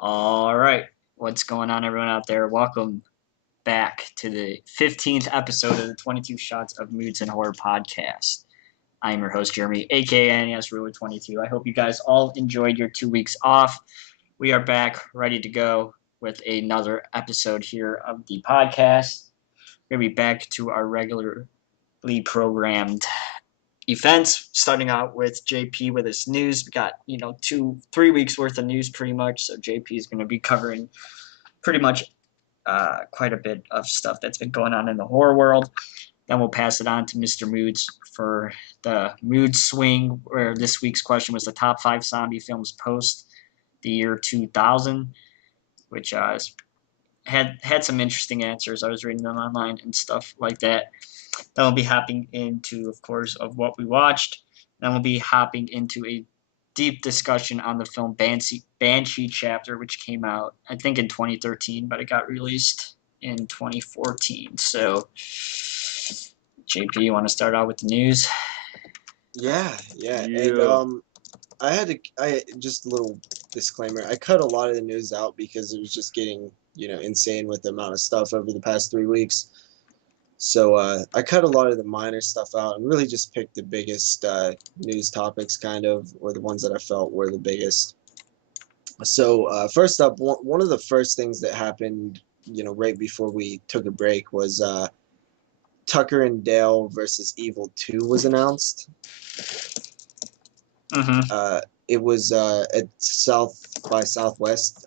All right. What's going on, everyone out there? Welcome back to the 15th episode of the 22 Shots of Moods and Horror podcast. I'm your host, Jeremy, aka NES Ruler 22. I hope you guys all enjoyed your 2 weeks off. We are back, ready to go with another episode here of the podcast. We're going to be back to our regularly programmed events, starting out with JP with his news. We got 3 weeks worth of news pretty much, so JP is going to be covering pretty much quite a bit of stuff that's been going on in the horror world. Then we'll pass it on to Mr. Moodz for the Mood Swing, where this week's question was the top 5 zombie films post the year 2000, which had some interesting answers. I was reading them online and stuff like that. Then we'll be hopping into, of course, of what we watched. Then we'll be hopping into a deep discussion on the film Banshee Chapter, which came out, I think, in 2013, but it got released in 2014. So, JP, you want to start out with the news? Yeah. And I just a little disclaimer. I cut a lot of the news out because it was just getting, insane with the amount of stuff over the past 3 weeks. So I cut a lot of the minor stuff out and really just picked the biggest news topics, kind of, or the ones that I felt were the biggest. So first up, one of the first things that happened, right before we took a break was Tucker and Dale versus Evil 2 was announced. Mm-hmm. It was at South by Southwest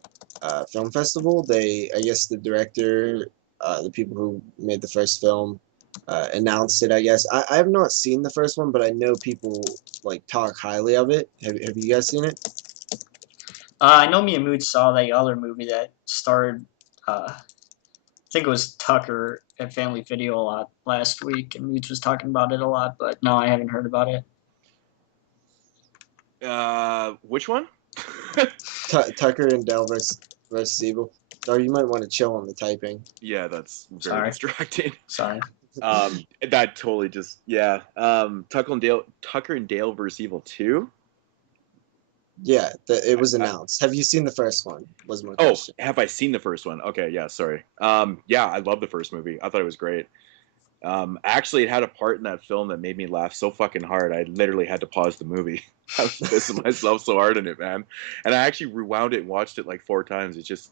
Film Festival. I guess the director, the people who made the first film, announced it. I guess I have not seen the first one, but I know people talk highly of it. Have you guys seen it? I know me and Mood saw that other movie that starred, I think it was Tucker at Family Video a lot last week, and Moods was talking about it a lot, but no, I haven't heard about it. Which one? Tucker and Dale versus Evil. Or you might want to chill on the typing. Yeah, that's very distracting. Sorry. That totally just Tucker and Dale versus Evil 2. Yeah, it was announced. Have you seen the first one? Was my question. Have I seen the first one? Okay, yeah, sorry. Yeah, I love the first movie. I thought it was great. Actually, it had a part in that film that made me laugh so fucking hard. I literally had to pause the movie. I was pissing myself so hard in it, man. And I actually rewound it and watched it like 4 times. It's just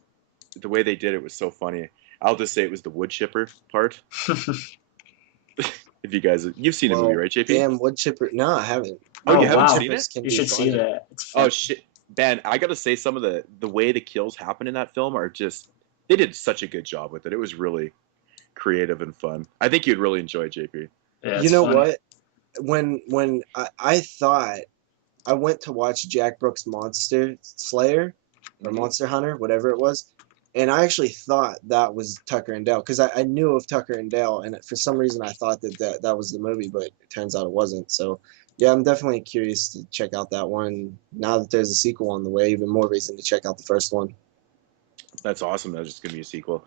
the way they did it was so funny. I'll just say it was the wood chipper part. If you've seen the movie, right, JP? Damn, wood chipper. No, I haven't. Oh, you haven't seen it? You should see that. Oh shit, man! I gotta say, some of the way the kills happen in that film are just, they did such a good job with it. It was really creative and fun. I think you'd really enjoy it, JP. Yeah, you know what? When I thought I went to watch Jack Brooks' Monster Slayer or Monster Hunter, whatever it was, and I actually thought that was Tucker and Dale because I knew of Tucker and Dale, and for some reason I thought that was the movie, but it turns out it wasn't. So yeah, I'm definitely curious to check out that one. Now that there's a sequel on the way, even more reason to check out the first one. That's awesome. That's just gonna be a sequel.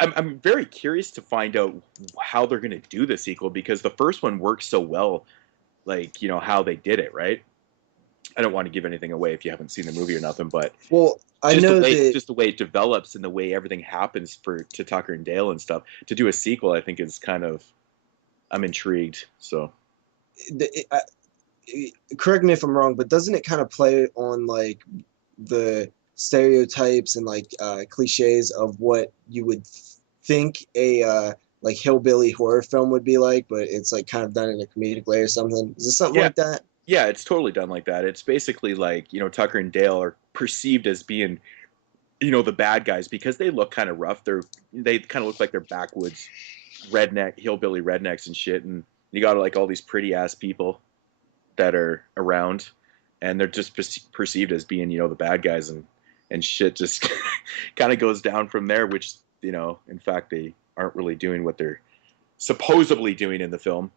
I'm very curious to find out how they're gonna do the sequel because the first one worked so well, how they did it, right? I don't want to give anything away if you haven't seen the movie or nothing, but I know just the way it develops and the way everything happens to Tucker and Dale and stuff. To do a sequel, I think is kind of, I'm intrigued. So, correct me if I'm wrong, but doesn't it kind of play on the stereotypes and cliches of what you would think a hillbilly horror film would be like, but it's kind of done in a comedic way or something? Is it something like that? Yeah, it's totally done like that. It's basically Tucker and Dale are perceived as being, the bad guys because they look kind of rough. They kind of look like they're backwoods hillbilly rednecks and shit. And you got all these pretty ass people that are around, and they're just perceived as being, the bad guys, and shit just kind of goes down from there, which, in fact, they aren't really doing what they're supposedly doing in the film.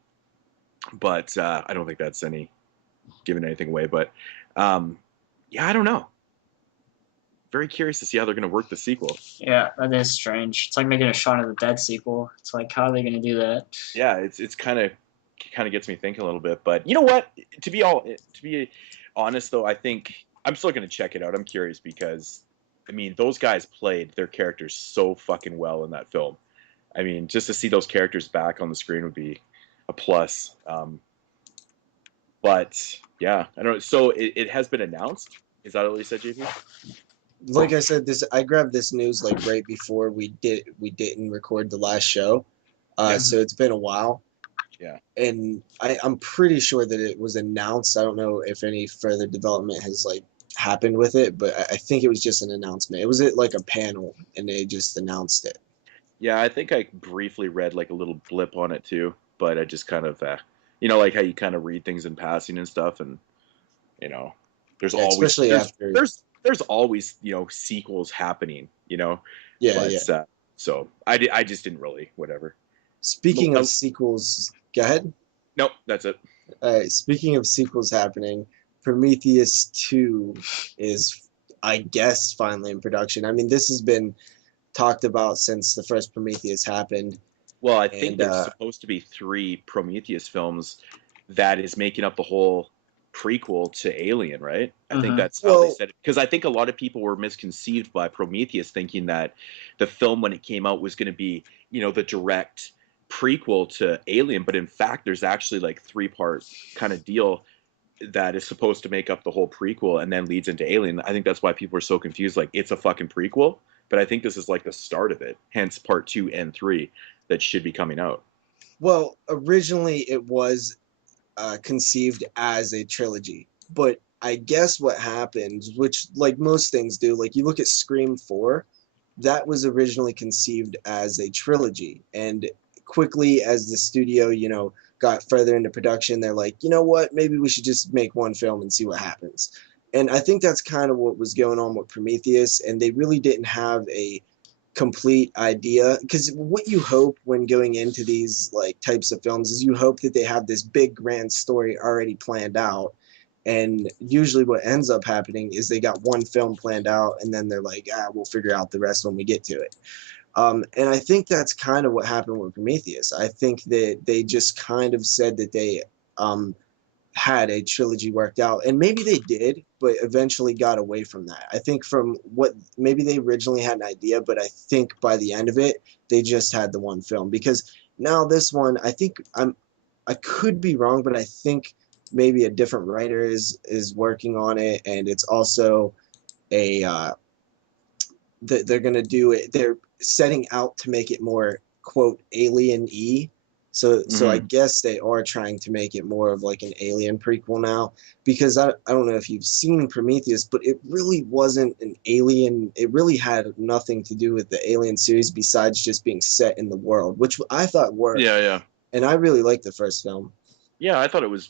But I don't think that's giving anything away, but yeah, I don't know. Very curious to see how they're going to work the sequel. Yeah, that is strange. It's like making a Shaun of the Dead sequel. It's like, how are they going to do that? Yeah, it's kind of gets me thinking a little bit. But you know what? To be honest, though, I think I'm still going to check it out. I'm curious because I mean, those guys played their characters so fucking well in that film. I mean, just to see those characters back on the screen would be a plus. But yeah, I don't know. So it has been announced. Is that what you said, JP? Like I said, I grabbed this news like right before we didn't record the last show. Yeah. So it's been a while. Yeah. And I'm pretty sure that it was announced. I don't know if any further development has like happened with it, but I think it was just an announcement. It was at like a panel and they just announced it. Yeah, I think I briefly read like a little blip on it too, but I just kind of, like how you kind of read things in passing and stuff, and there's Yeah, always especially after there's always sequels happening, yeah, but yeah. So I just didn't really whatever. Speaking Well, of sequels, go ahead. Nope, that's it. All right. Speaking of sequels happening, Prometheus 2 is, I guess, finally in production. I mean, this has been talked about since the first Prometheus happened. Well, I think And there's supposed to be 3 Prometheus films that is making up the whole prequel to Alien, right? I think that's how they said it. Because I think a lot of people were misconceived by Prometheus, thinking that the film, when it came out, was going to be, the direct prequel to Alien. But in fact, there's actually like 3-part kind of deal that is supposed to make up the whole prequel and then leads into Alien. I think that's why people are so confused. Like, it's a fucking prequel. But I think this is like the start of it. Hence part 2 and 3 that should be coming out. Well, originally it was conceived as a trilogy, but I guess what happened, which like most things do, like you look at Scream 4, that was originally conceived as a trilogy, and quickly as the studio, got further into production, they're like, you know what, maybe we should just make one film and see what happens. And I think that's kind of what was going on with Prometheus, and they really didn't have a complete idea, because what you hope when going into these like types of films is you hope that they have this big grand story already planned out, and usually what ends up happening is they got one film planned out and then they're like, we'll figure out the rest when we get to it. And I think that's kind of what happened with Prometheus. I think that they just kind of said that they had a trilogy worked out, and maybe they did, but eventually got away from that. I think from what maybe they originally had an idea, but I think by the end of it they just had the one film, because now this one, I could be wrong, but I think maybe a different writer is working on it, and it's also a they're going to do it, they're setting out to make it more quote alien-y. So I guess they are trying to make it more of like an Alien prequel now, because I don't know if you've seen Prometheus, but it really wasn't an alien. It really had nothing to do with the Alien series besides just being set in the world, which I thought worked. Yeah. And I really liked the first film. Yeah, I thought it was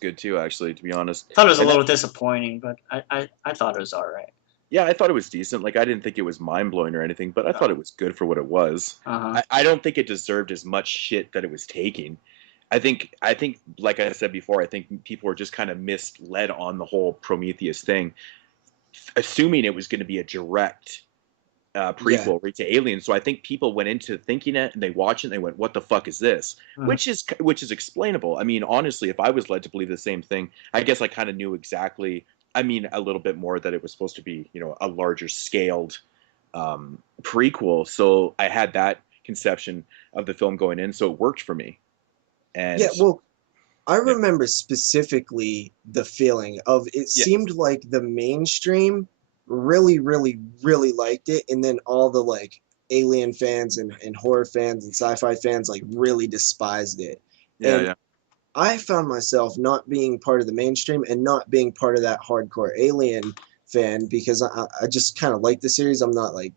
good too, actually, to be honest. I thought it was a little disappointing, but I thought it was all right. Yeah, I thought it was decent. Like, I didn't think it was mind-blowing or anything, but I thought it was good for what it was. I don't think it deserved as much shit that it was taking. I think, like I said before, I think people were just kind of misled on the whole Prometheus thing, assuming it was going to be a direct prequel right to Alien. So I think people went into thinking it, and they watched it, and they went, "What the fuck is this?" Which is explainable. I mean, honestly, if I was led to believe the same thing, I guess I kind of knew exactly. I mean, a little bit more that it was supposed to be, a larger scaled prequel. So I had that conception of the film going in, so it worked for me. And yeah, well, I remember specifically the feeling of it seemed like the mainstream really, really, really liked it, and then all the like Alien fans and horror fans and sci-fi fans like really despised it. Yeah. I found myself not being part of the mainstream and not being part of that hardcore Alien fan, because I just kind of like the series. I'm not like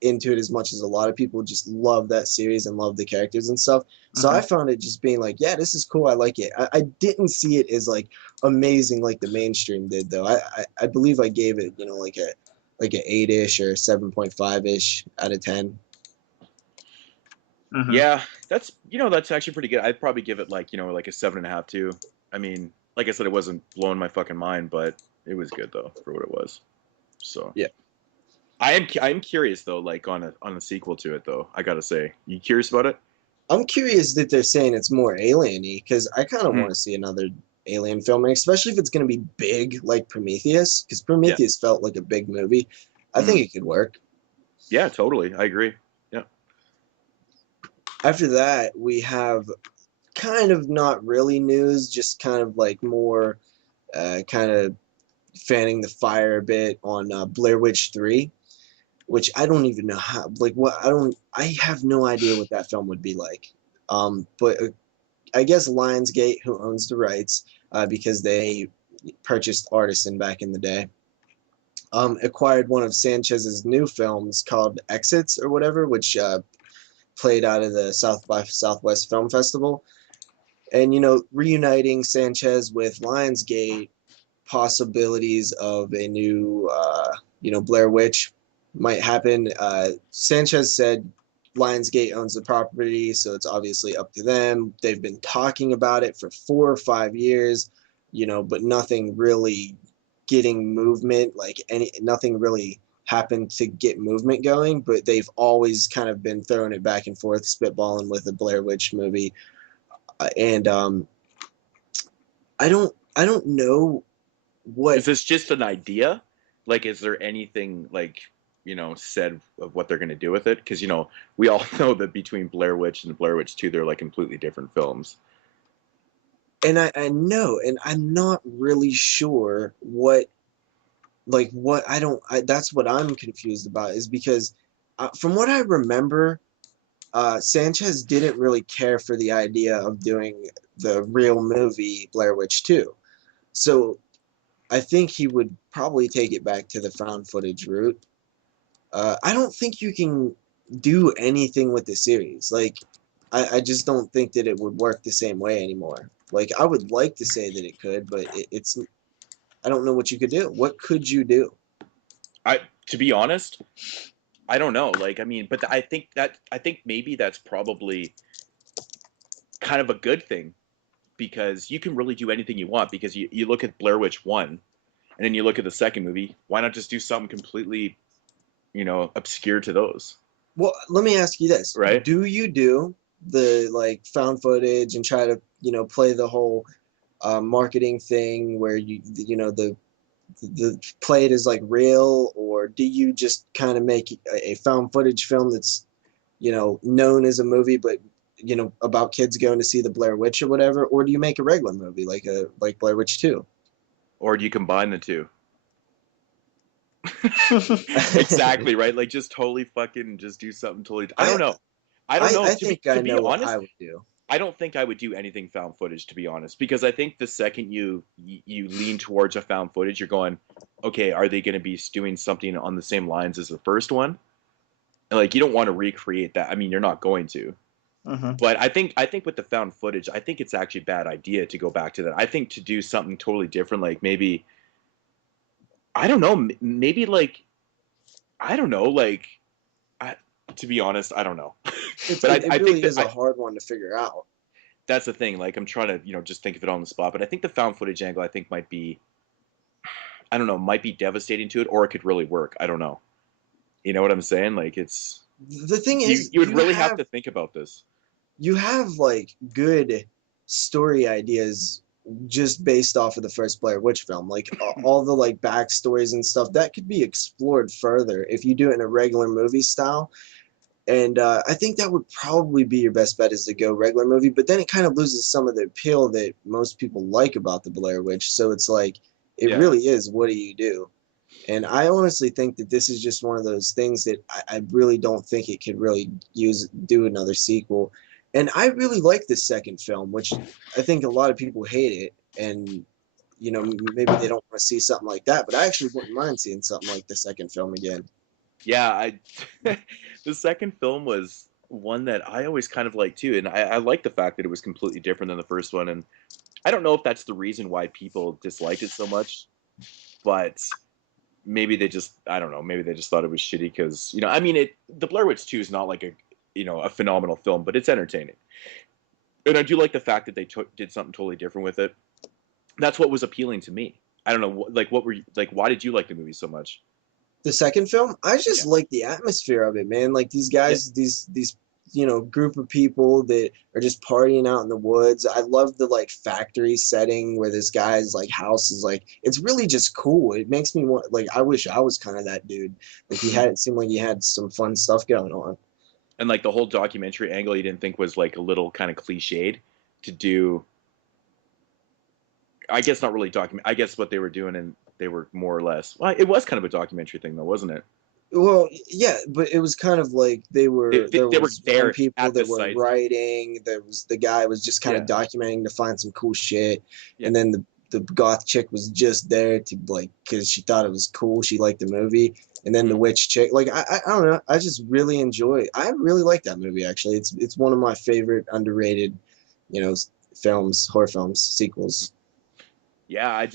into it as much as a lot of people just love that series and love the characters and stuff. So I found it just being like, yeah, this is cool. I like it. I didn't see it as like amazing like the mainstream did, though. I believe I gave it, like an 8-ish or 7.5-ish out of 10. Yeah, that's actually pretty good. I'd probably give it like a 7.5 too. I mean, like I said, it wasn't blowing my fucking mind, but it was good though for what it was. So yeah, I am curious though, like on a sequel to it though. I gotta say, you curious about it? I'm curious that they're saying it's more alien-y, because I kind of want to see another Alien film, and especially if it's going to be big like Prometheus, because Prometheus felt like a big movie. I think it could work. Yeah, totally. I agree. Yeah. After that, we have kind of not really news, just kind of like more kind of fanning the fire a bit on Blair Witch 3, which I don't even know how, like, I have no idea what that film would be like. But I guess Lionsgate, who owns the rights, because they purchased Artisan back in the day, acquired one of Sanchez's new films called Exits or whatever, which played out of the South by Southwest Film Festival. And, reuniting Sanchez with Lionsgate, possibilities of a new, Blair Witch might happen. Sanchez said Lionsgate owns the property, so it's obviously up to them. They've been talking about it for 4 or 5 years, but nothing really getting movement, nothing really happened to get movement going, but they've always kind of been throwing it back and forth, spitballing with the Blair Witch movie. And I don't know what. Is this just an idea? Like, is there anything like, said of what they're going to do with it? Because, we all know that between Blair Witch and Blair Witch 2, they're like completely different films. And I know, and I'm not really sure what that's what I'm confused about, is because from what I remember, Sanchez didn't really care for the idea of doing the real movie Blair Witch 2. So I think he would probably take it back to the found footage route. I don't think you can do anything with the series. Like, I just don't think that it would work the same way anymore. Like, I would like to say that it could, but it's. I don't know what you could do. What could you do? To be honest, I don't know. Like, I mean, but I think maybe that's probably kind of a good thing, because you can really do anything you want, because you look at Blair Witch 1 and then you look at the second movie, why not just do something completely, obscure to those? Well, let me ask you this. Right? Do you do the found footage and try to, play the whole marketing thing where the play it as like real, or do you just kind of make a found footage film that's, known as a movie, but about kids going to see the Blair Witch or whatever, or do you make a regular movie like Blair Witch 2? Or do you combine the two? Exactly, right? Like, just totally fucking just do something totally. I don't know. I don't know. I think I know what honest, I would do. I don't think I would do anything found footage, to be honest, because I think the second you lean towards a found footage, you're going, okay, are they going to be doing something on the same lines as the first one? And, like, you don't want to recreate that. I mean, you're not going to. But I think with the found footage, I think it's actually a bad idea to go back to that. I think to do something totally different, like maybe, I don't know, maybe like, I don't know, like, to be honest, I don't know. But I really think is a hard one to figure out. That's the thing. Like, I'm trying to, just think of it on the spot. But I think the found footage angle, I think, might be, I don't know, might be devastating to it, or it could really work. I don't know. You know what I'm saying? Like, it's. The thing is, you would really have to think about this. You have good story ideas just based off of the first Blair Witch film. Like all the backstories and stuff that could be explored further if you do it in a regular movie style. And I think that would probably be your best bet, is to go regular movie. But then it kind of loses some of the appeal that most people like about the Blair Witch. So it's like, it really is, what do you do? And I honestly think that this is just one of those things that I really don't think it could really do another sequel. And I really like this second film, which I think a lot of people hate it. And, maybe they don't want to see something like that. But I actually wouldn't mind seeing something like the second film again. Yeah, the second film was one that I always kind of liked too. And I like the fact that it was completely different than the first one. And I don't know if that's the reason why people disliked it so much. But maybe they just, I don't know, maybe they just thought it was shitty because, I mean, the Blair Witch 2 is not like a phenomenal film, but it's entertaining. And I do like the fact that they did something totally different with it. That's what was appealing to me. I don't know, why did you like the movie so much? The second film, I just like the atmosphere of it, man. Like these guys, these group of people that are just partying out in the woods. I love the like factory setting where this guy's like house is like, it's really just cool. It makes me want, like, I wish I was kind of that dude. Like it seemed like he had some fun stuff going on. And like the whole documentary angle, you didn't think was like a little kind of cliched to do. I guess not really document. I guess what they were doing, and they were more or less. Well, it was kind of a documentary thing, though, wasn't it? Well, yeah, but it was kind of like there They were was there one people at the that were site. writing. There was the guy was just kind of documenting to find some cool shit, Yeah. and then the goth chick was just there to like because she thought it was cool. She liked the movie, and then the witch chick. Like I don't know. I just really enjoy. I really like that movie actually. It's one of my favorite underrated, films, horror films, sequels. Yeah,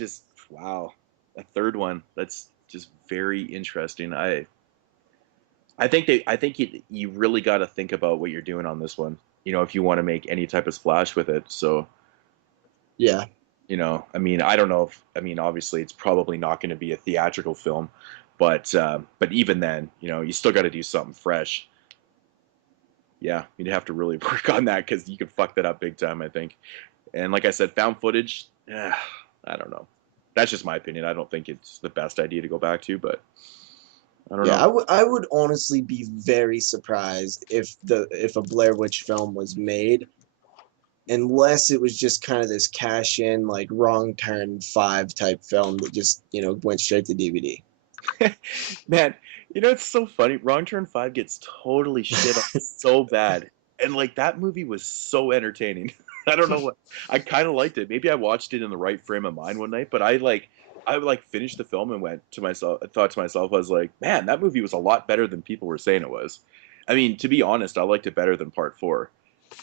wow, a third one. That's just very interesting. I think you really got to think about what you're doing on this one. If you want to make any type of splash with it. So, yeah. I mean, I don't know obviously it's probably not going to be a theatrical film, but even then, you still got to do something fresh. Yeah, you'd have to really work on that because you could fuck that up big time, I think. And like I said, found footage, I don't know. That's just my opinion. I don't think it's the best idea to go back to, but I don't know. I would honestly be very surprised if a Blair Witch film was made, unless it was just kind of this cash in like Wrong Turn 5 type film that just went straight to DVD. Man, it's so funny. Wrong Turn 5 gets totally shit on so bad, and like that movie was so entertaining. I don't know what. I kind of liked it. Maybe I watched it in the right frame of mind one night, but I finished the film and thought to myself, I was like, man, that movie was a lot better than people were saying it was. I mean, to be honest, I liked it better than Part 4.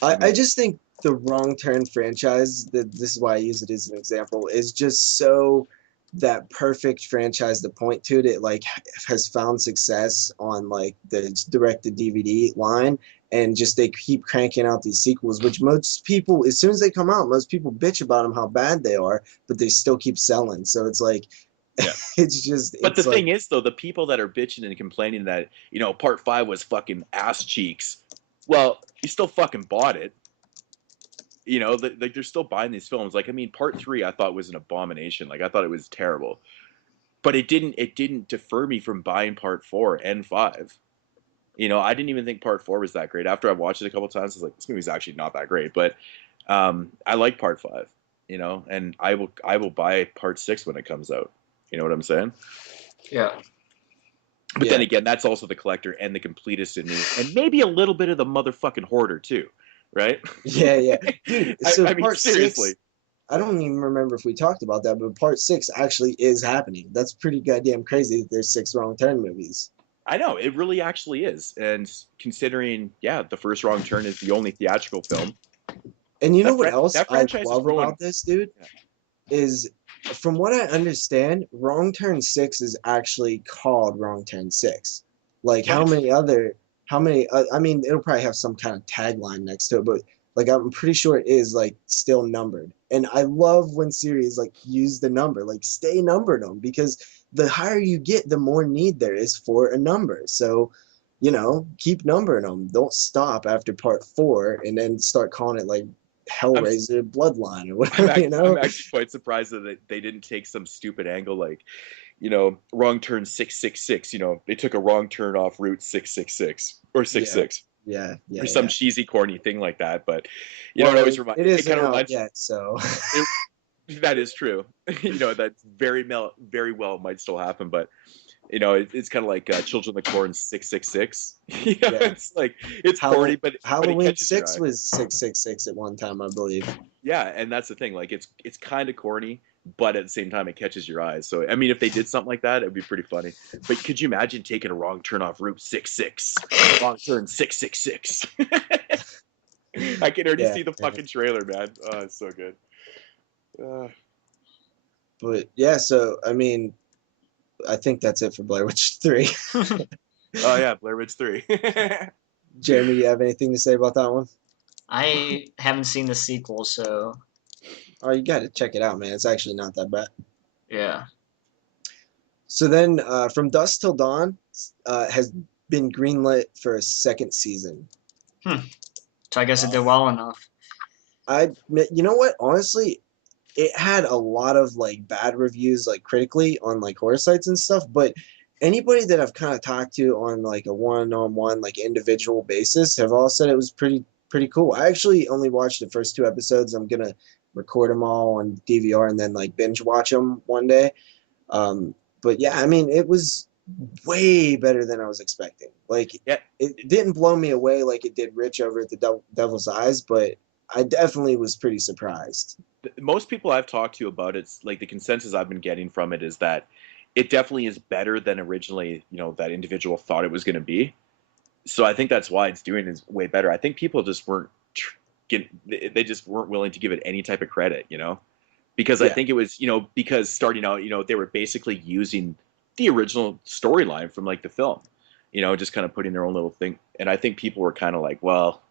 I just think the Wrong Turn franchise, this is why I use it as an example, is just so that perfect franchise to point to that like has found success on like the direct to DVD line, and just they keep cranking out these sequels, which most people, as soon as they come out, most people bitch about them how bad they are, but they still keep selling. So it's like, yeah. But the thing is, though, the people that are bitching and complaining that Part 5 was fucking ass cheeks, well, you still fucking bought it. Like they're still buying these films. Like, I mean, Part 3 I thought was an abomination. Like, I thought it was terrible, but it didn't defer me from buying Part 4 and 5. I didn't even think Part 4 was that great. After I watched it a couple times, I was like, this movie's actually not that great. But I like Part 5. And I will buy Part 6 when it comes out. You know what I'm saying? Yeah. But then again, that's also the collector and the completist in me, and maybe a little bit of the motherfucking hoarder too, right? Yeah. Dude, so I mean, Part seriously. 6, I don't even remember if we talked about that, but Part 6 actually is happening. That's pretty goddamn crazy that there's 6 Wrong Turn movies. I know, it really actually is. And considering, the first Wrong Turn is the only theatrical film. And you know what else I love growing. about this, dude? Is, from what I understand, Wrong Turn 6 is actually called Wrong Turn 6. Like, I mean, it'll probably have some kind of tagline next to it, but like, I'm pretty sure it is like still numbered. And I love when series like use the number, like stay numbered them, because the higher you get, the more need there is for a number. So, keep numbering them. Don't stop after Part 4 and then start calling it like Hellraiser Bloodline or whatever. I'm actually quite surprised that they didn't take some stupid angle like, Wrong Turn 666. They took a wrong turn off Route 666 or 66. Yeah. Or some cheesy, corny thing like that. But it always reminds. It isn't out yet, so. That is true. That's very well might still happen, but it's kind of like Children of the Corn 666. It's like it's corny, but Halloween 6 was 666 at one time, I believe. Yeah, and that's the thing. Like it's kind of corny, but at the same time, it catches your eyes. So I mean, if they did something like that, it'd be pretty funny. But could you imagine taking a wrong turn off Route 66, wrong turn 666? I can already see the fucking trailer, man. Oh, it's so good. But yeah, so I mean, I think that's it for Blair Witch 3. Oh yeah, Blair Witch 3. Jeremy, do you have anything to say about that one? I haven't seen the sequel, so. Oh, you got to check it out, man. It's actually not that bad. Yeah. So then, From Dusk Till Dawn has been greenlit for a second season. So I guess it did well enough. You know what? Honestly, it had a lot of like bad reviews, like critically on like horror sites and stuff. But anybody that I've kind of talked to on like a one-on-one, like individual basis, have all said it was pretty cool. I actually only watched the first 2 episodes. I'm gonna record them all on DVR and then like binge watch them one day. But yeah, I mean, it was way better than I was expecting. Like, Yeah, it didn't blow me away like it did Rich over at the Devil's Eyes, but I definitely was pretty surprised. most people I've talked to about it's like the consensus I've been getting from it is that it definitely is better than originally, that individual thought it was going to be. So I think that's why it's doing is way better. I think people just weren't they just weren't willing to give it any type of credit, because I Yeah. think it was, because starting out, they were basically using the original storyline from like the film, just kind of putting their own little thing. And I think people were kind of like, well,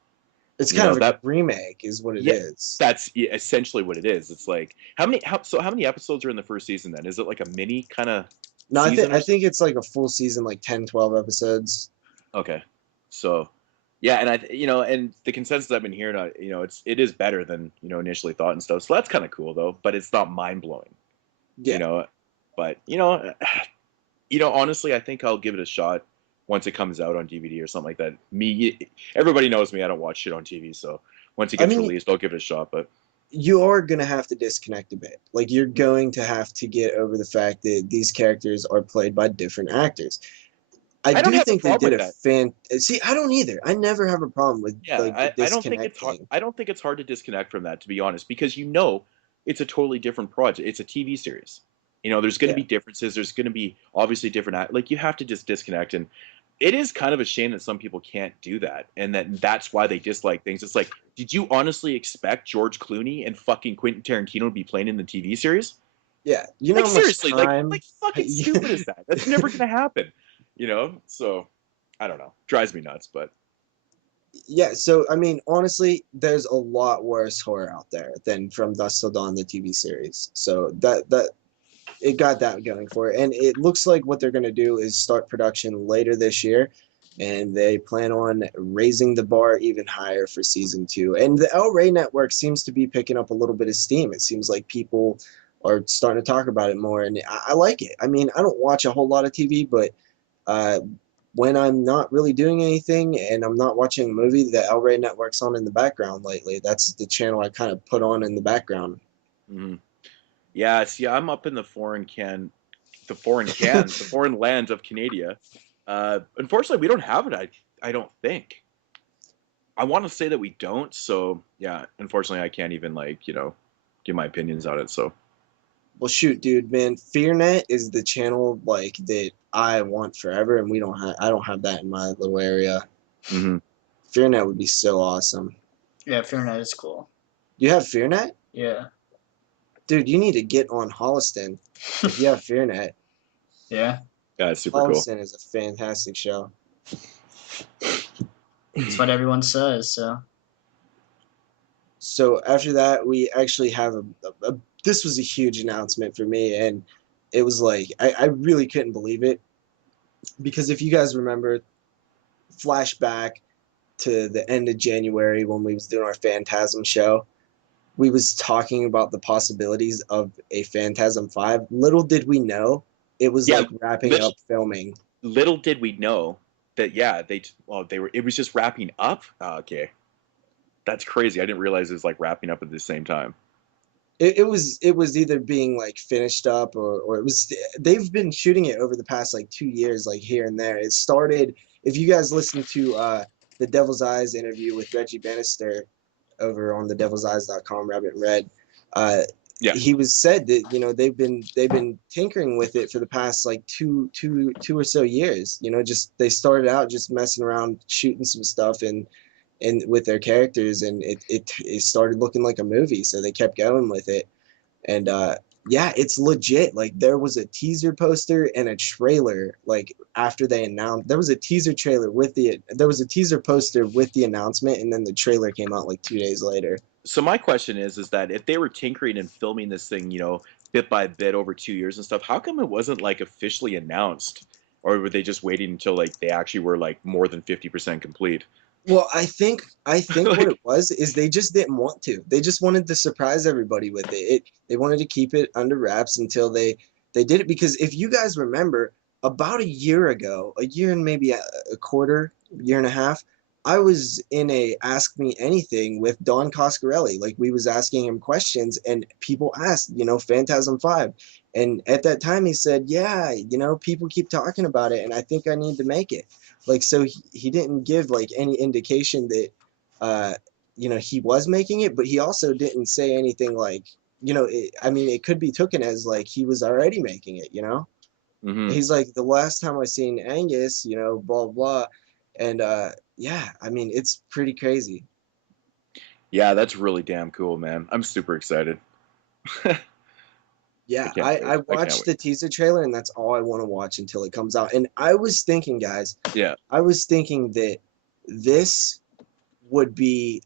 It's kind of a that remake, is what it yeah, is. that's essentially what it is. It's like how many episodes are in the first season then? Is it like a mini kind of No, season or I think it's like a full season, like 10, 12 episodes. okay. So yeah, and and the consensus I've been hearing, it is better than initially thought and stuff. So that's kind of cool though, but it's not mind blowing, you Yeah. know. But honestly, I think I'll give it a shot once it comes out on DVD or something like that. Everybody knows me; I don't watch shit on TV, so once it I gets mean, released, I'll give it a shot. But you are going to have to disconnect a bit. Like, you're going to have to get over the fact that these characters are played by different actors. I I don't do have a think they problem did with a that. See, I don't either. I never have a problem with Yeah, like the I don't think it's hard. disconnecting. I don't think it's hard to disconnect from that, to be honest, because it's a totally different project. It's a TV series. There's going to Yeah. be differences. There's going to be obviously different. Like you have to just disconnect, and it is kind of a shame that some people can't do that, and that's why they dislike things. It's like, did you honestly expect George Clooney and fucking Quentin Tarantino to be playing in the TV series? Yeah. You know Like how much seriously, like time fucking stupid is that? That's never going to happen. So I don't know. Drives me nuts, but. Yeah, so I mean, honestly, there's a lot worse horror out there than From Dusk Till Dawn, the TV series. So that it got that going for it, and it looks like what they're gonna do is start production later this year, and they plan on raising the bar even higher for season 2. And the El Rey network seems to be picking up a little bit of steam. It seems like people are starting to talk about it more, and I like it. I mean, I don't watch a whole lot of TV, but uh, when I'm not really doing anything and I'm not watching a movie, the El Rey Network's on in the background lately. That's the channel I kind of put on in the background. Mhm. Yeah, see, I'm up in the foreign lands of Canada. Unfortunately, we don't have it. I don't think. I want to say that we don't. So yeah, unfortunately, I can't even give my opinions on it. So Well, shoot, dude, man, FearNet is the channel like that I want forever, and we don't have. I don't have that in my little area. hmm FearNet would be so awesome. Yeah, Fear is cool. You have FearNet? Yeah. Dude, you need to get on Hiolliston if you have FearNet. Yeah. yeah, it's super cool. Hiolliston is a fantastic show. That's what everyone says. So after that, we actually have this was a huge announcement for me, and it was like I really couldn't believe it, because if you guys remember, flashback to the end of January when we was doing our Phantasm show, we was talking about the possibilities of a Phantasm 5. Little did we know it was Yeah, like wrapping up filming. little did we know that. Yeah, they were. It was just wrapping up. Oh, okay, that's crazy. I didn't realize it was like wrapping up at the same time. It was either being like finished up, or it was they've been shooting it over the past like 2 years, like here and there. It started, if you guys listen to the Devil's Eyes interview with Reggie Bannister over on the devilseyes.com, Rabbit Red, Yeah. he was said that they've been tinkering with it for the past like two or so years. Just they started out just messing around shooting some stuff and with their characters, and it started looking like a movie, so they kept going with it. And yeah, it's legit. Like, there was a teaser poster and a trailer, like after they announced. There was a teaser poster with the announcement, and then the trailer came out like 2 days later. So my question is that if they were tinkering and filming this thing, bit by bit over 2 years and stuff, how come it wasn't like officially announced, or were they just waiting until like they actually were like more than 50% complete? Well, I think what it was is they just didn't want to. They just wanted to surprise everybody with it. They wanted to keep it under wraps until they did it, because if you guys remember, about a year ago, a year and maybe a quarter, year and a half, I was in a Ask Me Anything with Don Coscarelli. Like, we was asking him questions and people asked, Phantasm 5. And at that time he said, "Yeah, people keep talking about it and I think I need to make it." Like, so he didn't give like any indication that uh he was making it, but he also didn't say anything like, I mean, it could be taken as like he was already making it. Mm-hmm. He's like, "The last time I seen Angus, blah blah." And yeah, I mean, it's pretty crazy. Yeah, that's really damn cool, man. I'm super excited. I Yeah, can't I wait. I can't watched wait. the teaser trailer and that's all I want to watch until it comes out. And I was thinking, guys, Yeah. I was thinking that this would be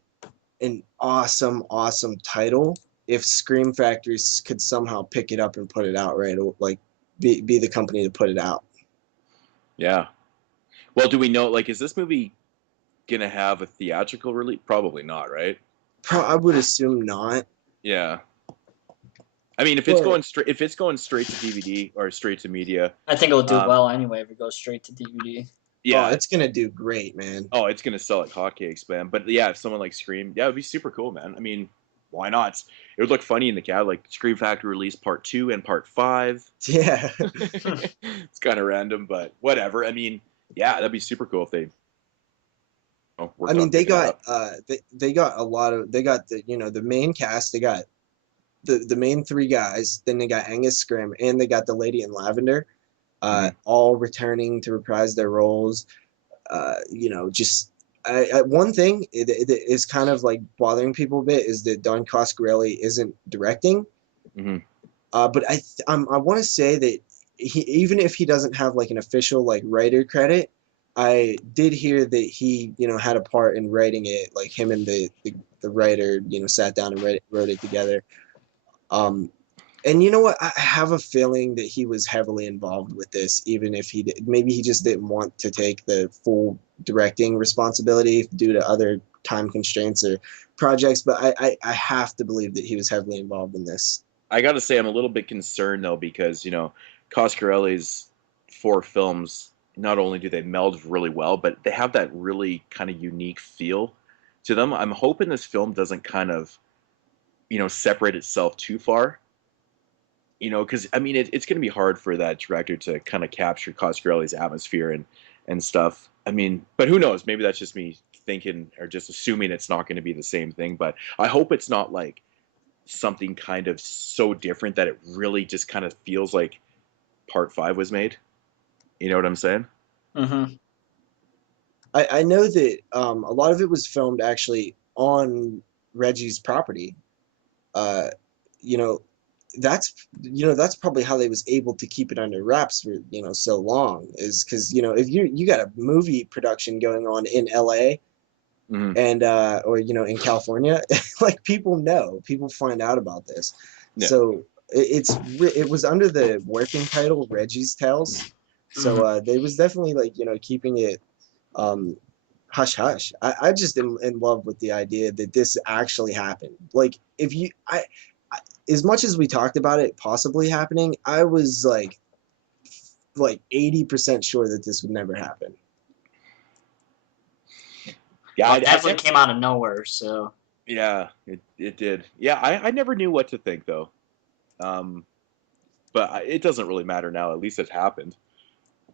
an awesome, awesome title if Scream Factories could somehow pick it up and put it out, right? Like, be the company to put it out. Yeah. Well, do we know, like, is this movie gonna have a theatrical release? Probably not, right? I would assume not. Yeah. I mean, But if it's going straight to DVD or straight to media, I think it'll do um, well anyway if it goes straight to DVD. oh, yeah. it's gonna do great, man. Oh, it's gonna sell like hotcakes, man. But yeah, if someone like Scream, yeah, it'd be super cool, man. I mean, why not? It would look funny in the cat, like Scream Factory released part 2 and part 5. Yeah. It's kind of random, but whatever. I mean, yeah, that'd be super cool if they I worked mean, on they picking it got up. they got a lot of, they got the main cast. They got the main three guys. Then they got Angus Scrimm and they got the lady in lavender, Mhm. all returning to reprise their roles. Just one thing it is kind of like bothering people a bit is that Don Coscarelli isn't directing. Mhm. But I want to say that even if he doesn't have like an official like writer credit, I did hear that he had a part in writing it. Like, him and the writer sat down and wrote it together. Um, and you know what? I have a feeling that he was heavily involved with this, even if maybe he just didn't want to take the full directing responsibility due to other time constraints or projects. But I have to believe that he was heavily involved in this. I gotta say, I'm a little bit concerned though because Coscarelli's 4 films. Not only do they meld really well, but they have that really kind of unique feel to them. I'm hoping this film doesn't kind of separate itself too far. Because I mean, it's going to be hard for that director to kind of capture Coscarelli's atmosphere and stuff. I mean, but who knows? Maybe that's just me thinking or just assuming it's not going to be the same thing. But I hope it's not like something kind of so different that it really just kind of feels like Part 5 was made. You know what I'm saying? Mm-hmm. I know that a lot of it was filmed actually on Reggie's property. Uh, you know, that's probably how they was able to keep it under wraps for so long, is because if you got a movie production going on in L.A. Mm-hmm. and or in California, like, people find out about this. Yeah. So it was under the working title Reggie's Tales. So they was definitely like keeping it um hush hush. I just am in love with the idea that this actually happened. Like, if I as much as we talked about it possibly happening, I was like 80% sure that this would never happen. Yeah, Well, I it definitely can't. came out of nowhere. So Yeah, it did. Yeah, I never knew what to think though. Um, but it doesn't really matter now. At least it happened.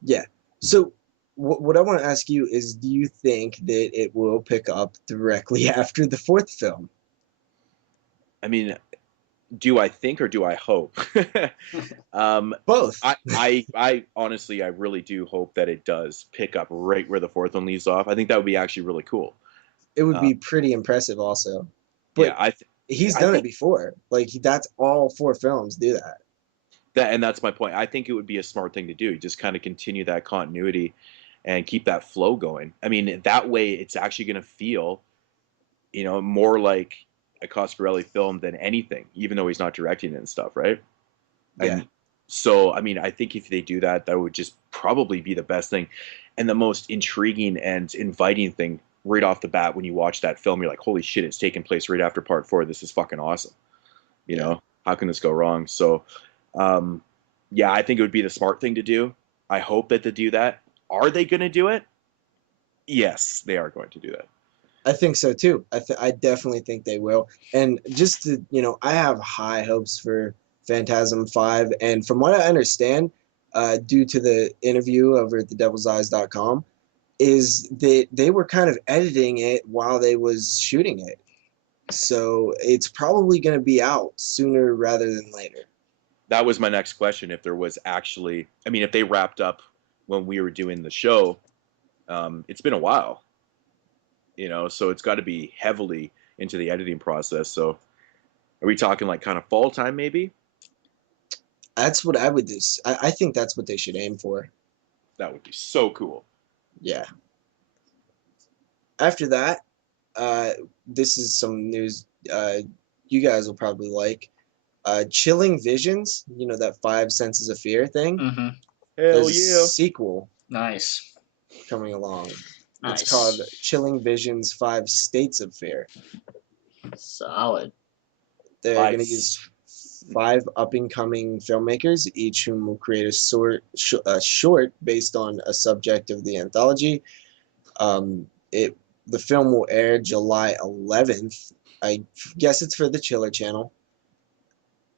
Yeah. So what I want to ask you is, do you think that it will pick up directly after the fourth film? I mean, do I think or do I hope? um, Both. I honestly, I really do hope that it does pick up right where the fourth one leaves off. I think that would be actually really cool. It would Uh, be pretty impressive also. yeah, But he's I done it think before. Like, that's all four films do that. and that's my point. I think it would be a smart thing to do. Just kind of continue that continuity and keep that flow going. I mean, that way it's actually going to feel, more like a Coscarelli film than anything, even though he's not directing it and stuff, right? Yeah. And so, I mean, I think if they do that, that would just probably be the best thing and the most intriguing and inviting thing right off the bat when you watch that film, you're like, holy shit, it's taking place right after part 4. This is fucking awesome. You know, how can this go wrong? So, yeah, I think it would be the smart thing to do. I hope that they do that. Are they going to do it? Yes, they are going to do that. I think so too. I definitely think they will. And just to, I have high hopes for Phantasm 5. And from what I understand, due to the interview over at thedevilseyes.com, is that they were kind of editing it while they was shooting it. So it's probably going to be out sooner rather than later. That was my next question. If there was actually, I mean, if they wrapped up when we were doing the show, it's been a while, so it's got to be heavily into the editing process. So are we talking like kind of fall time maybe? That's what I would do. I think that's what they should aim for. That would be so cool. Yeah. After that, this is some news you guys will probably like. Chilling Visions, that 5 senses of fear thing. Mm-hmm. Hell There's yeah. a sequel Nice. coming along. Nice. It's called Chilling Visions 5 States of Fear. Solid. They're going to use 5 up-and-coming filmmakers, each whom will create a short based on a subject of the anthology. The film will air July 11th. I guess it's for the Chiller channel.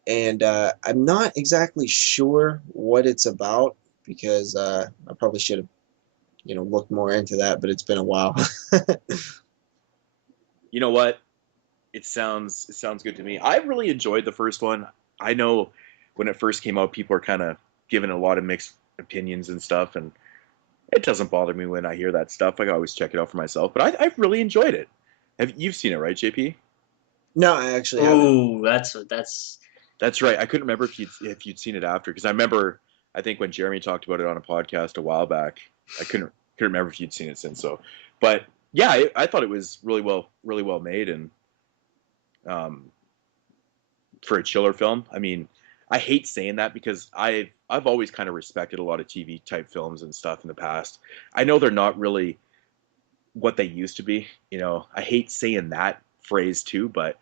And I'm not exactly sure what it's about because I probably should have, looked more into that, but it's been a while. You know what? It sounds good to me. I really enjoyed the first one. I know when it first came out, people are kind of giving a lot of mixed opinions and stuff, and it doesn't bother me when I hear that stuff. I always check it out for myself. But I've really enjoyed it. You've seen it, right, JP? No, I actually haven't. Ooh, That's right. I couldn't remember if you'd seen it after, because I think when Jeremy talked about it on a podcast a while back, I couldn't remember if you'd seen it since. So, but yeah, I thought it was really well made, and for a chiller film. I mean, I hate saying that because I've always kind of respected a lot of TV type films and stuff in the past. I know they're not really what they used to be. I hate saying that phrase too, but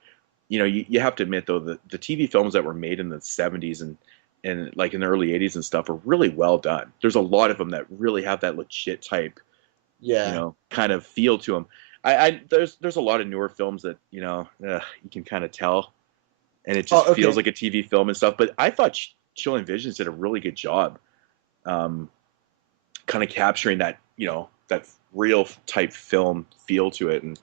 you have to admit though the TV films that were made in the 70s and like in the early 80s and stuff are really well done. There's a lot of them that really have that legit type, kind of feel to them. There's a lot of newer films that you can kind of tell, and it just feels like a TV film and stuff. But I thought Chilling Visions did a really good job, kind of capturing that that real type film feel to it, and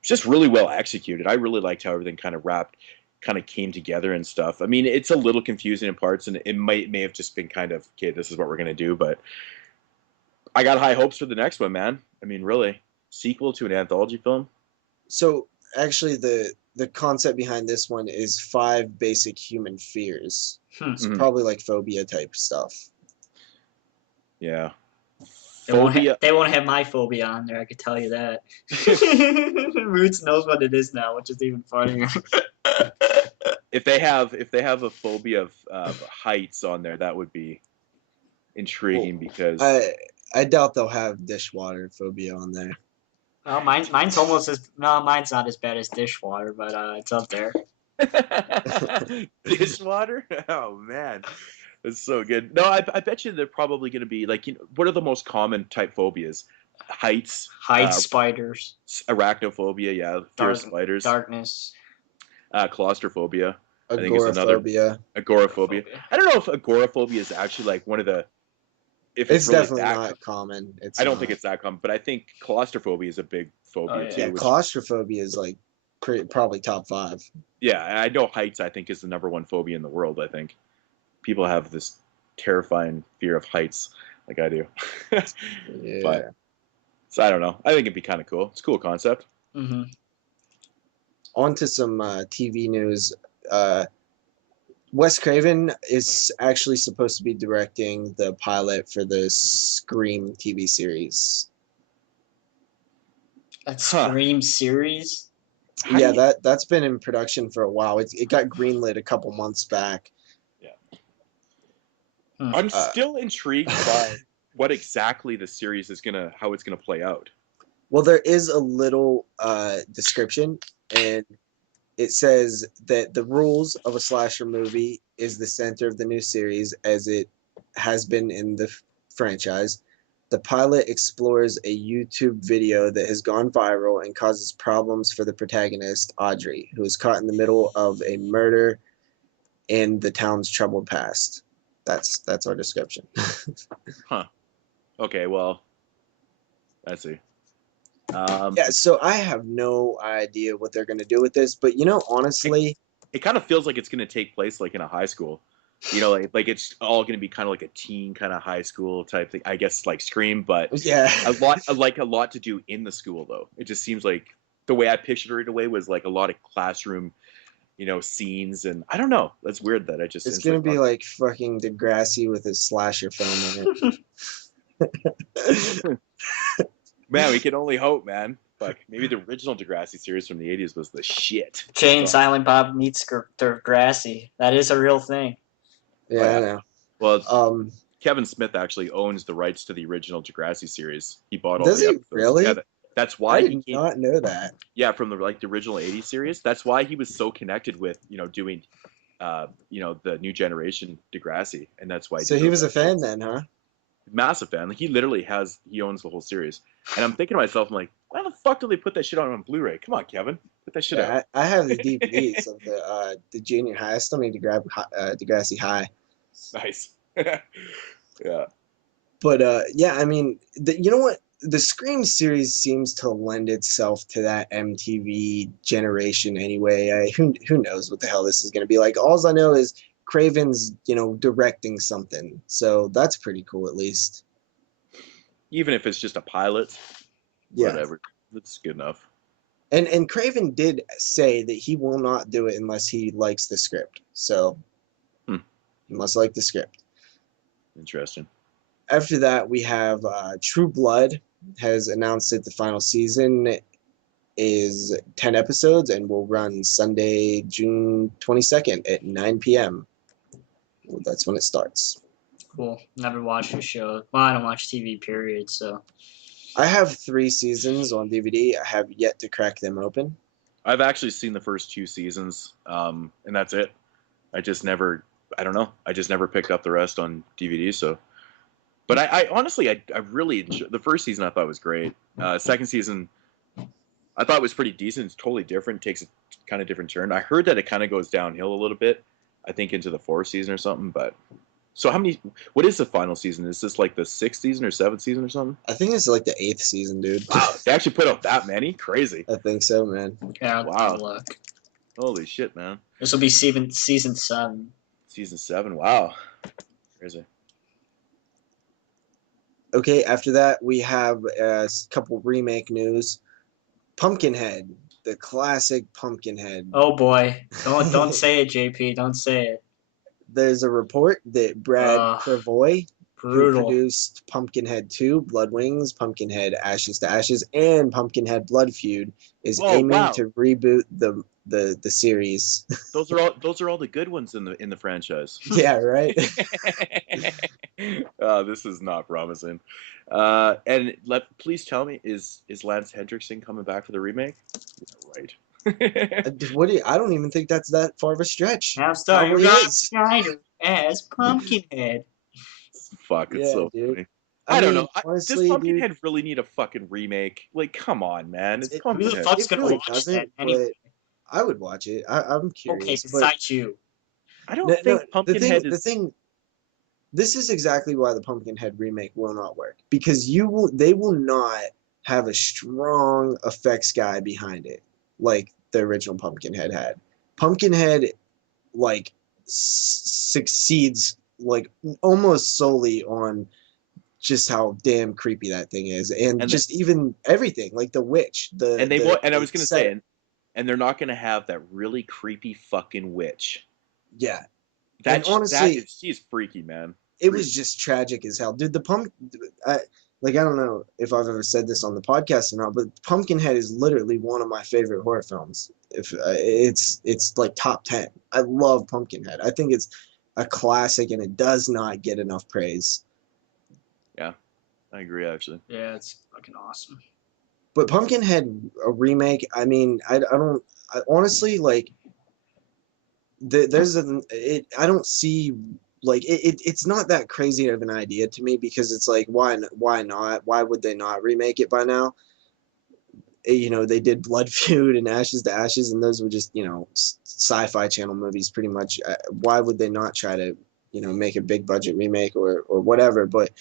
it's just really well executed. I really liked how everything kind of came together and stuff. I mean, it's a little confusing in parts, and it may have just been kind of, okay, this is what we're gonna do. But I got high hopes for the next one, man. I mean, really, sequel to an anthology film. So actually, the concept behind this one is 5 basic human fears. It's probably like phobia type stuff. Yeah. They won't have my phobia on there, I could tell you that. Moodz knows what it is now, which is even funnier. If they have a phobia of heights on there, that would be intriguing because I doubt they'll have dishwater phobia on there. Well, mine's mine's not as bad as dishwater, but it's up there. Dishwater? Oh man. That's so good. No, I bet you they're probably going to be like, what are the most common type phobias? Heights, spiders, arachnophobia, yeah, fear of spiders, darkness, claustrophobia. Agoraphobia. Agoraphobia. I don't know if agoraphobia is actually like one of the. If it's really definitely not common. I don't think it's that common, but I think claustrophobia is a big phobia too. Yeah, claustrophobia is like probably top 5. Yeah, I know heights. I think is the #1 phobia in the world. I think people have this terrifying fear of heights, like I do. Yeah. But so I don't know. I think it'd be kind of cool. It's a cool concept. Mm-hmm. On to some TV news. Wes Craven is actually supposed to be directing the pilot for the Scream TV series. A Scream series? Yeah, that's been in production for a while. It got greenlit a couple months back. Yeah. I'm still intrigued by what exactly the series is how it's gonna play out. Well, there is a little description, and it says that the rules of a slasher movie is the center of the new series, as it has been in the franchise. The pilot explores a YouTube video that has gone viral and causes problems for the protagonist, Audrey, who is caught in the middle of a murder in the town's troubled past. That's our description. Huh. Okay, well, let's see. Yeah, so I have no idea what they're gonna do with this, but honestly, it kind of feels like it's going to take place like in a high school. Like it's all going to be kind of like a teen kind of high school type thing. I guess like Scream, but yeah, a lot to do in the school though. It just seems like the way I pictured it away was like a lot of classroom, scenes, and I don't know. That's weird that I just it's gonna be like fucking Degrassi with his slasher film in it. Man, we can only hope, man. Fuck, maybe the original Degrassi series from the '80s was the shit. Jane Silent Bob meets Degrassi. That is a real thing. Yeah, I know. Well, Kevin Smith actually owns the rights to the original Degrassi series. He bought all does the he episodes. really? Yeah, that's why I did not know that. Yeah, from the original '80s series. That's why he was so connected with doing the new generation Degrassi, and that's why. So he was a fan then, huh? Massive fan. Like he owns the whole series. And I'm thinking to myself, I'm like, why the fuck do they put that shit on Blu-ray? Come on, Kevin, put that shit out. I have the DVDs of the junior high. I still need to grab Degrassi High. Nice. Yeah. But yeah, I mean, you know what? The Scream series seems to lend itself to that MTV generation anyway. Who knows what the hell this is going to be like? All I know is Craven's, directing something. So that's pretty cool, at least. Even if it's just a pilot, whatever. That's good enough. And Craven did say that he will not do it unless he likes the script. So he must like the script. Interesting. After that, we have True Blood has announced that the final season is 10 episodes and will run Sunday, June 22nd at 9 p.m. Well, that's when it starts. Cool. Never watched the show. Well, I don't watch TV, period, so. I have 3 seasons on DVD. I have yet to crack them open. I've actually seen the first 2 seasons, and that's it. I just never picked up the rest on DVD, so. But I honestly, I really enjoyed the first season. I thought was great. Second season, I thought was pretty decent. It's totally different. Takes a kind of different turn. I heard that it kind of goes downhill a little bit. I think into the 4th season or something. But so what is the final season? Is this like the 6th season or 7th season or something? I think it's like the 8th season, dude. Wow, they actually put out that many? Crazy. I think so, man. Yeah, wow. Luck. Holy shit, man. This will be season 7. Season 7. Wow. Crazy. Okay, after that, we have a couple remake news. Pumpkinhead, the classic Pumpkinhead. Oh boy, don't say it, JP. Don't say it. There's a report that Brad Prevoy, who produced Pumpkinhead 2, Blood Wings, Pumpkinhead Ashes to Ashes, and Pumpkinhead Blood Feud, is aiming to reboot the series. Those are all the good ones in the franchise. Yeah, right. This is not promising. And please tell me, is Lance Hendrickson coming back for the remake? Yeah, right. I don't even think that's that far of a stretch. Now starring Rob Schneider as Pumpkinhead. Fuck, it's so funny. I don't know. Honestly, does Pumpkinhead really need a fucking remake? Like, come on, man. It's Pumpkinhead. Who the fuck's gonna watch that anyway? I would watch it. I'm curious. Okay, besides you. I don't think Pumpkinhead is... The thing... This is exactly why the Pumpkinhead remake will not work. Because they will not have a strong effects guy behind it, like the original Pumpkinhead had. Pumpkinhead, like, succeeds, like, almost solely on just how damn creepy that thing is, and just even everything, like the witch. And I was gonna say, and they're not gonna have that really creepy fucking witch. Yeah. Honestly, she's freaky, man. It was just tragic as hell, dude. I don't know if I've ever said this on the podcast or not, but Pumpkinhead is literally one of my favorite horror films. If it's like top 10. I love Pumpkinhead. I think it's a classic, and it does not get enough praise. Yeah, I agree, actually. Yeah, it's fucking awesome. But Pumpkinhead a remake, I mean, I don't honestly like. I don't see like it's not that crazy of an idea to me because it's like why not? Why would they not remake it by now? You know, they did Blood Feud and Ashes to Ashes, and those were just, you know, sci-fi channel movies pretty much. Why would they not try to, you know, make a big budget remake or whatever? But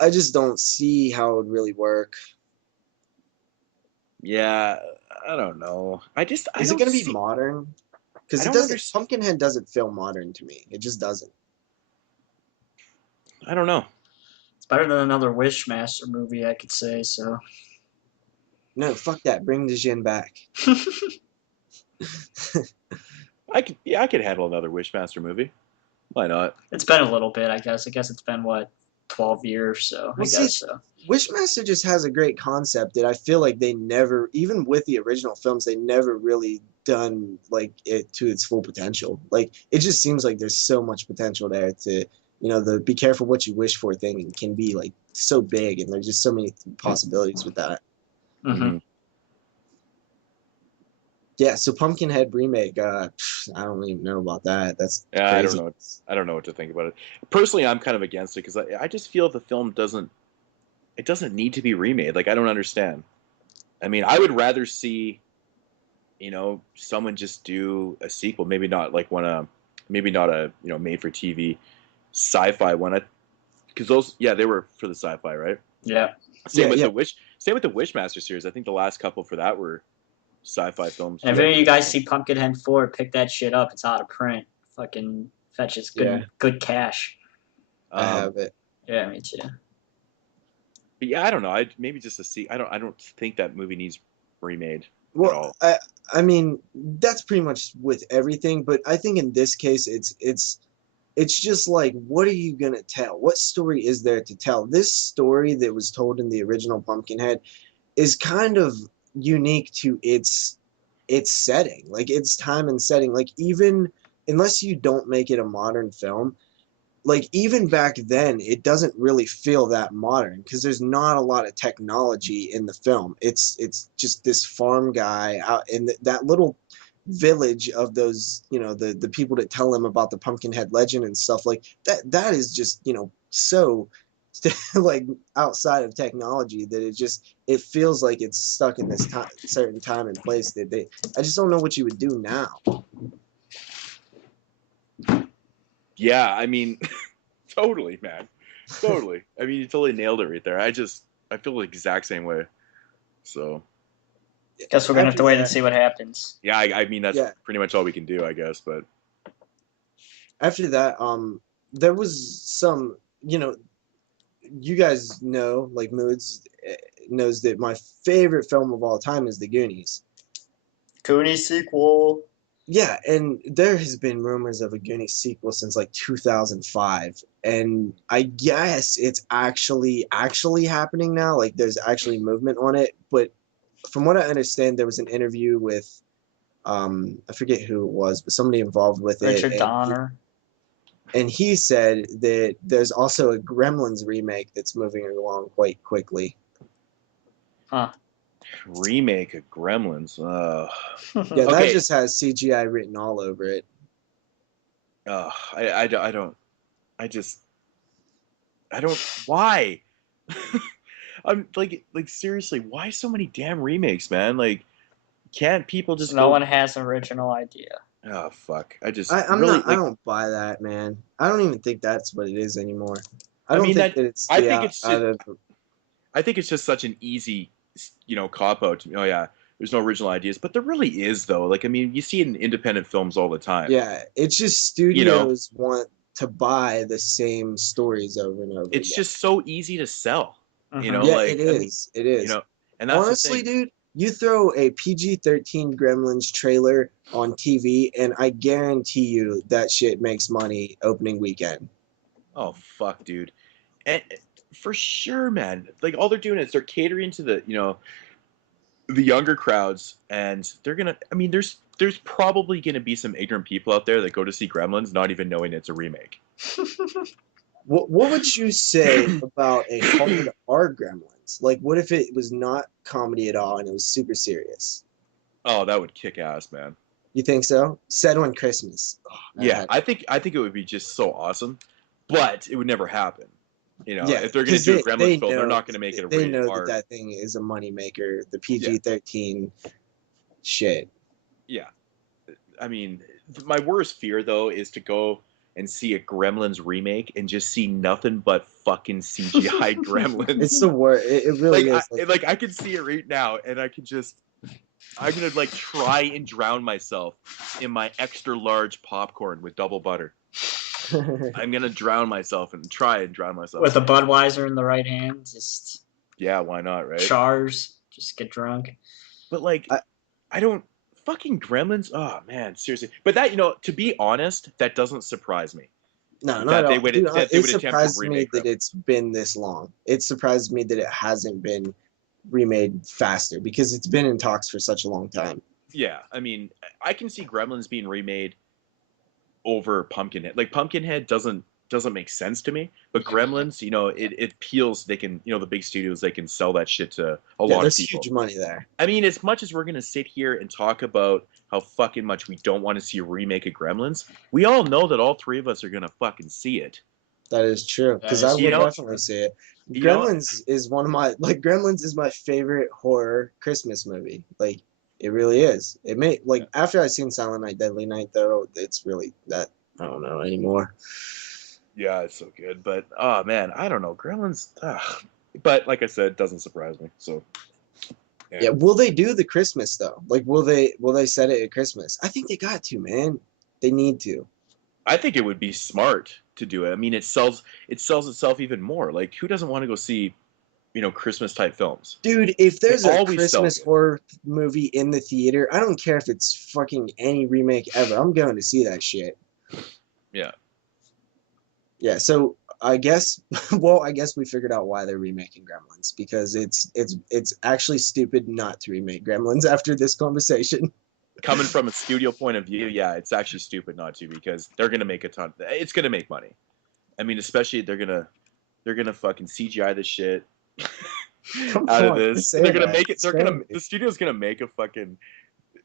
I just don't see how it would really work. Yeah, I don't know. Is it going to be modern? Because I it don't doesn't. understand. Pumpkinhead doesn't feel modern to me. It just doesn't. I don't know. It's better than another Wishmaster movie, I could say. So. No, fuck that. Bring the Jin back. I could handle another Wishmaster movie. Why not? It's been a little bit, I guess. I guess it's been what, 12 years, so I guess so. Wishmaster just has a great concept that I feel like they never, even with the original films, they never really done like it to its full potential. Like it just seems like there's so much potential there to, you know, the be careful what you wish for thing can be like so big, and there's just so many possibilities with that. Mm-hmm. Yeah, so Pumpkinhead Remake, I don't even know about that. That's crazy. I don't know. I don't know what to think about it. Personally, I'm kind of against it because I just feel the film doesn't need to be remade. Like I don't understand. I mean, I would rather see, you know, someone just do a sequel. Maybe not like maybe not a, you know, made for TV sci-fi one. Because those, yeah, they were for the sci-fi, right? Yeah. Same with the Wishmaster series. I think the last couple for that were sci-fi films. And if any of you guys see Pumpkinhead 4, pick that shit up. It's out of print. Fucking fetches good cash. I have it. Yeah, me too. But yeah, I don't know. Maybe just I don't think that movie needs remade well, at all. I mean, that's pretty much with everything. But I think in this case, it's just like, what are you gonna tell? What story is there to tell? This story that was told in the original Pumpkinhead is kind of unique to its setting, like its time and setting. Like even unless you don't make it a modern film, like even back then it doesn't really feel that modern because there's not a lot of technology in the film. It's just this farm guy out in that little village of those, you know, the people that tell him about the Pumpkinhead legend and stuff like that is just, you know, so like outside of technology that it feels like it's stuck in this certain time and place that I just don't know what you would do now. Yeah, I mean, totally, man, totally. I mean, you totally nailed it right there. I feel the exact same way. So, guess we're gonna have to wait and see what happens. Yeah, I mean that's pretty much all we can do, I guess. But after that, there was some, you know, you guys know, like Moodz knows that my favorite film of all time is The Goonies. Goonies sequel. Yeah, and there has been rumors of a Goonies sequel since like 2005, and I guess it's actually happening now. Like there's actually movement on it, but from what I understand, there was an interview with I forget who it was, but somebody involved with Richard it. Donner. And he said that there's also a Gremlins remake that's moving along quite quickly. Huh. Remake of Gremlins. Yeah, that just has CGI written all over it. I don't. Why? I'm like seriously, why so many damn remakes, man? Like, can't people just? So no one has an original idea. Oh fuck! I don't buy that, man. I don't even think that's what it is anymore. I think it's just such an easy, you know, cop out to me. Oh yeah, there's no original ideas, but there really is though. Like I mean, you see it in independent films all the time. Yeah, it's just studios want to buy the same stories over and over. It's just so easy to sell. You know, yeah, it is. It is. You know, and that's honestly, dude, you throw a PG-13 Gremlins trailer on TV, and I guarantee you that shit makes money opening weekend. Oh fuck, dude, and for sure, man. Like all they're doing is they're catering to the, you know, the younger crowds, and they're gonna. I mean, there's probably gonna be some ignorant people out there that go to see Gremlins not even knowing it's a remake. What would you say about a hard R Gremlins? Gremlins? Like, what if it was not comedy at all and it was super serious? Oh, that would kick ass, man. You think so? Set on Christmas. Oh, Yeah, I think it would be just so awesome, but it would never happen. You know, yeah, if they're going to do a Gremlins film, they're not going to make it a they rated know R. that thing is a moneymaker. The PG-13 shit. Yeah, I mean, my worst fear though is to go and see a Gremlins remake and just see nothing but fucking CGI Gremlins. It's the worst. It really is. Like I can see it right now, and I can just. I'm gonna like try and drown myself in my extra large popcorn with double butter. I'm gonna drown myself and try and drown myself with a Budweiser in the right hand. Just why not, right? Chars, just get drunk. But like, I don't fucking Gremlins. Oh man, seriously. But that to be honest, that doesn't surprise me. No, not at all. Dude, it surprised me remake that it's been this long. It surprised me that it hasn't been remade faster because it's been in talks for such a long time. Yeah, I mean, I can see Gremlins being remade over Pumpkinhead. Like Pumpkinhead doesn't make sense to me, but Gremlins, it appeals. They can, the big studios, they can sell that shit to a lot of people. There's huge money there. I mean, as much as we're gonna sit here and talk about how fucking much we don't want to see a remake of Gremlins, we all know that all three of us are gonna fucking see it. That is true, because I would definitely see it. Gremlins is one of my Gremlins is my favorite horror Christmas movie. Like, it really is. It may after I seen Silent Night, Deadly Night though, it's really that I don't know anymore. Yeah, it's so good, but oh man, I don't know Gremlins. But like I said, it doesn't surprise me. So yeah, will they do the Christmas though? Like, will they set it at Christmas? I think they got to, man. They need to. I think it would be smart to do it. I mean, it sells itself even more. Like, who doesn't want to go see, Christmas type films? Dude, if there's a Christmas horror movie in the theater, I don't care if it's fucking any remake ever. I'm going to see that shit. Yeah. Yeah, so I guess we figured out why they're remaking Gremlins, because it's actually stupid not to remake Gremlins after this conversation. Coming from a studio point of view, yeah, it's actually stupid not to, because they're gonna make a ton. It's gonna make money. I mean, especially they're gonna fucking CGI this shit out of this. They're gonna make it. The studio's gonna make a fucking,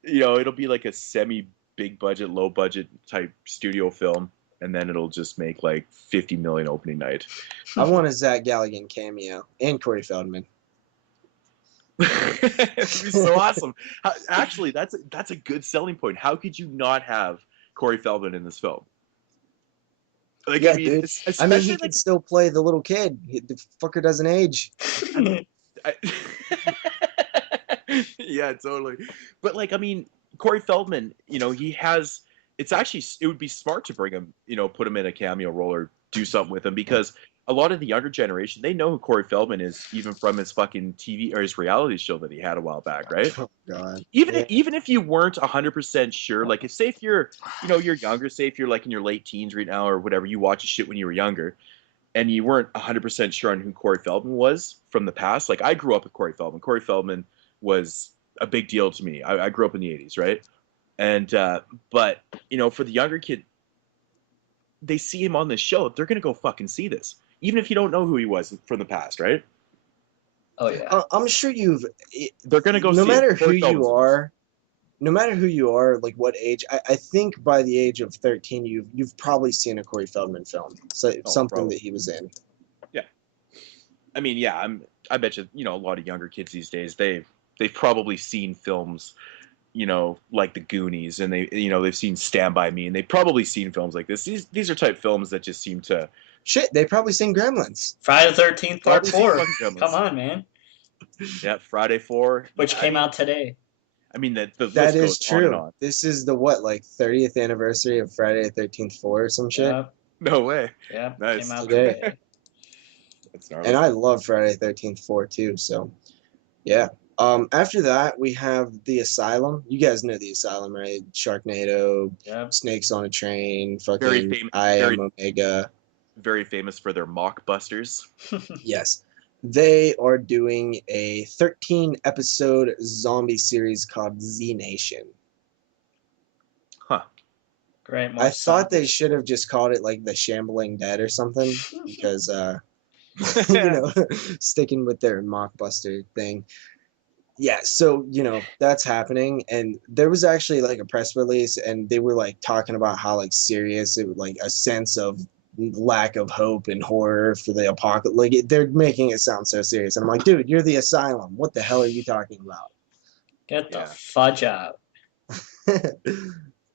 it'll be like a semi big budget, low budget type studio film, and then it'll just make like 50 million opening night. I want a Zach Galligan cameo and Corey Feldman. It'd be so awesome. Actually, that's a good selling point. How could you not have Corey Feldman in this film? Like, yeah, dude. I mean, he could still play the little kid. The fucker doesn't age. Yeah, totally. But like, I mean, Corey Feldman, he has. It would be smart to bring him, put him in a cameo role or do something with him, because a lot of the younger generation, they know who Corey Feldman is, even from his fucking TV or his reality show that he had a while back, right? Oh God. Even if you weren't 100% sure, like if you're, you're younger, say if you're like in your late teens right now or whatever, you watch a shit when you were younger, and you weren't 100% sure on who Corey Feldman was from the past. Like, I grew up with Corey Feldman. Corey Feldman was a big deal to me. I grew up in the 80s, right? And but for the younger kid, they see him on this show, they're gonna go fucking see this, even if you don't know who he was from the past, right? Oh yeah. I'm sure they're gonna go. No matter who you are, like what age, I think by the age of 13, you've probably seen a Corey Feldman film, something probably that he was in. Yeah. I mean, yeah, I bet you, a lot of younger kids these days, they've probably seen films, like The Goonies, and they've seen Stand By Me, and they've probably seen films like this. These are type films that just seem to. Shit, they've probably seen Gremlins. Friday the 13th Part 4. Come on, man. Yeah, Friday 4. Which came out today. I mean, the list that goes is true. on and on. This is the 30th anniversary of Friday the 13th 4 or some shit. No way. Yeah, nice. Came out today. And I love Friday the 13th 4 too. So, yeah. After that, we have the Asylum. You guys know the Asylum, right? Sharknado, Snakes on a Train, fucking I Am Omega. Very famous for their mockbusters. Yes. They are doing a 13-episode zombie series called Z Nation. Huh. Great. I thought they should have just called it like The Shambling Dead or something, because Sticking with their mockbuster thing. Yeah, so that's happening, and there was actually like a press release, and they were like talking about how like serious it was, like a sense of lack of hope and horror for the apocalypse. Like they're making it sound so serious, and I'm like, dude, you're the Asylum. What the hell are you talking about? Get the Yeah. fudge out.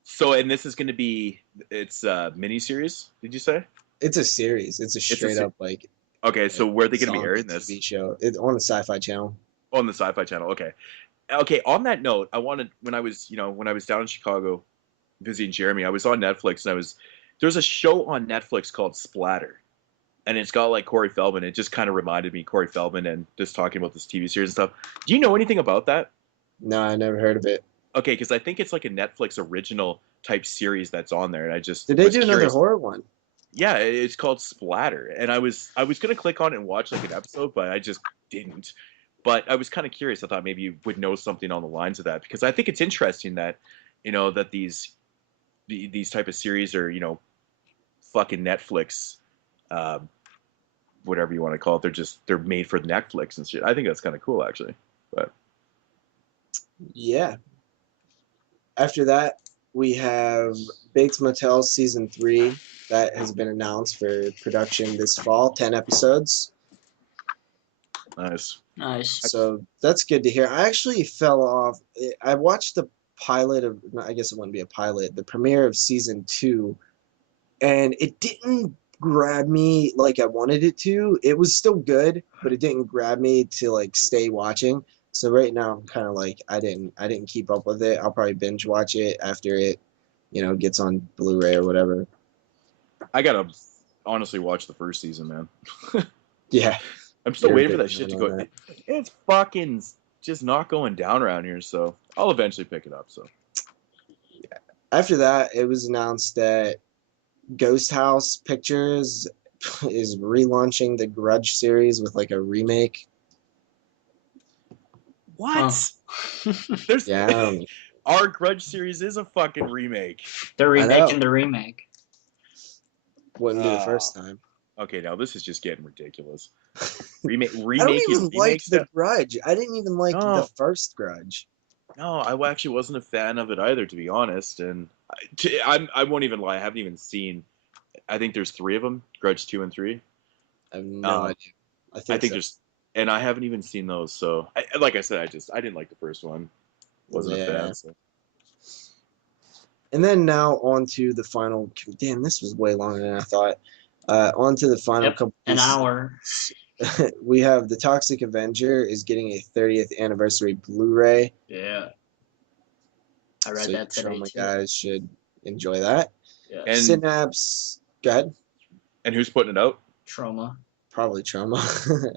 So, and this is going to be it's a miniseries. Did you say? It's a series. It's a straight up like Okay, so where are they going to be zombie airing this? TV show. It's on the Sci-Fi Channel. On the Sci-Fi Channel. Okay. Okay. On that note, I wanted when I was down in Chicago visiting Jeremy, I was on Netflix and there's a show on Netflix called Splatter, and it's got like Corey Feldman. It just kind of reminded me Corey Feldman and just talking about this TV series and stuff. Do you know anything about that? No, I never heard of it. Okay, because I think it's like a Netflix original type series that's on there, and I just Did they was do another curious. horror one? Yeah, it's called Splatter, and I was gonna click on it and watch like an episode, but I just didn't. But I was kind of curious. I thought maybe you would know something on the lines of that because I think it's interesting that that these type of series are fucking Netflix, whatever you want to call it. They're made for Netflix and shit. I think that's kind of cool actually. But Yeah. After that, we have Bates Motel Season 3 that has been announced for production this fall, 10 episodes. nice. So that's good to hear. I actually fell off. I watched the pilot of, I guess it wouldn't be a pilot, the premiere of Season 2, and it didn't grab me like I wanted it to. It was still good, but it didn't grab me to like stay watching. So right now I'm kind of like I didn't keep up with it. I'll probably binge watch it after it, gets on Blu-ray or whatever. I gotta honestly watch the first season, man. Yeah, I'm still You're a waiting for big that shit to fan go. on that. It's fucking just not going down around here, so I'll eventually pick it up. So After that, it was announced that Ghost House Pictures is relaunching the Grudge series with like a remake. what? There's Yeah, our Grudge series is a fucking remake. They're I know. remaking the remake. Wouldn't be the first time. Okay, now this is just getting ridiculous. I don't even like the stuff. Grudge. I didn't even like No. the first Grudge. No, I actually wasn't a fan of it either, to be honest. And I won't even lie. I haven't even seen. I think there's 3 of them: Grudge 2 and 3. I have no idea. I think so. there's, and I haven't even seen those. So, like I said, I didn't like the first one. Wasn't a fan. So. And then now on to the final. Damn, this was way longer than I thought. On to the final couple. An hour. We have the Toxic Avenger is getting a 30th anniversary Blu-ray. Yeah. I read that today too. Guys should enjoy that. Yeah. And Synapse. Go ahead. And who's putting it out? Trauma. Probably Trauma.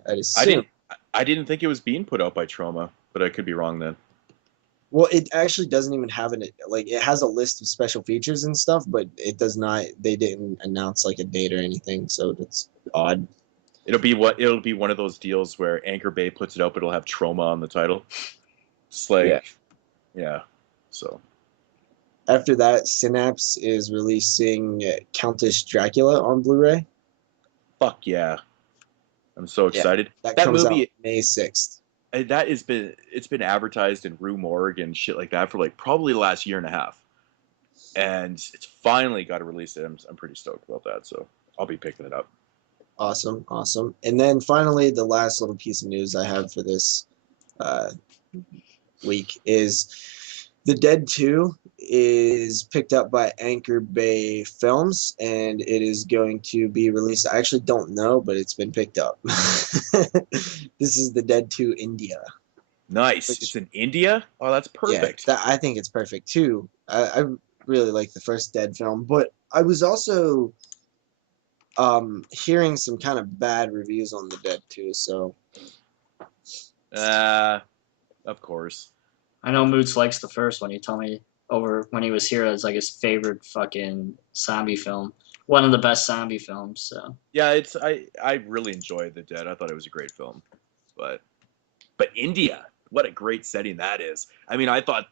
I didn't think it was being put out by Trauma, but I could be wrong then. Well, it actually doesn't even have it has a list of special features and stuff, but it does not. They didn't announce like a date or anything, so that's odd. It'll be one of those deals where Anchor Bay puts it out, but it'll have Trauma on the title. It's like, yeah. So after that, Synapse is releasing Countess Dracula on Blu-ray. Fuck yeah! I'm so excited. That that comes movie out May 6th. It's been advertised in Rue Morgue and shit like that for like probably the last year and a half, and it's finally got a release date. I'm pretty stoked about that, so I'll be picking it up. Awesome. And then finally, the last little piece of news I have for this week is The Dead 2 is picked up by Anchor Bay Films, and it is going to be released. I actually don't know, but it's been picked up. This is The Dead 2 India. Nice. It's in India? Oh, that's perfect. Yeah, I think it's perfect, too. I really like the first Dead film, but I was also hearing some kind of bad reviews on The Dead 2, so... Of course. I know Moodz likes the first one. He told me over when he was here, it was like his favorite fucking zombie film. One of the best zombie films. So yeah, I really enjoyed The Dead. I thought it was a great film, but India, what a great setting that is. I mean, I thought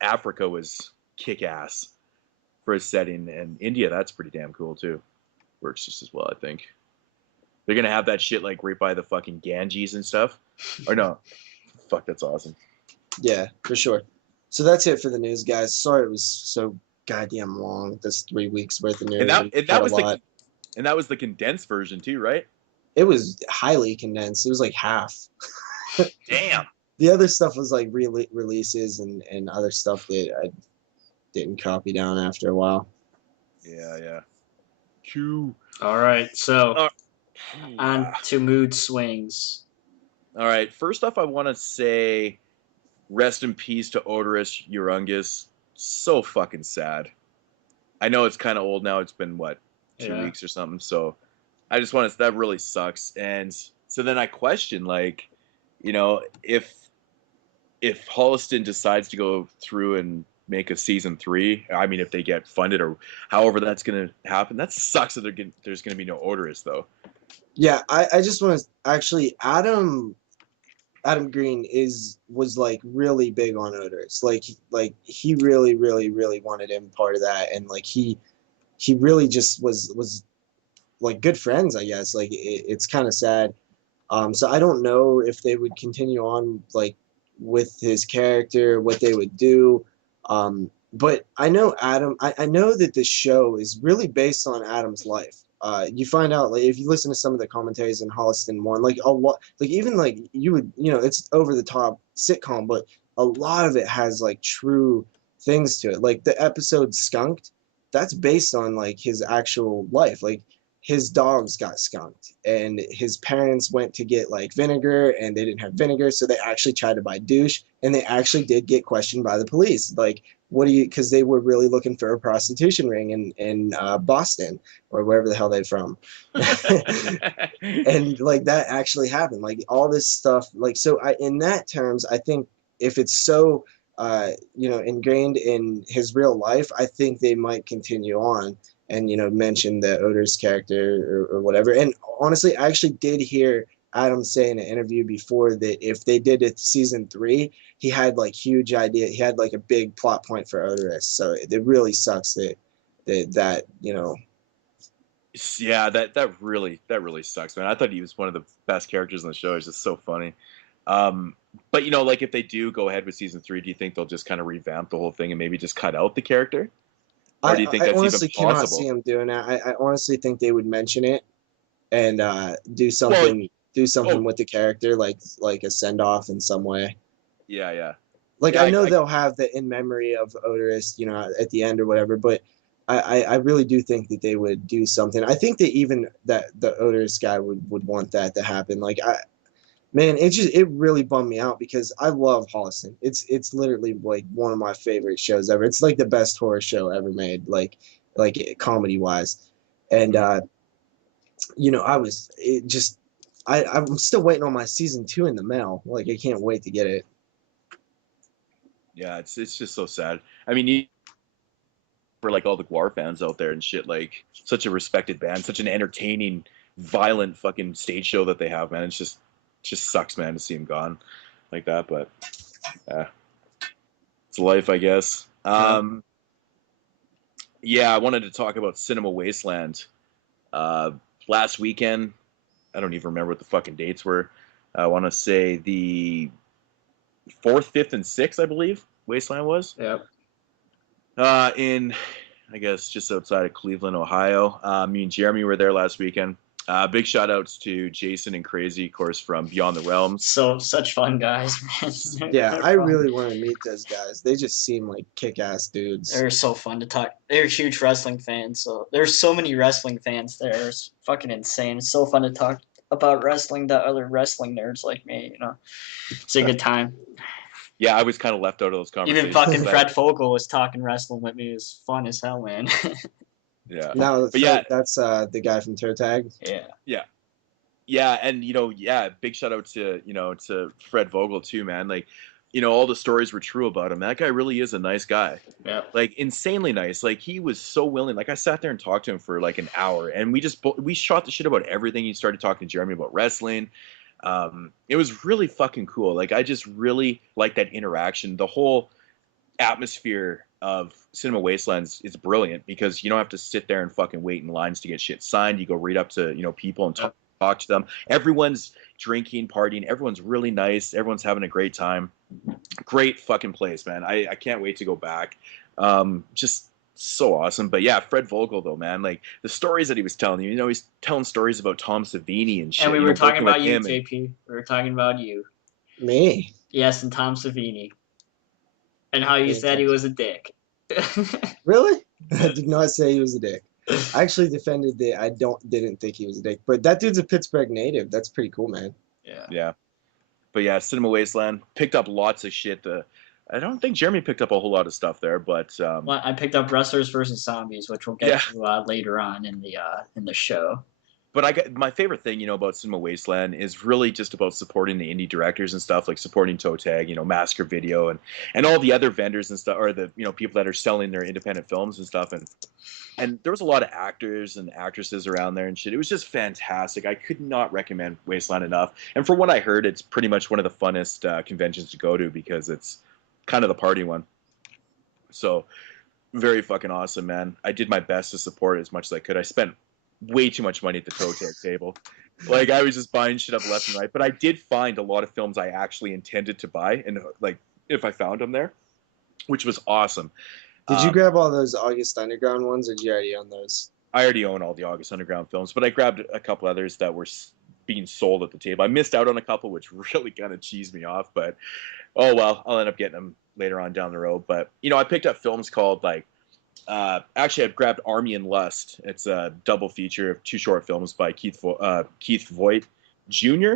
Africa was kick ass for a setting, and India, that's pretty damn cool too. works just as well. I think they're gonna have that shit like right by the fucking Ganges and stuff. Or no, fuck, that's awesome. Yeah, for sure. So that's it for the news, guys. Sorry it was so goddamn long. This 3 weeks worth of news. And that Cut was a lot. that was the condensed version too, right? It was highly condensed. It was like half. Damn. The other stuff was like releases and other stuff that I didn't copy down after a while. Yeah. Q. All right, so Hmm. on to Moodz Swingz. All right. First off, I want to say rest in peace to Oderus Urungus. So fucking sad. I know it's kind of old now. It's been what, 2 weeks or something. So I just want to. That really sucks. And so then I question, like, you know, if Hiolliston decides to go through and make a season 3, I mean, if they get funded or however that's gonna happen, that sucks that there's gonna be no Oderus though. Yeah, I just want to actually Adam Green was like really big on Oderus. Like he really wanted him part of that, and like he really just was like good friends, I guess. Like it's kind of sad. So I don't know if they would continue on like with his character, what they would do. But I know Adam. I know that this show is really based on Adam's life. You find out like if you listen to some of the commentaries in Hiolliston 1, like a lot, like even like you would, it's over the top sitcom, but a lot of it has like true things to it. Like the episode Skunked, that's based on like his actual life. Like his dogs got skunked and his parents went to get like vinegar and they didn't have vinegar, so they actually tried to buy douche and they actually did get questioned by the police. Like, what do you, because they were really looking for a prostitution ring in Boston or wherever the hell they're from. And like that actually happened, like all this stuff. Like, so in that terms, I think if it's so ingrained in his real life, I think they might continue on and mention the Oderus character or whatever. And honestly, I actually did hear Adam say in an interview before that if they did it season 3, he had like huge idea. He had like a big plot point for Oderus. So it really sucks that. Yeah, that really sucks, man. I thought he was one of the best characters on the show. He's just so funny. But like if they do go ahead with season 3, do you think they'll just kind of revamp the whole thing and maybe just cut out the character? Or do you think I that's honestly even possible? cannot see him doing that. I honestly think they would mention it and do something with the character, like a send off in some way. Yeah. Like yeah, I know they'll have the in memory of Oderus, at the end or whatever, but I really do think that they would do something. I think that even that the Oderus guy would want that to happen. Like it really bummed me out because I love Hiolliston. It's literally like one of my favorite shows ever. It's like the best horror show ever made, like comedy wise. And I'm still waiting on my season 2 in the mail. Like I can't wait to get it. Yeah, it's just so sad. I mean, for like all the Guar fans out there and shit, like such a respected band, such an entertaining, violent fucking stage show that they have, man. It's just sucks, man, to see him gone like that. But it's life, I guess. Yeah, I wanted to talk about Cinema Wasteland. Last weekend, I don't even remember what the fucking dates were. I want to say the 4th, 5th, and 6th, I believe, Wasteland was. Yep. In, I guess, just outside of Cleveland, Ohio. Me and Jeremy were there last weekend. Big shout outs to Jason and Crazy, of course, from Beyond the Realms. So such fun guys, man. Yeah, I really want to meet those guys. They just seem like kick-ass dudes. They're so fun to talk. They're huge wrestling fans. So there's so many wrestling fans there. It's fucking insane. It's so fun to talk about wrestling to other wrestling nerds like me. It's a good time. Yeah, I was kind of left out of those conversations. Even fucking Fred Fogel was talking wrestling with me. It was fun as hell, man. Yeah. No, but yeah, that's the guy from Toe Tag. Yeah, and big shout out to to Fred Vogel too, man. Like, all the stories were true about him. That guy really is a nice guy. Yeah. Like insanely nice. Like he was so willing. Like I sat there and talked to him for like an hour, and we shot the shit about everything. He started talking to Jeremy about wrestling. It was really fucking cool. Like I just really like that interaction. The whole atmosphere of Cinema Wastelands is brilliant because you don't have to sit there and fucking wait in lines to get shit signed. You go right up to, people and talk to them. Everyone's drinking, partying. Everyone's really nice. Everyone's having a great time. Great fucking place, man. I can't wait to go back. Just so awesome. But yeah, Fred Vogel though, man, like the stories that he was telling you, he's telling stories about Tom Savini and shit. And we were talking about you, JP. We were talking about you. Me? Yes, and Tom Savini. And how you said he was a dick. Really? I did not say he was a dick. I actually defended that. Didn't think he was a dick. But that dude's a Pittsburgh native. That's pretty cool, man. Yeah. But yeah, Cinema Wasteland picked up lots of shit. I don't think Jeremy picked up a whole lot of stuff there, but well, I picked up Wrestlers versus Zombies, which we'll get to later on in the show. But I got my favorite thing, about Cinema Wasteland is really just about supporting the indie directors and stuff, like supporting Toe Tag, Massacre Video, and all the other vendors and stuff, or the people that are selling their independent films and stuff, and there was a lot of actors and actresses around there and shit. It was just fantastic. I could not recommend Wasteland enough. And from what I heard, it's pretty much one of the funnest conventions to go to because it's kind of the party one. So very fucking awesome, man. I did my best to support it as much as I could. I spent way too much money at the Toe Tag table. Like I was just buying shit up left and right. But I did find a lot of films I actually intended to buy, and like if I found them there, which was awesome. Did you grab all those August Underground ones, or did you already own those? I already own all the August Underground films, but I grabbed a couple others that were being sold at the table. I missed out on a couple, which really kind of cheesed me off. But oh well, I'll end up getting them later on down the road. But I picked up films called like. Actually, I grabbed Army and Lust. It's a double feature of 2 short films by Keith Voigt Jr.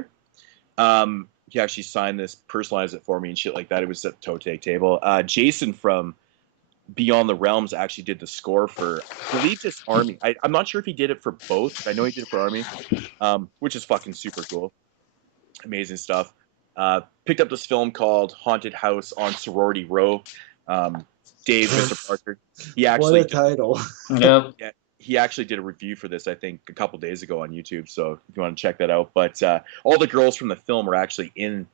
He actually signed this, personalized it for me and shit like that. It was at the Toe Tag table. Jason from Beyond the Realms actually did the score for, I believe, this Army. I'm not sure if he did it for both. I know he did it for Army, which is fucking super cool. Amazing stuff. Picked up this film called Haunted House on Sorority Row. Dave, Mr. Parker. He actually what a title. Yep. Yeah, he actually did a review for this, I think, a couple days ago on YouTube. So if you want to check that out. But all the girls from the film are actually in,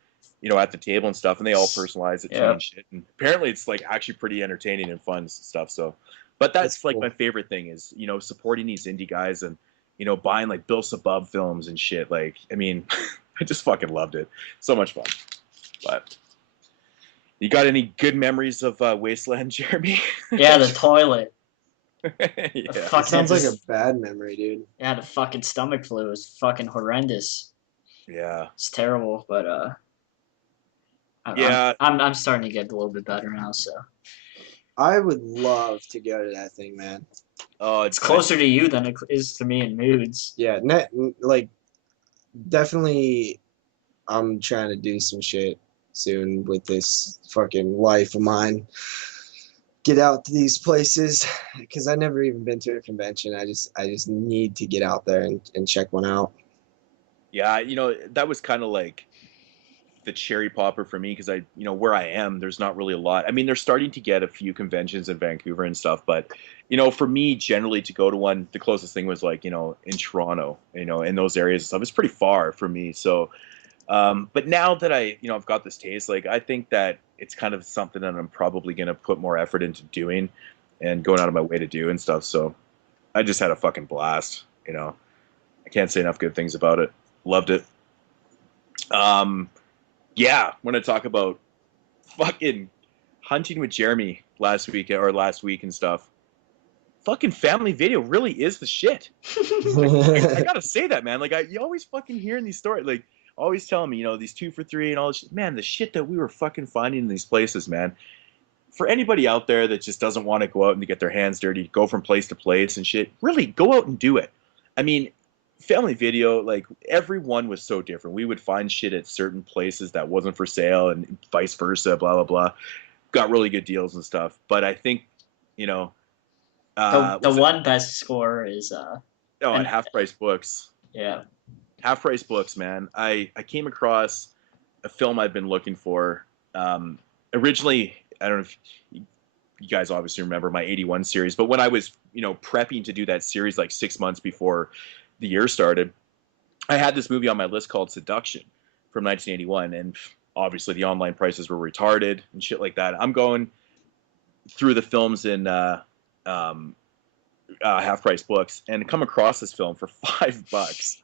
at the table and stuff, and they all personalize it too and shit. And apparently it's like actually pretty entertaining and fun stuff. So, but that's like cool. My favorite thing is, supporting these indie guys and, buying like Bill Sabub films and shit. Like, I mean, I just fucking loved it. So much fun. But you got any good memories of Wasteland, Jeremy? Yeah, the toilet. Yeah. That sounds like a bad memory, dude. Yeah, the fucking stomach flu was fucking horrendous. Yeah. It's terrible, but yeah. I'm starting to get a little bit better now, so. I would love to go to that thing, man. Oh, it's closer to you than it is to me in Moodz. Yeah, definitely I'm trying to do some shit soon with this fucking life of mine. Get out to these places because I've never even been to a convention. I just need to get out there and check one out. Yeah, that was kind of like the cherry popper for me because where I am, there's not really a lot. I mean, they're starting to get a few conventions in Vancouver and stuff, but for me, generally to go to one, the closest thing was like in Toronto, in those areas and stuff. It's pretty far for me, so. But now that I've got this taste, like I think that it's kind of something that I'm probably going to put more effort into doing and going out of my way to do and stuff. So I just had a fucking blast, I can't say enough good things about it. Loved it. Yeah, want to talk about fucking hunting with Jeremy last week and stuff. Fucking Family Video really is the shit. I gotta say that, man. Like you always fucking hear in these stories, like, always telling me, these 2 for $3 and all this shit. Man, the shit that we were fucking finding in these places, man. For anybody out there that just doesn't want to go out and get their hands dirty, go from place to place and shit, really go out and do it. I mean, Family Video, like, everyone was so different. We would find shit at certain places that wasn't for sale and vice versa, blah, blah, blah. Got really good deals and stuff. But I think, the one best score is... at Half Price Books. Yeah. Half Price Books, man. I came across a film I've been looking for. Originally, I don't know if you guys obviously remember my 81 series, but when I was, prepping to do that series like 6 months before the year started, I had this movie on my list called Seduction from 1981, and obviously the online prices were retarded and shit like that. I'm going, through the films in half price books and come across this film for $5.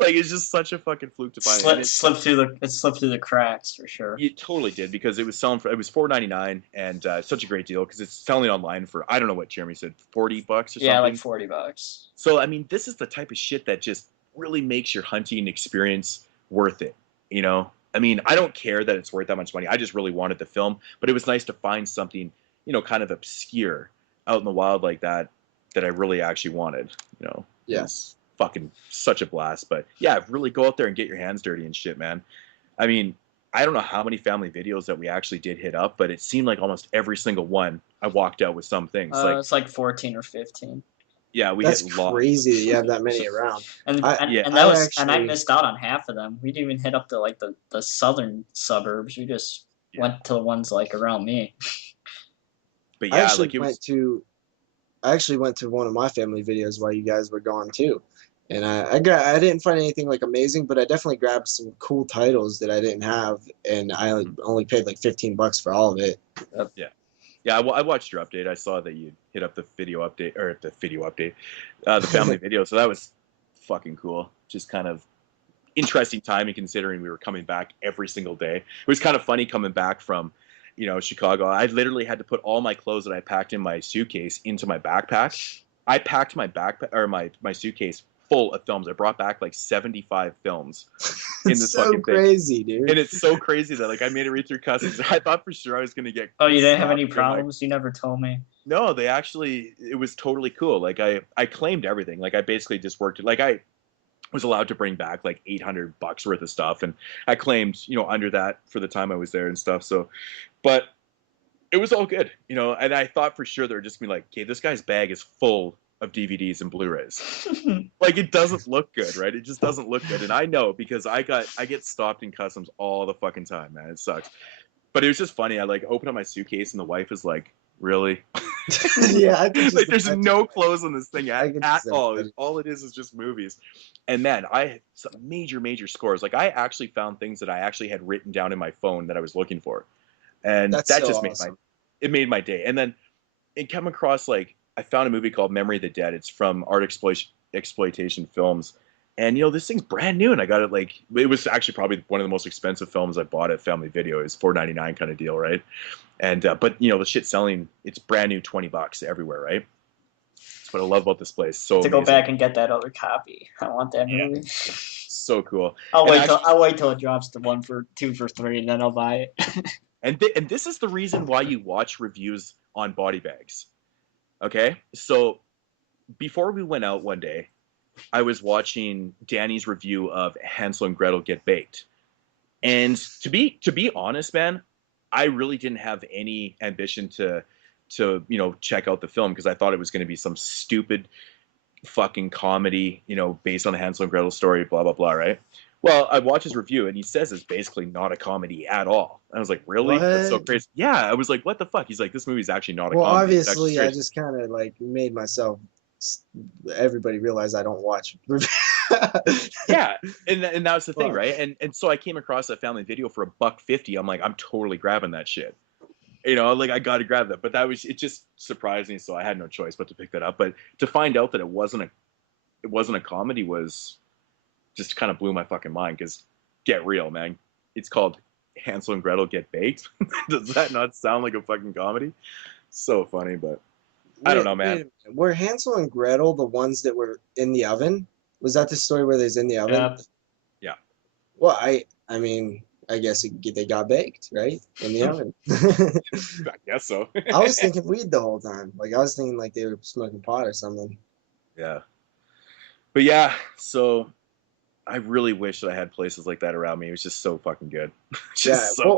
Like, it's just such a fucking fluke to find. It slipped through the cracks for sure. It totally did, because it was selling for, it was $4.99, and such a great deal because it's selling online for, I don't know what Jeremy said, $40 or something. Yeah, like $40. So I mean, this is the type of shit that just really makes your hunting experience worth it. You know, I mean, I don't care that it's worth that much money. I just really wanted the film, but it was nice to find something, you know, kind of obscure out in the wild like that I really actually wanted. You know, yes. Fucking such a blast. But yeah, really go out there and get your hands dirty and shit, man. I mean, I don't know how many family videos that we actually did hit up, but it seemed like almost every single one I walked out with some things. It's like 14 or 15. Yeah, we That's hit lots. crazy that you have that many around. And I missed out on half of them. We didn't even hit up the southern suburbs. We just went to the ones like around me. But yeah, I actually went to one of my family videos while you guys were gone too. And I didn't find anything like amazing, but I definitely grabbed some cool titles that I didn't have, and I only paid like $15 for all of it. Yeah, I watched your update. I saw that you hit up the family video. So that was fucking cool. Just kind of interesting timing, considering we were coming back every single day. It was kind of funny coming back from, you know, Chicago. I literally had to put all my clothes that I packed in my suitcase into my backpack. I packed my backpack or my suitcase full of films. I brought back like 75 films in this fucking thing. Crazy, dude. And it's so crazy that like I made it read through customs. I thought for sure I was gonna get. Oh, you didn't have any problems? Like, you never told me. No, it was totally cool. Like I claimed everything. Like I basically just worked it. Like I was allowed to bring back like $800 worth of stuff, and I claimed, you know, under that for the time I was there and stuff. So, but it was all good, you know. And I thought for sure they were just gonna be like, okay, this guy's bag is full of DVDs and Blu-rays. Like, it doesn't look good, right? It just doesn't look good. And I know, because I get stopped in customs all the fucking time, man. It sucks. But it was just funny. I like opened up my suitcase and the wife is like, really? Yeah, I can like, there's no clothes on this thing at all. All it is just movies. And man, I had some major scores. Like, I actually found things that I actually had written down in my phone that I was looking for. And that just made my day. And then it came across, like, I found a movie called Memory of the Dead. It's from Art Exploitation Films. And, you know, this thing's brand new, and I got it, like, it was actually probably one of the most expensive films I bought at Family Video. It was $4.99 kind of deal, right? And, but, you know, the shit's selling, it's brand new, $20 everywhere, right? That's what I love about this place. So to go back and get that other copy. I want that movie. So cool. I'll wait till it drops to 1 for 2 for 3, and then I'll buy it. And this is the reason why you watch reviews on body bags. Okay, so before we went out one day, I was watching Danny's review of Hansel and Gretel Get Baked, and to be honest, man, I really didn't have any ambition to you know, check out the film, because I thought it was going to be some stupid fucking comedy, you know, based on the Hansel and Gretel story, blah blah blah, right? Well, I watched his review, and he says it's basically not a comedy at all. I was like, really? What? That's so crazy. Yeah, I was like, what the fuck? He's like, this movie's actually not a comedy. Well, obviously, I just kind of like made myself. Everybody realize I don't watch. Yeah, and that was the thing, right? And so I came across that family video for $1.50. I'm like, I'm totally grabbing that shit. You know, like, I got to grab that. But it just surprised me, so I had no choice but to pick that up. But to find out that it wasn't a comedy was just kind of blew my fucking mind, because get real, man. It's called Hansel and Gretel Get Baked. Does that not sound like a fucking comedy? So funny, but I don't know, man. Were Hansel and Gretel the ones that were in the oven? Was that the story where they're in the oven? Yeah. Well, I mean, I guess they got baked, right? In the oven. I guess so. I was thinking weed the whole time. Like, I was thinking like they were smoking pot or something. Yeah. But yeah, so I really wish that I had places like that around me. It was just so fucking good. Good,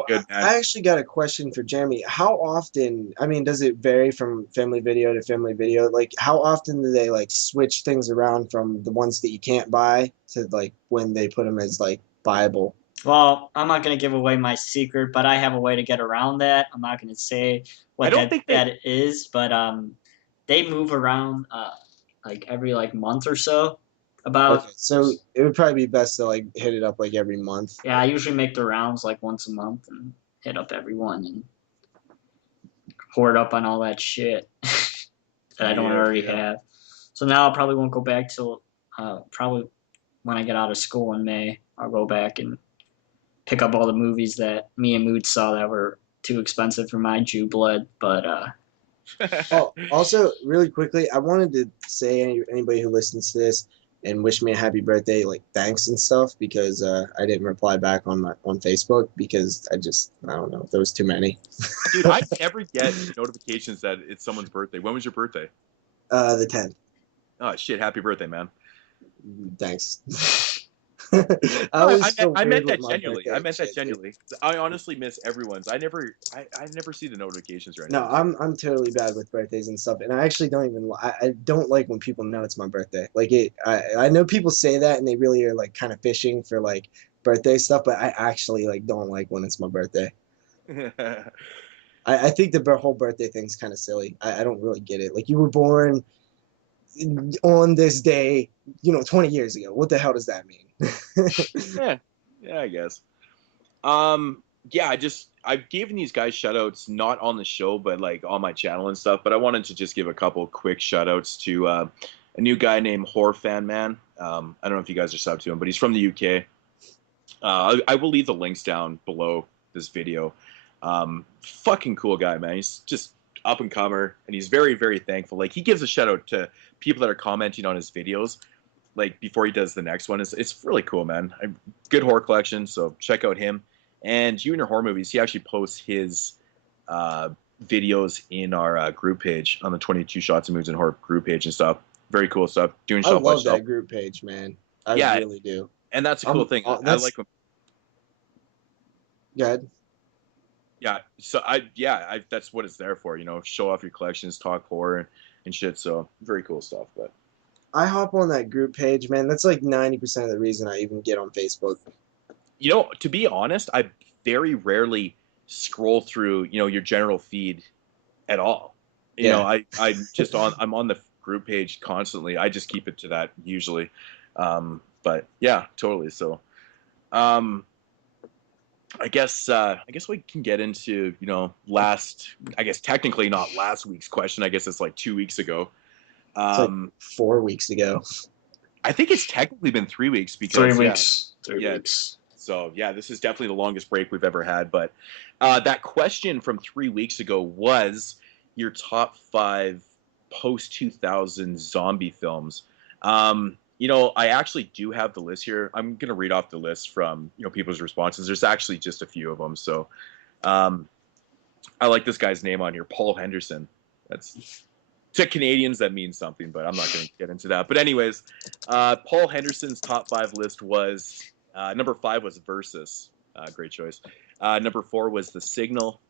man. I actually got a question for Jeremy. How often, I mean, does it vary from family video to family video? Like, how often do they, like, switch things around from the ones that you can't buy to, like, when they put them as, like, buyable? Well, I'm not going to give away my secret, but I have a way to get around that. I'm not going to say what that is, but they move around, like, every, like, month or so. Okay, so it would probably be best to like hit it up like every month. Yeah, I usually make the rounds like once a month and hit up everyone. And hoard up on all that shit that I don't already have. So now I probably won't go back till probably when I get out of school in May. I'll go back and pick up all the movies that me and Moodz saw that were too expensive for my Jew blood. But Oh, also, really quickly, I wanted to say anybody who listens to this and wish me a happy birthday, like thanks and stuff, because I didn't reply back on Facebook because I don't know, there was too many. Dude, I never get notifications that it's someone's birthday. When was your birthday? The 10th. Oh shit! Happy birthday, man. Thanks. I meant that genuinely. I meant that genuinely. I honestly miss everyone's. I never see the notifications right now. No, I'm totally bad with birthdays and stuff, and I actually don't even. I don't like when people know it's my birthday. Like I know people say that and they really are like kind of fishing for like birthday stuff, but I actually like don't like when it's my birthday. I think the whole birthday thing's kind of silly. I don't really get it. Like you were born on this day, 20 years ago. What the hell does that mean? yeah, I guess. Yeah, I've given these guys shoutouts not on the show, but like on my channel and stuff. But I wanted to just give a couple quick shoutouts to a new guy named Horror Fan Man. I don't know if you guys are subbed to him, but he's from the UK. I will leave the links down below this video. Fucking cool guy, man. He's just up and comer, and he's very, very thankful. Like he gives a shout out to people that are commenting on his videos, like before he does the next one. It's really cool, man. Good horror collection, so check out him. And You and Your Horror Movies, he actually posts his videos in our group page on the 22 Shots of Moods and Horror group page and stuff. Very cool stuff. Doing stuff. I love that group page, man. I really do. And that's a cool thing. I like when. Go ahead. Yeah, so that's what it's there for, show off your collections, talk horror and shit. So very cool stuff. But I hop on that group page, man. That's like 90% of the reason I even get on Facebook. To be honest, I very rarely scroll through, your general feed at all. I'm on the group page constantly. I just keep it to that usually. But yeah, totally. So, I guess we can get into, technically not last week's question. I guess it's like 2 weeks ago. It's like 4 weeks ago. I think it's technically been 3 weeks because 3 weeks. 3 weeks. So yeah, this is definitely the longest break we've ever had. But that question from 3 weeks ago was your top 5 post-2000 zombie films. I actually do have the list here. I'm going to read off the list from, people's responses. There's actually just a few of them. So I like this guy's name on here, Paul Henderson. To Canadians, that means something, but I'm not going to get into that. But anyways, Paul Henderson's top 5 list was, number 5 was Versus. Great choice. Number 4 was The Signal.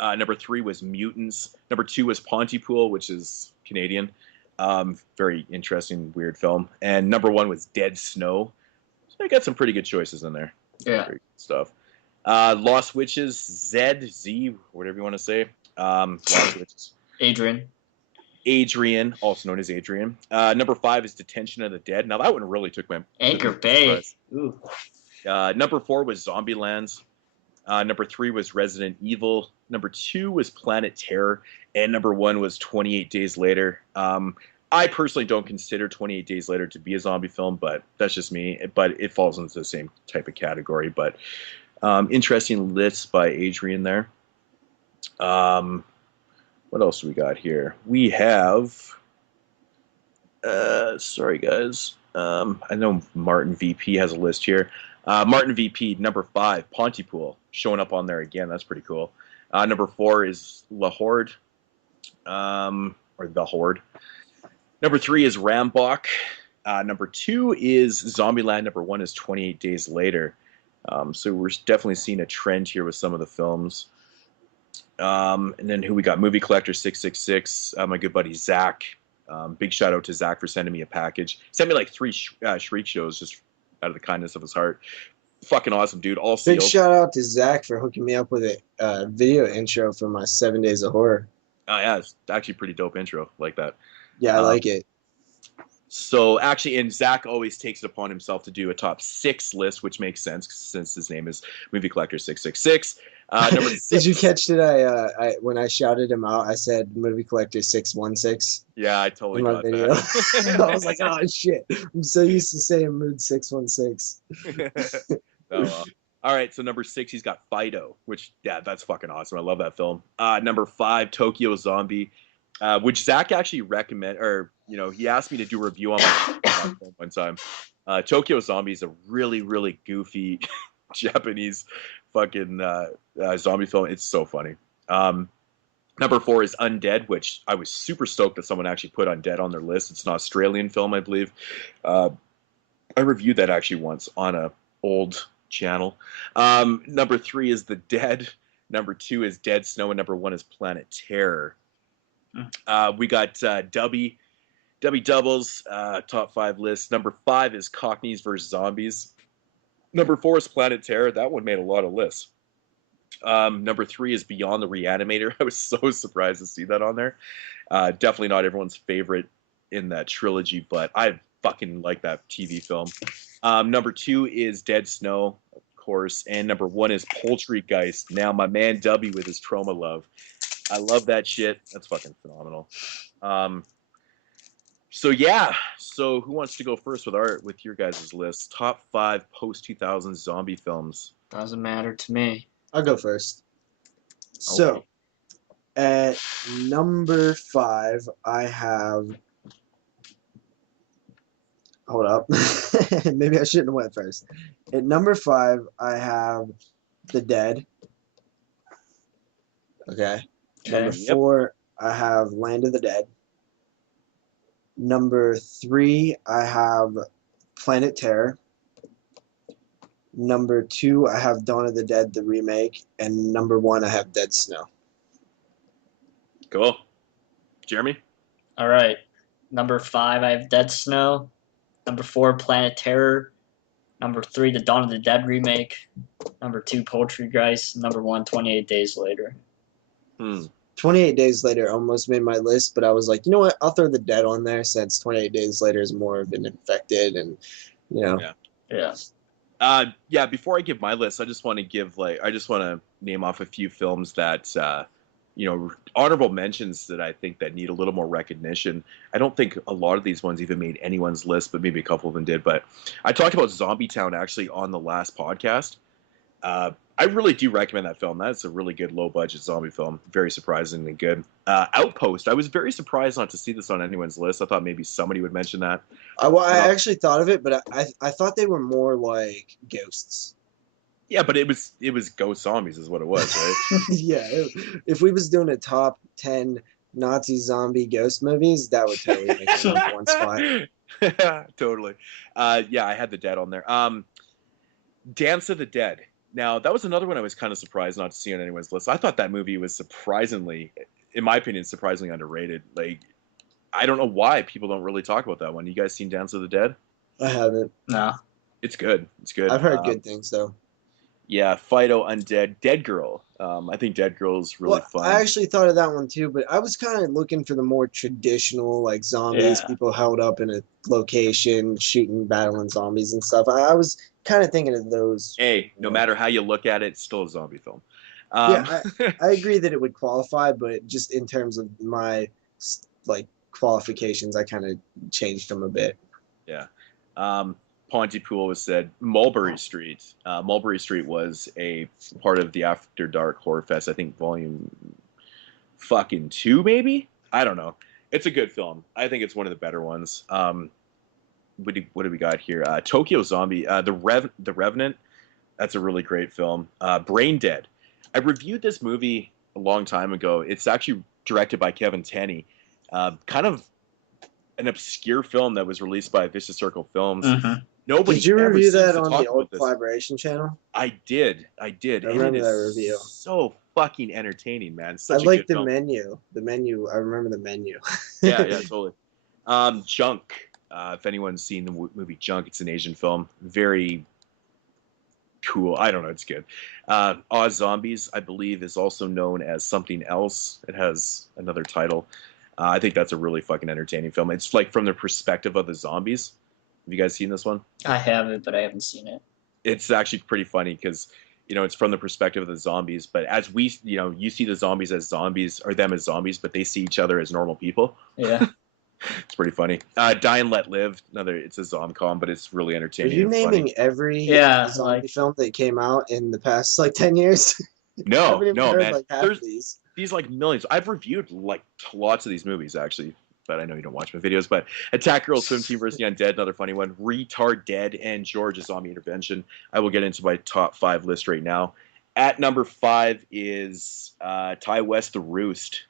Number 3 was Mutants. Number 2 was Pontypool, which is Canadian. Very interesting, weird film. And number 1 was Dead Snow. So I got some pretty good choices in there. Yeah. Very good stuff. Lost Witches, Z, whatever you want to say. Lost Witches. Adrian, also known as Adrian. Number 5 is Detention of the Dead. Now that one really took my Anchor Bay. Ooh. Number 4 was Zombielands. Number 3 was Resident Evil. Number 2 was Planet Terror. And number 1 was 28 Days Later. I personally don't consider 28 Days Later to be a zombie film, but that's just me. But it falls into the same type of category. But interesting list by Adrian there. What else do we got here? We have... sorry, guys. I know Martin VP has a list here. Martin VP, number 5, Pontypool, showing up on there again. That's pretty cool. Number 4 is La Horde, or The Horde. Number 3 is Rambach. Number 2 is Zombieland. Number 1 is 28 Days Later. So we're definitely seeing a trend here with some of the films. And then who we got? Movie Collector 666. My good buddy Zach. Big shout out to Zach for sending me a package. Sent me like 3 Shriek shows just out of the kindness of his heart. Fucking awesome, dude. All sealed. Big shout out to Zach for hooking me up with a video intro for my 7 Days of Horror. Oh yeah, it's actually a pretty dope intro. Like that. Yeah, I like it. So actually, and Zach always takes it upon himself to do a top 6 list, which makes sense since his name is Movie Collector 666. Number 6. Did you catch it? I when I shouted him out, I said movie collector 616 Yeah, I totally in my got video. that. I was like, oh shit! I'm so used to saying Mood 616. Oh well. All right, so number 6, he's got Fido, which that's fucking awesome. I love that film. Number 5, Tokyo Zombie, which Zach actually recommended, or he asked me to do a review on my film one time. Tokyo Zombie is a really, really goofy Japanese fucking zombie film. It's so funny. Number 4 is Undead, which I was super stoked that someone actually put Undead on their list. It's an Australian film, I believe. I reviewed that actually once on a old channel. Number 3 is The Dead. Number 2 is Dead Snow, and number 1 is Planet Terror. We got Dubby Doubles, top 5 list. Number 5 is Cockneys vs. Zombies. Number 4 is Planet Terror. That one made a lot of lists. Number 3 is Beyond the Reanimator. I was so surprised to see that on there. Definitely not everyone's favorite in that trilogy, but I fucking like that TV film. Number 2 is Dead Snow, of course, and number 1 is Poultrygeist. Now, my man W with his trauma love. I love that shit. That's fucking phenomenal. So who wants to go first with your guys' list? Top 5 post-2000 zombie films. Doesn't matter to me. I'll go first. So, at number 5, I have. Hold up. Maybe I shouldn't have went first. At number 5, I have The Dead. Okay. Number 4, I have Land of the Dead. Number 3, I have Planet Terror. Number 2, I have Dawn of the Dead, the remake. And number 1, I have Dead Snow. Cool. Jeremy? All right. Number 5, I have Dead Snow. Number 4, Planet Terror. Number 3, the Dawn of the Dead remake. Number 2, Poultrygeist. Number 1, 28 Days Later. 28 Days Later almost made my list, but I was like, you know what? I'll throw The Dead on there since 28 Days Later is more of an infected and, Yeah. Before I give my list, I just want to name off a few films that honorable mentions that I think that need a little more recognition. I don't think a lot of these ones even made anyone's list, but maybe a couple of them did. But I talked about Zombie Town actually on the last podcast. I really do recommend that film. That's a really good low-budget zombie film. Very surprisingly good. Outpost. I was very surprised not to see this on anyone's list. I thought maybe somebody would mention that. I actually thought of it, but I thought they were more like ghosts. Yeah, but it was ghost zombies is what it was, right? Yeah. If we was doing a top 10 Nazi zombie ghost movies, that would totally make it number 1 spot. Totally. I had The Dead on there. Dance of the Dead. Now, that was another one I was kind of surprised not to see on anyone's list. I thought that movie was surprisingly, in my opinion, surprisingly underrated. Like, I don't know why people don't really talk about that one. You guys seen Dance of the Dead? I haven't. No. It's good. It's good. I've heard good things, though. Yeah, Fido, Undead, Dead Girl. I think Dead Girl is really fun. I actually thought of that one, too, but I was kind of looking for the more traditional, like, zombies, people held up in a location, shooting, battling zombies and stuff. I was kind of thinking of those. Hey, no matter how you look at it, it's still a zombie film. I agree that it would qualify, but just in terms of my qualifications, I kind of changed them a bit. Yeah. Pontypool was said Mulberry Street. Mulberry Street was a part of the After Dark Horror Fest. I think volume 2, maybe. I don't know. It's a good film. I think it's one of the better ones. What do we got here? Tokyo Zombie, The Revenant. That's a really great film. Brain Dead. I reviewed this movie a long time ago. It's actually directed by Kevin Tenney. Kind of an obscure film that was released by Vicious Circle Films. Mm-hmm. Nobody did you ever review seems that to on talk the old about this. Collaboration channel? I did. I and remember it that is review. so fucking entertaining, man. I Such a like good the film. menu. The menu. I remember the menu. Yeah, totally. Junk. If anyone's seen the movie Junk, it's an Asian film. Very cool. I don't know. It's good. Oz Zombies, I believe, is also known as something else. It has another title. I think that's a really fucking entertaining film. It's like from the perspective of the zombies. Have you guys seen this one? I haven't, but I haven't seen it. It's actually pretty funny because it's from the perspective of the zombies. But as we, you see the zombies as zombies, or them as zombies, but they see each other as normal people. Yeah. It's pretty funny. Die and Let Live. It's a zom-com, but it's really Are entertaining. you and naming funny. every zombie like, film that came out in the past 10 years? I haven't even heard man. half of these. These millions. I've reviewed lots of these movies actually, but I know you don't watch my videos. But Attack Girl Swim Team vs. the Undead, another funny one. Retard Dead and George: A Zombie Intervention. I will get into my top 5 list right now. At number 5 is Ty West: The Roost.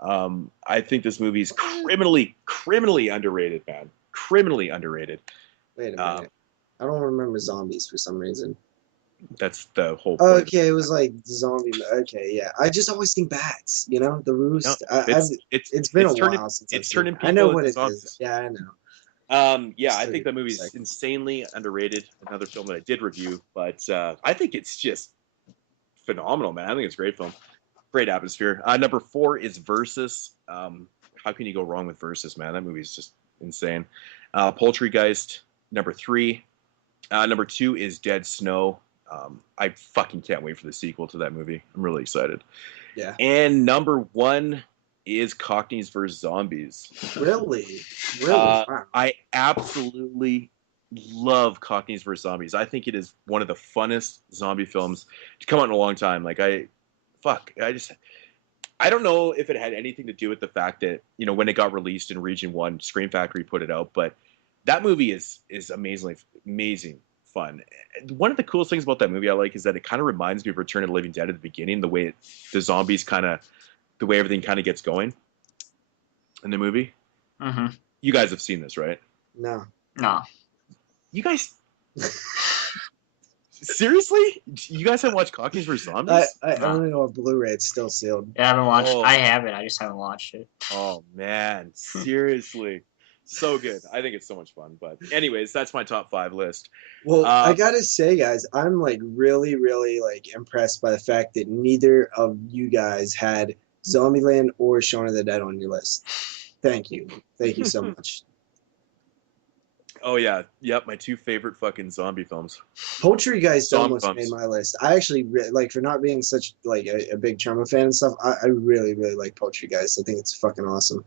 I think this movie is criminally underrated, man. Criminally underrated. Wait a minute. I don't remember zombies for some reason. That's the whole point. Okay, it was like zombie. Okay, yeah. I just always think bats. The Roost. No, it's been a while since I've seen it. I know what it is. Yeah, I know. I think that movie's insanely underrated. Another film that I did review, but I think it's just phenomenal, man. I think it's a great film. Great atmosphere. Number 4 is Versus. How can you go wrong with Versus, man? That movie is just insane. Poultrygeist. Number 3. Number 2 is Dead Snow. I fucking can't wait for the sequel to that movie. I'm really excited. Yeah. And number 1 is Cockneys vs. Zombies. Really? Wow. I absolutely love Cockneys vs. Zombies. I think it is one of the funnest zombie films to come out in a long time. I don't know if it had anything to do with the fact that, when it got released in Region 1, Scream Factory put it out, but that movie is amazing fun. One of the coolest things about that movie I like is that it kind of reminds me of Return of the Living Dead at the beginning, the way the way everything kind of gets going in the movie. Mm-hmm. You guys have seen this, right? No. You guys... Seriously? You guys haven't watched Cockneys vs. Zombies? I only know a Blu-ray. It's still sealed. Yeah, I haven't watched. I haven't. I just haven't watched it. Oh man, seriously, so good. I think it's so much fun. But anyways, that's my top 5 list. Well, I gotta say, guys, I'm really, really impressed by the fact that neither of you guys had Zombieland or Shaun of the Dead on your list. Thank you so much. Oh yeah, yep, my 2 favorite fucking zombie films. Poultrygeist almost made my list. I actually for not being such a big Troma fan and stuff. I really, really like Poultrygeist. I think it's fucking awesome.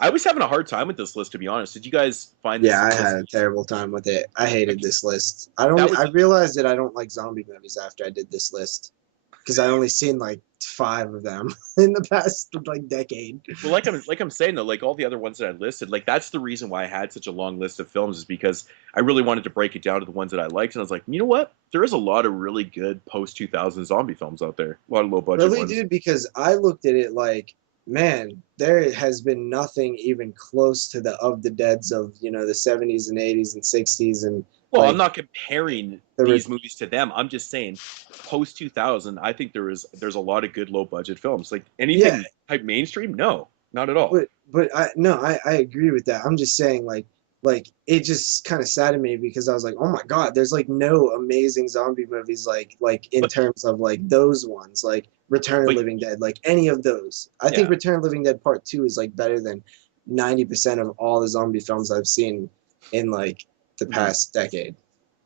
I was having a hard time with this list, to be honest. Did you guys find this? Yeah, I had a terrible time with it. I hated this list. I realized that I don't like zombie movies after I did this list, because I only seen 5 of them in the past decade. Well, like I'm saying though, all the other ones that I listed, that's the reason why I had such a long list of films, is because I really wanted to break it down to the ones that I liked, and I was like, you know what? There is a lot of really good post 2000 zombie films out there. A lot of low budget ones. Really, dude, because I looked at it man, there has been nothing even close to the Deads of the 70s and 80s and 60s and. Well, I'm not comparing these movies to them. I'm just saying, post 2000, I think there's a lot of good low budget films. Anything type mainstream, no, not at all. But I agree with that. I'm just saying it just kind of saddened me, because I was like, oh my god, there's no amazing zombie movies in terms of those ones, Return of the Living Dead, any of those. I think Return of the Living Dead Part 2 is better than 90% of all the zombie films I've seen in the past decade.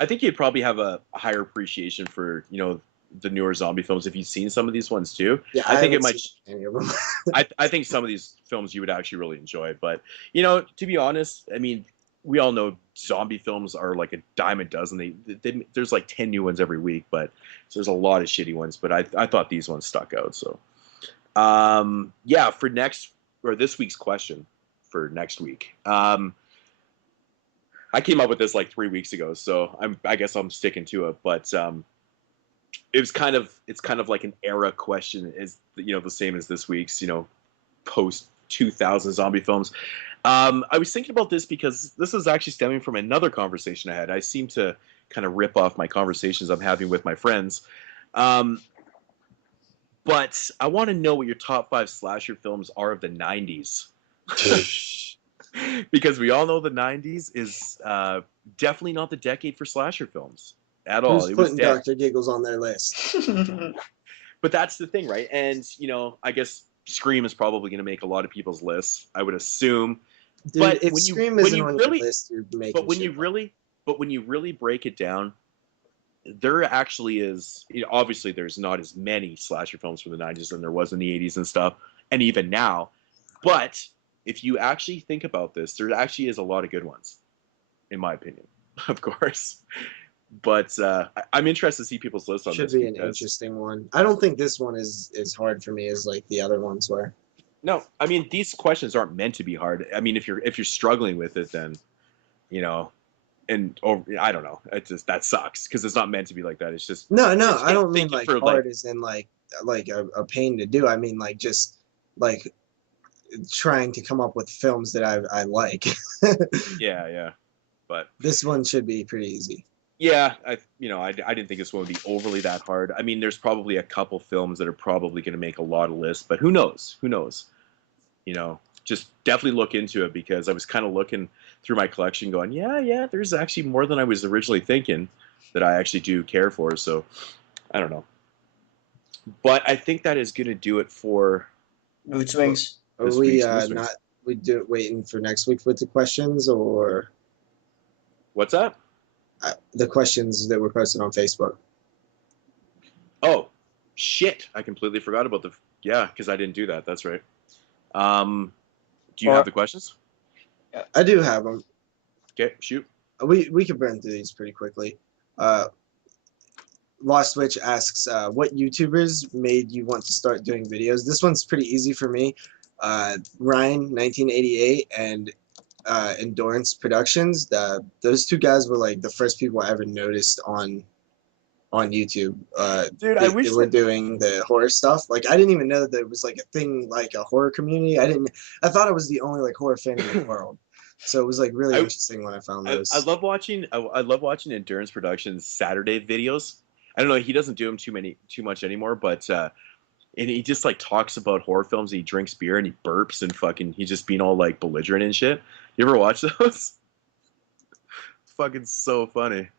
I think you'd probably have a higher appreciation for the newer zombie films if you've seen some of these ones too. Yeah, I think it might. Any of them. I think some of these films you would actually really enjoy, but to be honest, I mean, we all know zombie films are a dime a dozen. There's 10 new ones every week, but so there's a lot of shitty ones. But I thought these ones stuck out. So, for this week's question for next week. I came up with this 3 weeks ago, so I guess I'm sticking to it. But it's kind of like an era question, is the same as this week's post 2000 zombie films. I was thinking about this because this is actually stemming from another conversation I had. I seem to kind of rip off my conversations I'm having with my friends. But I want to know what your top 5 slasher films are of the 90s. Because we all know the 90s is definitely not the decade for slasher films at all. Who's putting Dr. Giggles on their list? But that's the thing, right? And, I guess Scream is probably going to make a lot of people's lists, I would assume. Dude, but if Scream isn't on your list, you're making But when you really break it down, there actually is, obviously there's not as many slasher films from the 90s than there was in the 80s and stuff, and even now. But if you actually think about this, there actually is a lot of good ones, in my opinion, of course. But I'm interested to see people's lists on Should this. be an interesting one. I don't think this one is as hard for me as like the other ones were. No, I mean these questions aren't meant to be hard. I mean if you're struggling with it, then I don't know. It just that sucks because it's not meant to be like that. It's just no. just I don't mean like for, hard as in like a pain to do. I mean like just like trying to come up with films that I like. yeah. But this one should be pretty easy. Yeah, I didn't think this one would be overly that hard. I mean, there's probably a couple films that are probably going to make a lot of lists, but who knows? Who knows? Just definitely look into it because I was kind of looking through my collection going, yeah, there's actually more than I was originally thinking that I actually do care for. So, I don't know. But I think that is going to do it for Mood Swings. Are we waiting for next week with the questions or what's that? The questions that were posted on Facebook. Oh, shit. I completely forgot about because I didn't do that. That's right. Do you have the questions? I do have them. Okay, shoot. We can burn through these pretty quickly. Lost Witch asks, what YouTubers made you want to start doing videos? This one's pretty easy for me. Ryan, 1988, and Endurance Productions. Those two guys were like the first people I ever noticed on YouTube. Dude, I wish they were doing the horror stuff. Like I didn't even know that there was like a thing like a horror community. I thought I was the only like horror fan in the world. So it was like really interesting when I found those. I love watching Endurance Productions Saturday videos. I don't know, he doesn't do them too much anymore, but and he just like talks about horror films. And he drinks beer and he burps and fucking he's just being all like belligerent and shit. You ever watch those? Fucking so funny.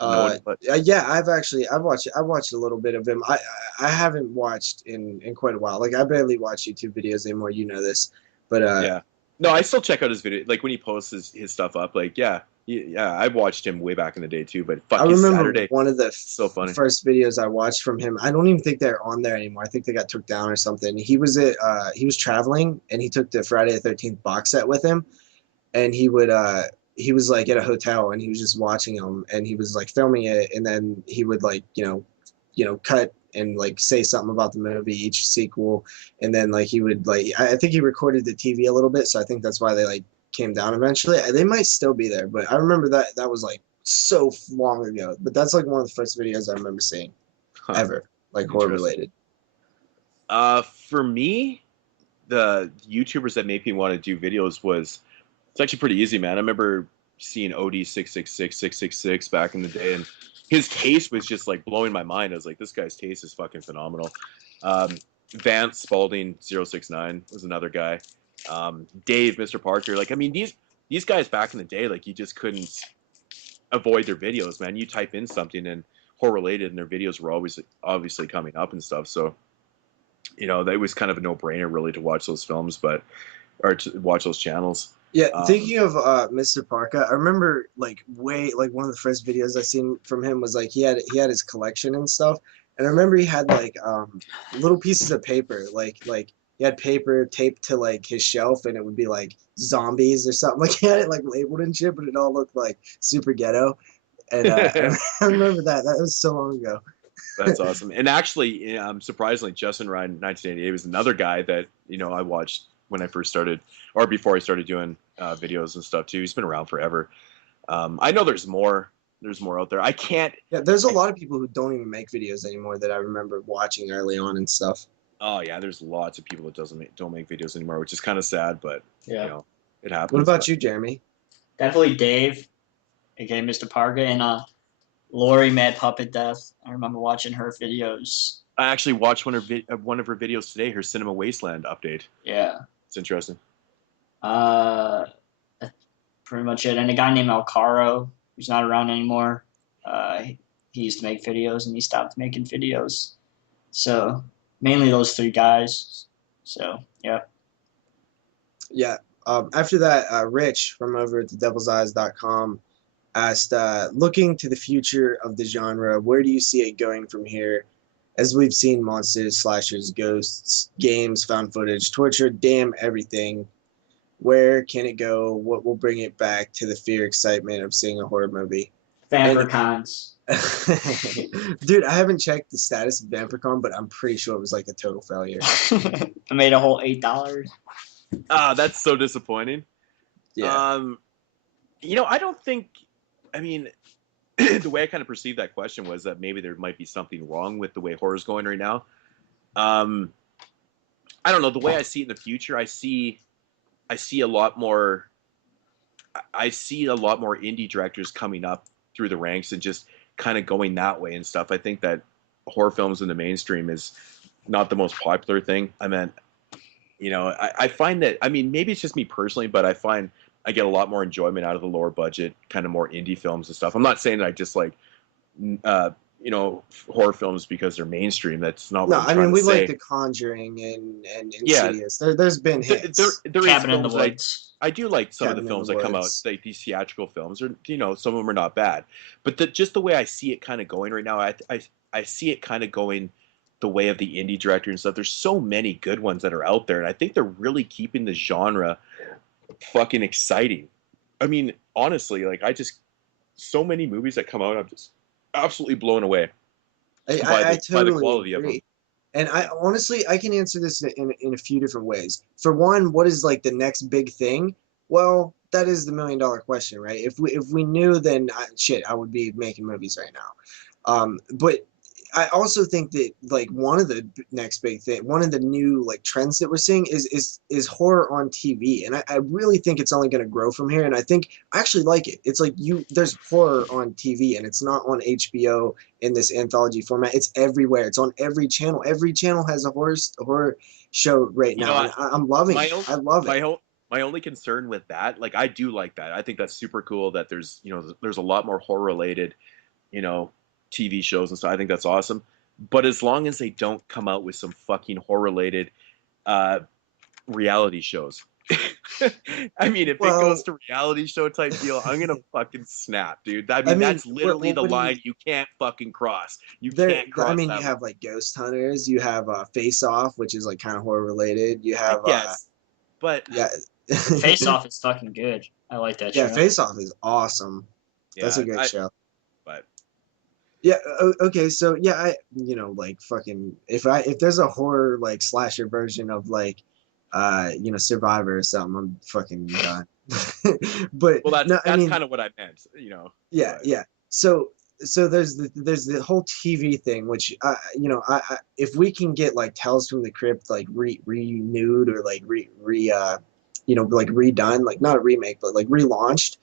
Yeah, I've watched a little bit of him. I haven't watched in quite a while. Like I barely watch YouTube videos anymore. You know this, but yeah. No, I still check out his video. Like when he posts his stuff up. Like yeah, I watched him way back in the day too. But fucking I remember Saturday, one of the so funny first videos I watched from him. I don't even think they're on there anymore. I think they got took down or something. He was traveling and he took the Friday the 13th box set with him, and he was like at a hotel and he was just watching them and he was like filming it and then he would like cut and like say something about the movie each sequel and then like he would like I think he recorded the TV a little bit, so I think that's why they like came down eventually. They might still be there, but I remember that was like so long ago. But that's like one of the first videos I remember seeing ever, like horror related. For me, the YouTubers that made me want to do videos it's actually pretty easy, man. I remember seeing OD666666 back in the day, and his taste was just like blowing my mind. I was like, this guy's taste is fucking phenomenal. Vance Spalding 069 was another guy. Dave, Mr. Parker. Like, I mean, these guys back in the day, like, you just couldn't avoid their videos, man. You type in something and horror related, and their videos were always obviously coming up and stuff. So, that was kind of a no brainer really to watch those films, or to watch those channels. Yeah, thinking of Mr. Parker, I remember like one of the first videos I seen from him was like he had his collection and stuff, and I remember he had like little pieces of paper, like he had paper taped to like his shelf, and it would be like zombies or something. Like he had it like labeled and shit, but it all looked like super ghetto. And I remember that was so long ago. That's awesome. And actually, surprisingly, Justin Ryan 1988 was another guy that I watched when I first started, or before I started doing videos and stuff too. He's been around forever. I know there's more out there. I can't. Yeah, there's a lot of people who don't even make videos anymore that I remember watching early on and stuff. Oh yeah, there's lots of people that don't make videos anymore, which is kind of sad, but it happens. What about you, Jeremy? Definitely Dave, aka Mr. Parga, and Lori Mad Puppet Death. I remember watching her videos. I actually watched one of her videos today, her Cinema Wasteland update. Yeah. It's interesting. That's pretty much it. And a guy named Alcaro, who's not around anymore. He used to make videos and he stopped making videos. So mainly those three guys. So yeah. Yeah. After that, Rich from over at thedevilseyes.com asked, looking to the future of the genre, where do you see it going from here? As we've seen monsters, slashers, ghosts, games, found footage, torture, damn everything. Where can it go? What will bring it back to the fear, excitement of seeing a horror movie? Vampircons. Dude, I haven't checked the status of VampireCon, but I'm pretty sure it was like a total failure. I made a whole $8. That's so disappointing. Yeah. I don't think. I mean, the way I kind of perceived that question was that maybe there might be something wrong with the way horror's going right now. I don't know. The way I see it in the future, I see a lot more. I see a lot more indie directors coming up through the ranks and just kind of going that way and stuff. I think that horror films in the mainstream is not the most popular thing. I mean, I find that, I mean, maybe it's just me personally, but I find I get a lot more enjoyment out of the lower budget, kind of more indie films and stuff. I'm not saying that I just like, horror films because they're mainstream. That's not what I'm trying to we say. like The Conjuring and Insidious. There's been hits. There Cabin is in the films Woods. I do like some Cabin of in the films the that come out, Woods. like these theatrical films, or some of them are not bad. But just the way I see it kind of going right now, I see it kind of going the way of the indie director and stuff. There's so many good ones that are out there, and I think they're really keeping the genre fucking exciting. I mean, honestly, like so many movies that come out, I'm just absolutely blown away I by the totally quality of them. agree. And I honestly, I can answer this in a few different ways. For one, what is like the next big thing? Well, that is the $1 million question, right? If we knew, then shit, I would be making movies right now. But I also think that like one of the next big thing, one of the new like trends that we're seeing is horror on TV, and I really think it's only going to grow from here. And I think I actually like it. It's like there's horror on TV, and it's not on HBO in this anthology format. It's everywhere. It's on every channel. Every channel has a horror show right now, and I'm loving it. I love it. My only concern with that, like I do like that. I think that's super cool that there's there's a lot more horror related, TV shows and stuff. I think that's awesome. But as long as they don't come out with some fucking horror related reality shows. I mean, if it goes to reality show type deal, I'm gonna fucking snap, dude. I mean that's literally the line you can't fucking cross. You can't cross. I mean, you have like Ghost Hunters. You have Face Off, which is like kind of horror related. You have but yeah, Face Off is fucking good. I like that show. Yeah, Face Off is awesome. That's a good show. But yeah, okay, so yeah, like fucking if there's a horror like slasher version of like Survivor or something, I'm fucking done. But that's kind of what I meant, Yeah, but. yeah. So there's the whole TV thing, which I if we can get like Tales from the Crypt like renewed or like like redone, like not a remake but like relaunched,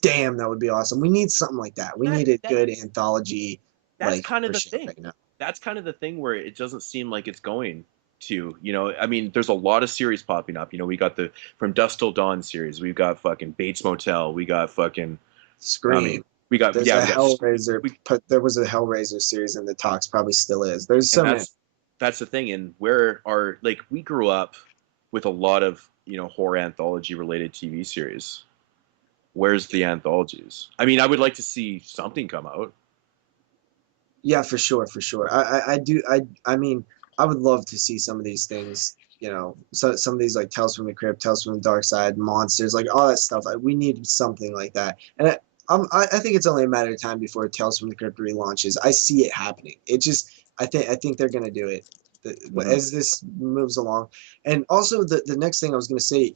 damn, that would be awesome. We need something like that. We need a good anthology. That's like, kind of the thing. Right, that's kind of the thing where it doesn't seem like it's going to. I mean, there's a lot of series popping up. We got the From Dusk Till Dawn series. We've got fucking Bates Motel. We got fucking Scream. We got Hellraiser. There was a Hellraiser series in the talks. Probably still is. There's so many. That's the thing. And we grew up with a lot of horror anthology related TV series. Where's the anthologies? I mean, I would like to see something come out. Yeah, for sure. I do. I mean, I would love to see some of these things. So some of these like Tales from the Crypt, Tales from the Dark Side, Monsters, like all that stuff. We need something like that. And I think it's only a matter of time before Tales from the Crypt relaunches. I see it happening. I think they're gonna do it as this moves along. And also the next thing I was gonna say,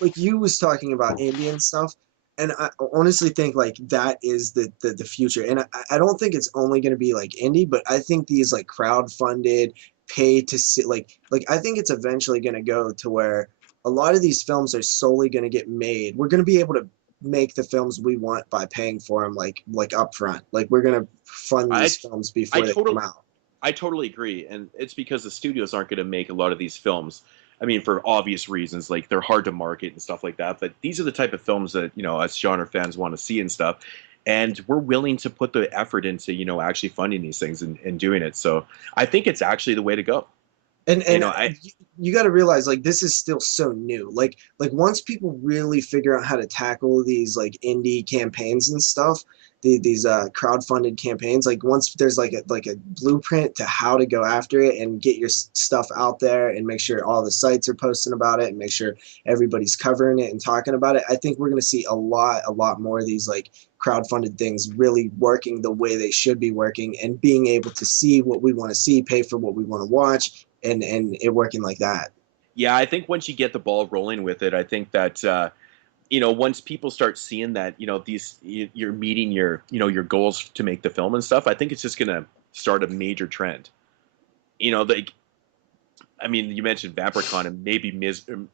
like you was talking about ambient stuff. And I honestly think like that is the future. And I don't think it's only going to be like indie, but I think these like crowd-funded, pay to see like I think it's eventually going to go to where a lot of these films are solely going to get made. We're going to be able to make the films we want by paying for them like upfront. Like we're going to fund these films before they come out. I totally agree, and it's because the studios aren't going to make a lot of these films. I mean, for obvious reasons, like they're hard to market and stuff like that. But these are the type of films that us genre fans want to see and stuff, and we're willing to put the effort into actually funding these things and doing it. So I think it's actually the way to go. And You know, I you got to realize like this is still so new. Like once people really figure out how to tackle these like indie campaigns and stuff, these crowdfunded campaigns, like once there's like a blueprint to how to go after it and get your stuff out there and make sure all the sites are posting about it and make sure everybody's covering it and talking about it, I think we're going to see a lot more of these like crowdfunded things really working the way they should be working and being able to see what we want to see, pay for what we want to watch, and it working like that. Yeah, I think once you get the ball rolling with it, I think that you know, once people start seeing that, you know, you're meeting your, you know, your goals to make the film and stuff, I think it's just gonna start a major trend. You know, like, I mean, you mentioned VampireCon and maybe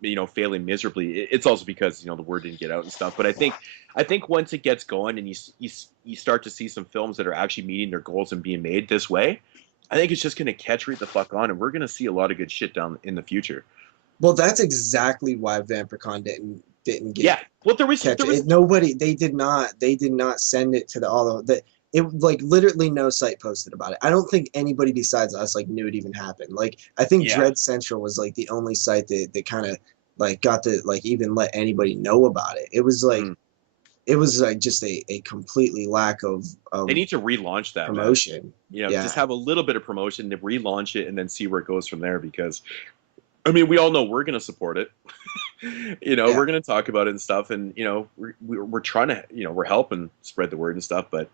you know, failing miserably. It's also because, you know, the word didn't get out and stuff. But I think once it gets going and you start to see some films that are actually meeting their goals and being made this way, I think it's just gonna catch right the fuck on, and we're gonna see a lot of good shit down in the future. Well, that's exactly why VampireCon didn't get Yeah, well, there was nobody. They did not send it to the all of the. It like literally no site posted about it. I don't think anybody besides us like knew it even happened. Like I think yeah. Dread Central was like the only site that kind of like got to like even let anybody know about it. It was like it was like just a completely lack of They need to relaunch that promotion. Man. You know, Yeah. just have a little bit of promotion to relaunch it and then see where it goes from there. Because, I mean, we all know we're going to support it. You know, we're going to talk about it and stuff. And, you know, we're trying to, you know, we're helping spread the word and stuff. But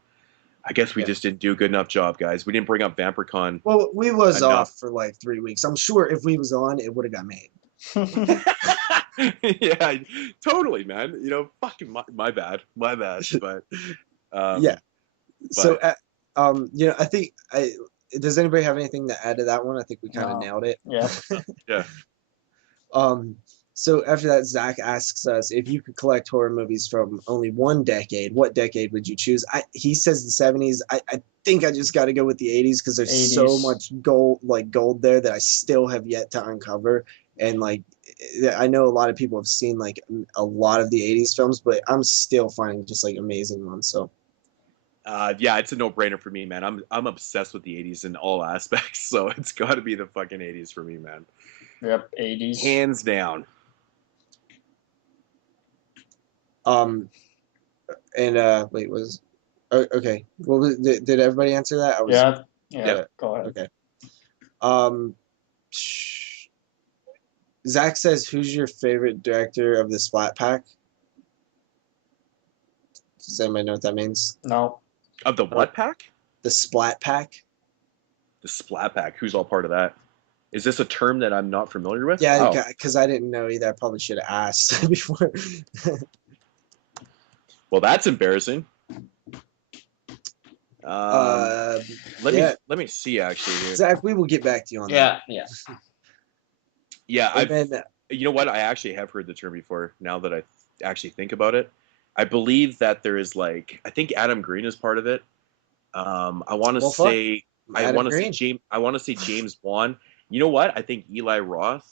I guess we just didn't do a good enough job, guys. We didn't bring up VampireCon. Well, we was off for like 3 weeks. I'm sure if we was on, it would have got made. Yeah, totally, man. You know, fucking my bad. But yeah. So, you know, I think does anybody have anything to add to that one? I think we kind of nailed it. Yeah. Yeah. So after that, Zach asks us if you could collect horror movies from only one decade, what decade would you choose? He says the 70s. I think I just got to go with the 80s because there's 80s. so much gold there that I still have yet to uncover. And like, I know a lot of people have seen like a lot of the 80s films, but I'm still finding just like amazing ones. So. Yeah, it's a no-brainer for me, man. I'm obsessed with the 80s in all aspects, so it's got to be the fucking 80s for me, man. Yep, 80s. Hands down. And wait, okay. Well, did everybody answer that? Yeah. Go ahead. Okay. Zach says, "Who's your favorite director of the Splat Pack?" Does anybody know what that means? No. Of the what pack? The Splat Pack. The Splat Pack. Who's all part of that? Is this a term that I'm not familiar with? Yeah, because I didn't know either. I probably should have asked before. Well, that's embarrassing. Let me see actually here. Zach, we will get back to you on that. Yeah. Yeah, you know what? I actually have heard the term before. Now that I actually think about it, I believe that there is like I think Adam Green is part of it. I want to say James Wan. You know what? I think Eli Roth.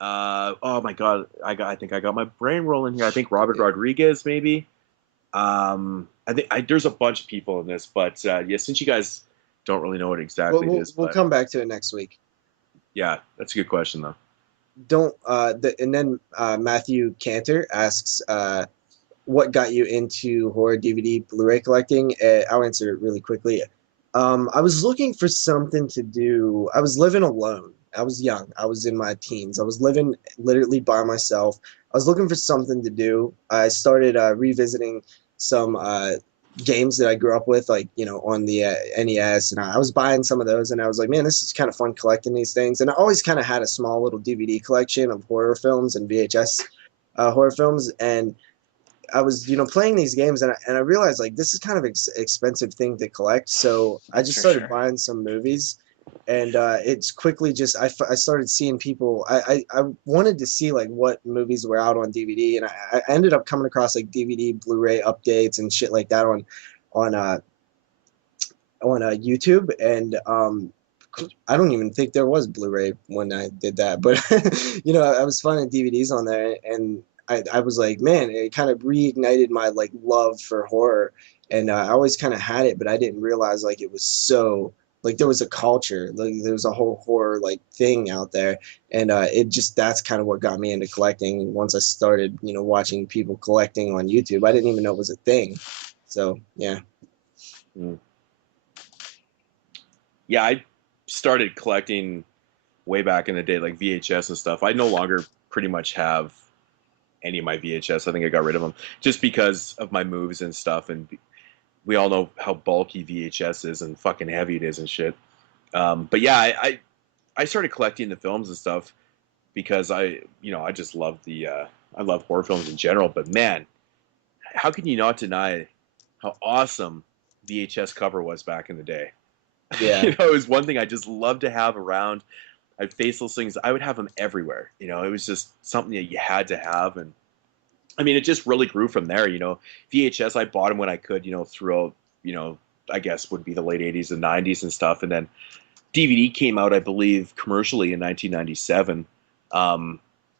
Oh my God, I think I got my brain rolling here. I think Robert Rodriguez maybe. I think there's a bunch of people in this, but yeah, since you guys don't really know what exactly it is, we'll come back to it next week. Yeah, that's a good question though. And then Matthew Cantor asks, what got you into horror DVD Blu-ray collecting? I'll answer it really quickly. I was looking for something to do. I was living alone. I was young. I was in my teens. I was living literally by myself. I was looking for something to do. I started revisiting some games that I grew up with, like, you know, on the NES, and I was buying some of those, and I was like, man, this is kind of fun collecting these things. And I always kind of had a small little DVD collection of horror films and VHS horror films, and I was, you know, playing these games, and I realized like this is kind of expensive thing to collect, so I just started buying some movies, and it's quickly just I started seeing people. I wanted to see like what movies were out on DVD, and I ended up coming across like DVD Blu-ray updates and shit like that on YouTube, and I don't even think there was Blu-ray when I did that, but you know, I was finding DVDs on there, and I was like, man, it kind of reignited my like love for horror, and I always kind of had it, but I didn't realize like it was so like there was a culture, like there was a whole horror like thing out there, and it just that's kind of what got me into collecting. Once I started, watching people collecting on YouTube, I didn't even know it was a thing. So yeah. Mm. Yeah, I started collecting way back in the day, like VHS and stuff. I no longer pretty much have any of my VHS. I think I got rid of them just because of my moves and stuff. And we all know how bulky VHS is and fucking heavy it is and shit. But yeah, I started collecting the films and stuff because I just love I love horror films in general. But man, how can you not deny how awesome VHS cover was back in the day? Yeah. It was one thing I just loved to have around. I'd face those things. I would have them everywhere. It was just something that you had to have. And I mean, it just really grew from there. VHS, I bought them when I could, throughout, I guess would be the late 80s and 90s and stuff. And then DVD came out, I believe, commercially in 1997,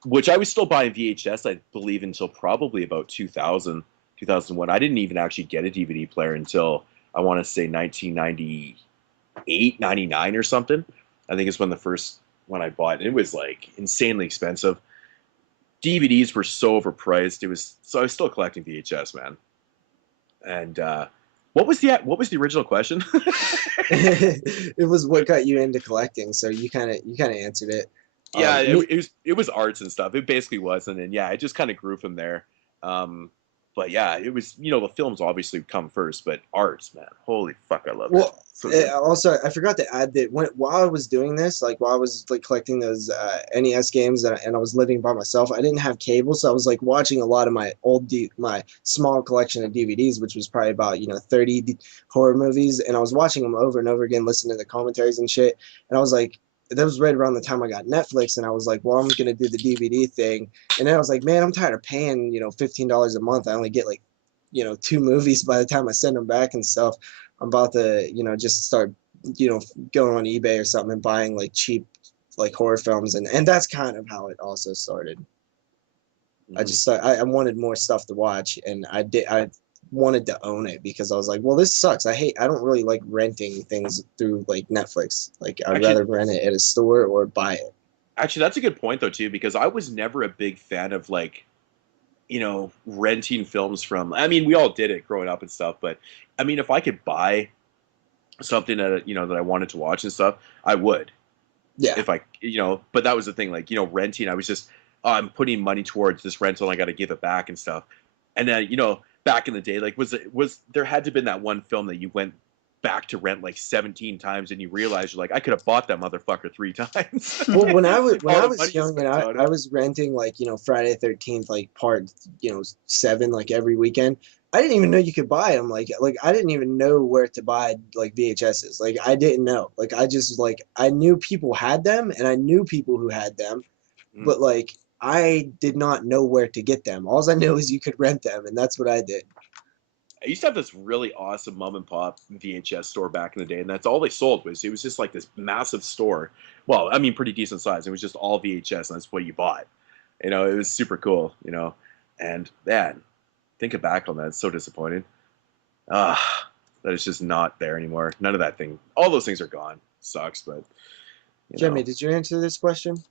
which I was still buying VHS, I believe, until probably about 2000, 2001. I didn't even actually get a DVD player until, I want to say, 1998, 99 or something. I think it's when the first one I bought. And it was, like, insanely expensive. DVDs were so overpriced. So I was still collecting VHS, man. And what was the original question? It was what got you into collecting, so you kind of answered it. Yeah, it was arts and stuff. It basically was, and then yeah, it just kind of grew from there. But yeah, it was the films obviously come first, but arts, man, holy fuck, I love it. So also, I forgot to add that while I was doing this, like while I was like collecting those NES games and I was living by myself, I didn't have cable, so I was like watching a lot of my my small collection of DVDs, which was probably about 30 horror movies, and I was watching them over and over again, listening to the commentaries and shit, and I was like. That was right around the time I got Netflix, and I was like, well, I'm going to do the DVD thing. And then I was like, man, I'm tired of paying, $15 a month. I only get like, 2 movies by the time I send them back and stuff. I'm about to, just start, going on eBay or something and buying like cheap, like horror films. And that's kind of how it also started. Mm-hmm. I wanted more stuff to watch, and I wanted to own it because I was like, well, this sucks. I don't really like renting things through like Netflix. Like I'd rather rent it at a store or buy it. Actually, that's a good point though too, because I was never a big fan of like, renting films from. I mean, we all did it growing up and stuff, but I mean, if I could buy something that that I wanted to watch and stuff, I would. Yeah. If I, but that was the thing, like, renting, I was just, oh, I'm putting money towards this rental and I got to give it back and stuff. And then, back in the day, like, there had to have been that one film that you went back to rent like 17 times and you realized you're like, I could have bought that motherfucker 3 times. Well, when I was young and I was renting like, Friday the 13th, like part, 7, like every weekend. I didn't even know you could buy them. Like I didn't even know where to buy like VHSs. Like I didn't know. Like I just like I knew people had them and I knew people who had them, but like I did not know where to get them. All I knew is you could rent them, and that's what I did. I used to have this really awesome mom and pop VHS store back in the day, and that's all they sold it was just like this massive store. Well, I mean, pretty decent size. It was just all VHS, and that's what you bought. It was super cool, And man, thinking back on that, it's so disappointing. That it's just not there anymore. None of that thing. All those things are gone. Sucks, but Jimmy, did you answer this question?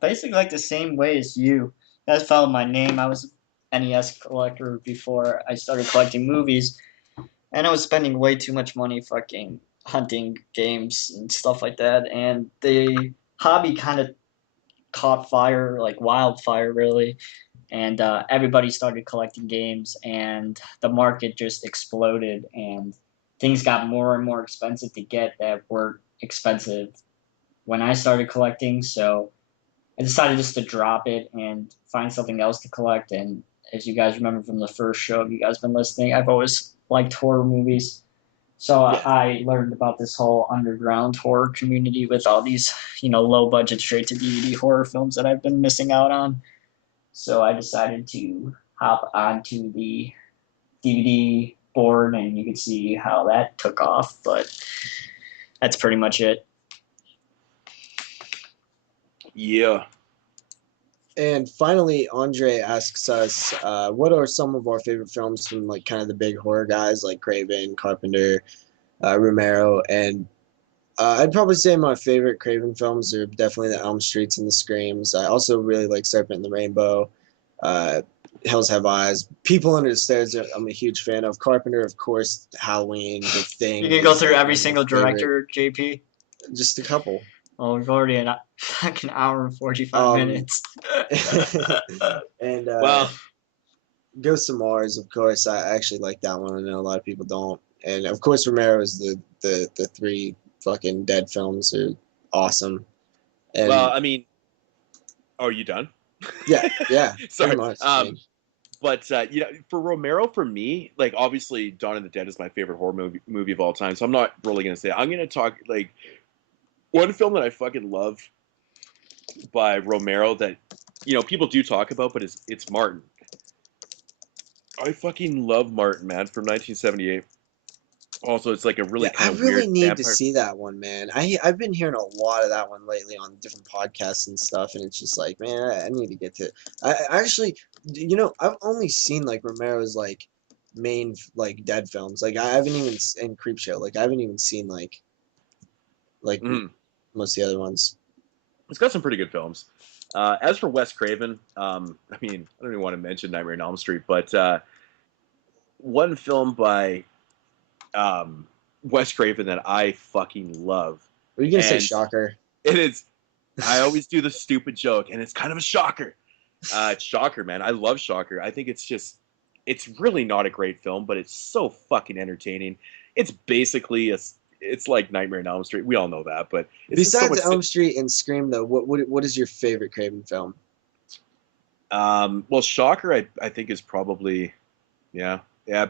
Basically like the same way as you. You guys followed my name. I was an NES collector before I started collecting movies, and I was spending way too much money fucking hunting games and stuff like that. And the hobby kind of caught fire, like wildfire, really. And everybody started collecting games, and the market just exploded, and things got more and more expensive to get that were expensive when I started collecting. So I decided just to drop it and find something else to collect. And as you guys remember from the first show, if you guys been listening, I've always liked horror movies. So I learned about this whole underground horror community with all these, low budget straight to DVD horror films that I've been missing out on. So I decided to hop onto the DVD board, and you could see how that took off. But that's pretty much it. Yeah. And finally, Andre asks us, what are some of our favorite films from like kind of the big horror guys like Craven, Carpenter, Romero, and I'd probably say my favorite Craven films are definitely the Elm Streets and the Screams. I also really like Serpent and the Rainbow, uh, Hills Have Eyes, People Under the Stairs. I'm a huge fan of Carpenter, of course. Halloween, The Thing. You can go is, through like, every one of my single favorite. director, JP. Just a couple. Well, we've already an fucking hour and 45 Um, minutes. and Well, Ghosts of Mars, of course. I actually like that one. I know a lot of people don't. And of course, Romero's the three fucking Dead films are awesome. And I mean, are you done? yeah, Sorry. pretty much. But for Romero, for me, like obviously, Dawn of the Dead is my favorite horror movie of all time. So I'm not really gonna say. I'm gonna talk like one film that I fucking love by Romero that people do talk about, but it's Martin. I fucking love Martin, man, from 1978. Also, it's like a really Yeah, I kind of really weird need to vampire. see that one, man. I've been hearing a lot of that one lately on different podcasts and stuff, and it's just like, man, I need to get to. I actually, I've only seen like Romero's like main like Dead films. Like I haven't even in Creepshow. Like I haven't even seen like Mhm. most of the other ones. It's got some pretty good films. As for Wes Craven, I mean, I don't even want to mention Nightmare on Elm Street, but one film by Wes Craven that I fucking love, Were you gonna say and Shocker? it is. I always do the stupid joke, and it's kind of a shocker. It's Shocker, man. I love Shocker. I think it's really not a great film, but it's so fucking entertaining. It's basically it's like Nightmare on Elm Street. We all know that, but it's just so Besides much. Elm Street and Scream, though, what is your favorite Craven film? Well, Shocker, I think is probably, yeah,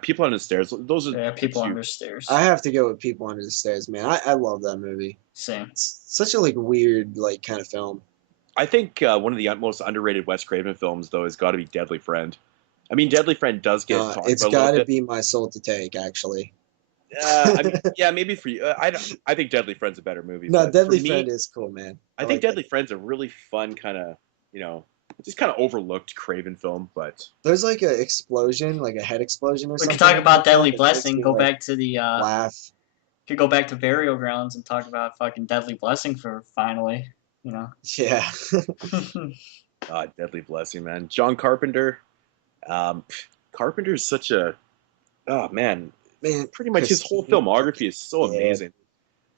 People on the Stairs. Those are Yeah, People two. Under Stairs. I have to go with People Under the Stairs, man. I love that movie. Same. It's such a like weird like kind of film. I think one of the most underrated Wes Craven films, though, has got to be Deadly Friend. I mean, Deadly Friend does get talked It's about a little got to bit. be My Soul to Take, actually. I mean, yeah, maybe for you. I think Deadly Friend's a better movie. No, But Deadly for me, Friend is cool, man. I think like Deadly Friend's a really fun kind of, just kind of overlooked Craven film. But There's like a explosion, like a head explosion or We something. could talk about Deadly that makes Blessing. me, Go like, back to the laugh. could go back to Burial Grounds and talk about fucking Deadly Blessing for finally, Yeah. Deadly Blessing, man. John Carpenter. Carpenter's such a, oh man, Man, pretty much his whole Christine filmography fucking- is so yeah. amazing.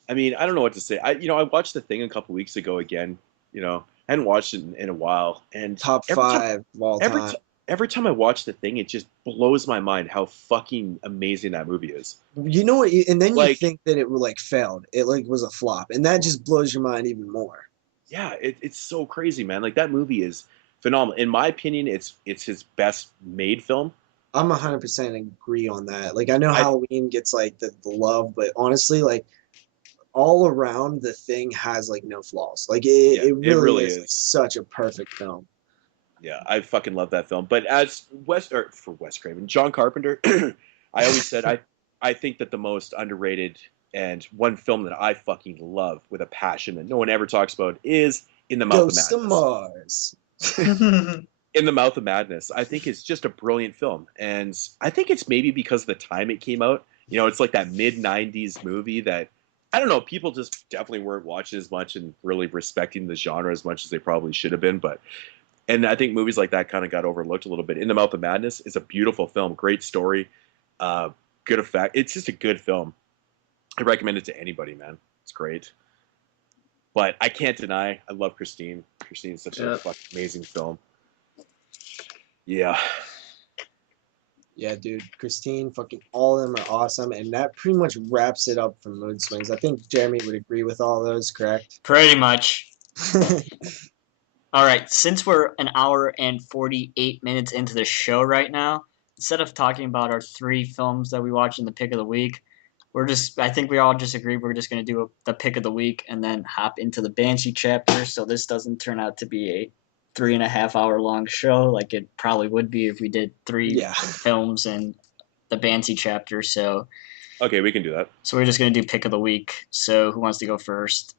I mean, I don't know what to say. I watched The Thing a couple weeks ago again. I hadn't watched it in a while, and Top every time, 5 of all every time. time, every time I watch The Thing, it just blows my mind how fucking amazing that movie is. You know what? And then you Like, think that it like failed. It like was a flop, and that just blows your mind even more. yeah, it's so crazy, man. Like that movie is phenomenal. In my opinion, it's his best made film. I'm 100% agree on that. Like I know I Halloween gets like the love, but honestly, like all around the thing has like no flaws. Like it really is like such a perfect film. Yeah, I fucking love that film. But as for Wes Craven, John Carpenter, I always said I think that the most underrated and one film that I fucking love with a passion that no one ever talks about is In the Mouth Ghosts of of Madness. Mars. In the Mouth of Madness, I think it's just a brilliant film, and I think it's maybe because of the time it came out. It's like that mid '90s movie that I don't know. People just definitely weren't watching as much and really respecting the genre as much as they probably should have been. And I think movies like that kind of got overlooked a little bit. In the Mouth of Madness is a beautiful film, great story, good effect. It's just a good film. I recommend it to anybody, man. It's great. But I can't deny, I love Christine. Christine's such a fucking amazing film. Yeah. Yeah, dude. Christine, fucking all of them are awesome, and that pretty much wraps it up for Mood Swings. I think Jeremy would agree with all those, correct? Pretty much. All right, since we're an hour and 48 minutes into the show right now, instead of talking about our 3 films that we watched in the pick of the week, I think we all just agreed we're just going to do the pick of the week and then hop into the Banshee chapter, so this doesn't turn out to be a 3.5 hour long show like it probably would be if we did 3 films and the Banshee chapter. So okay, we can do that. So we're just going to do pick of the week. So who wants to go first?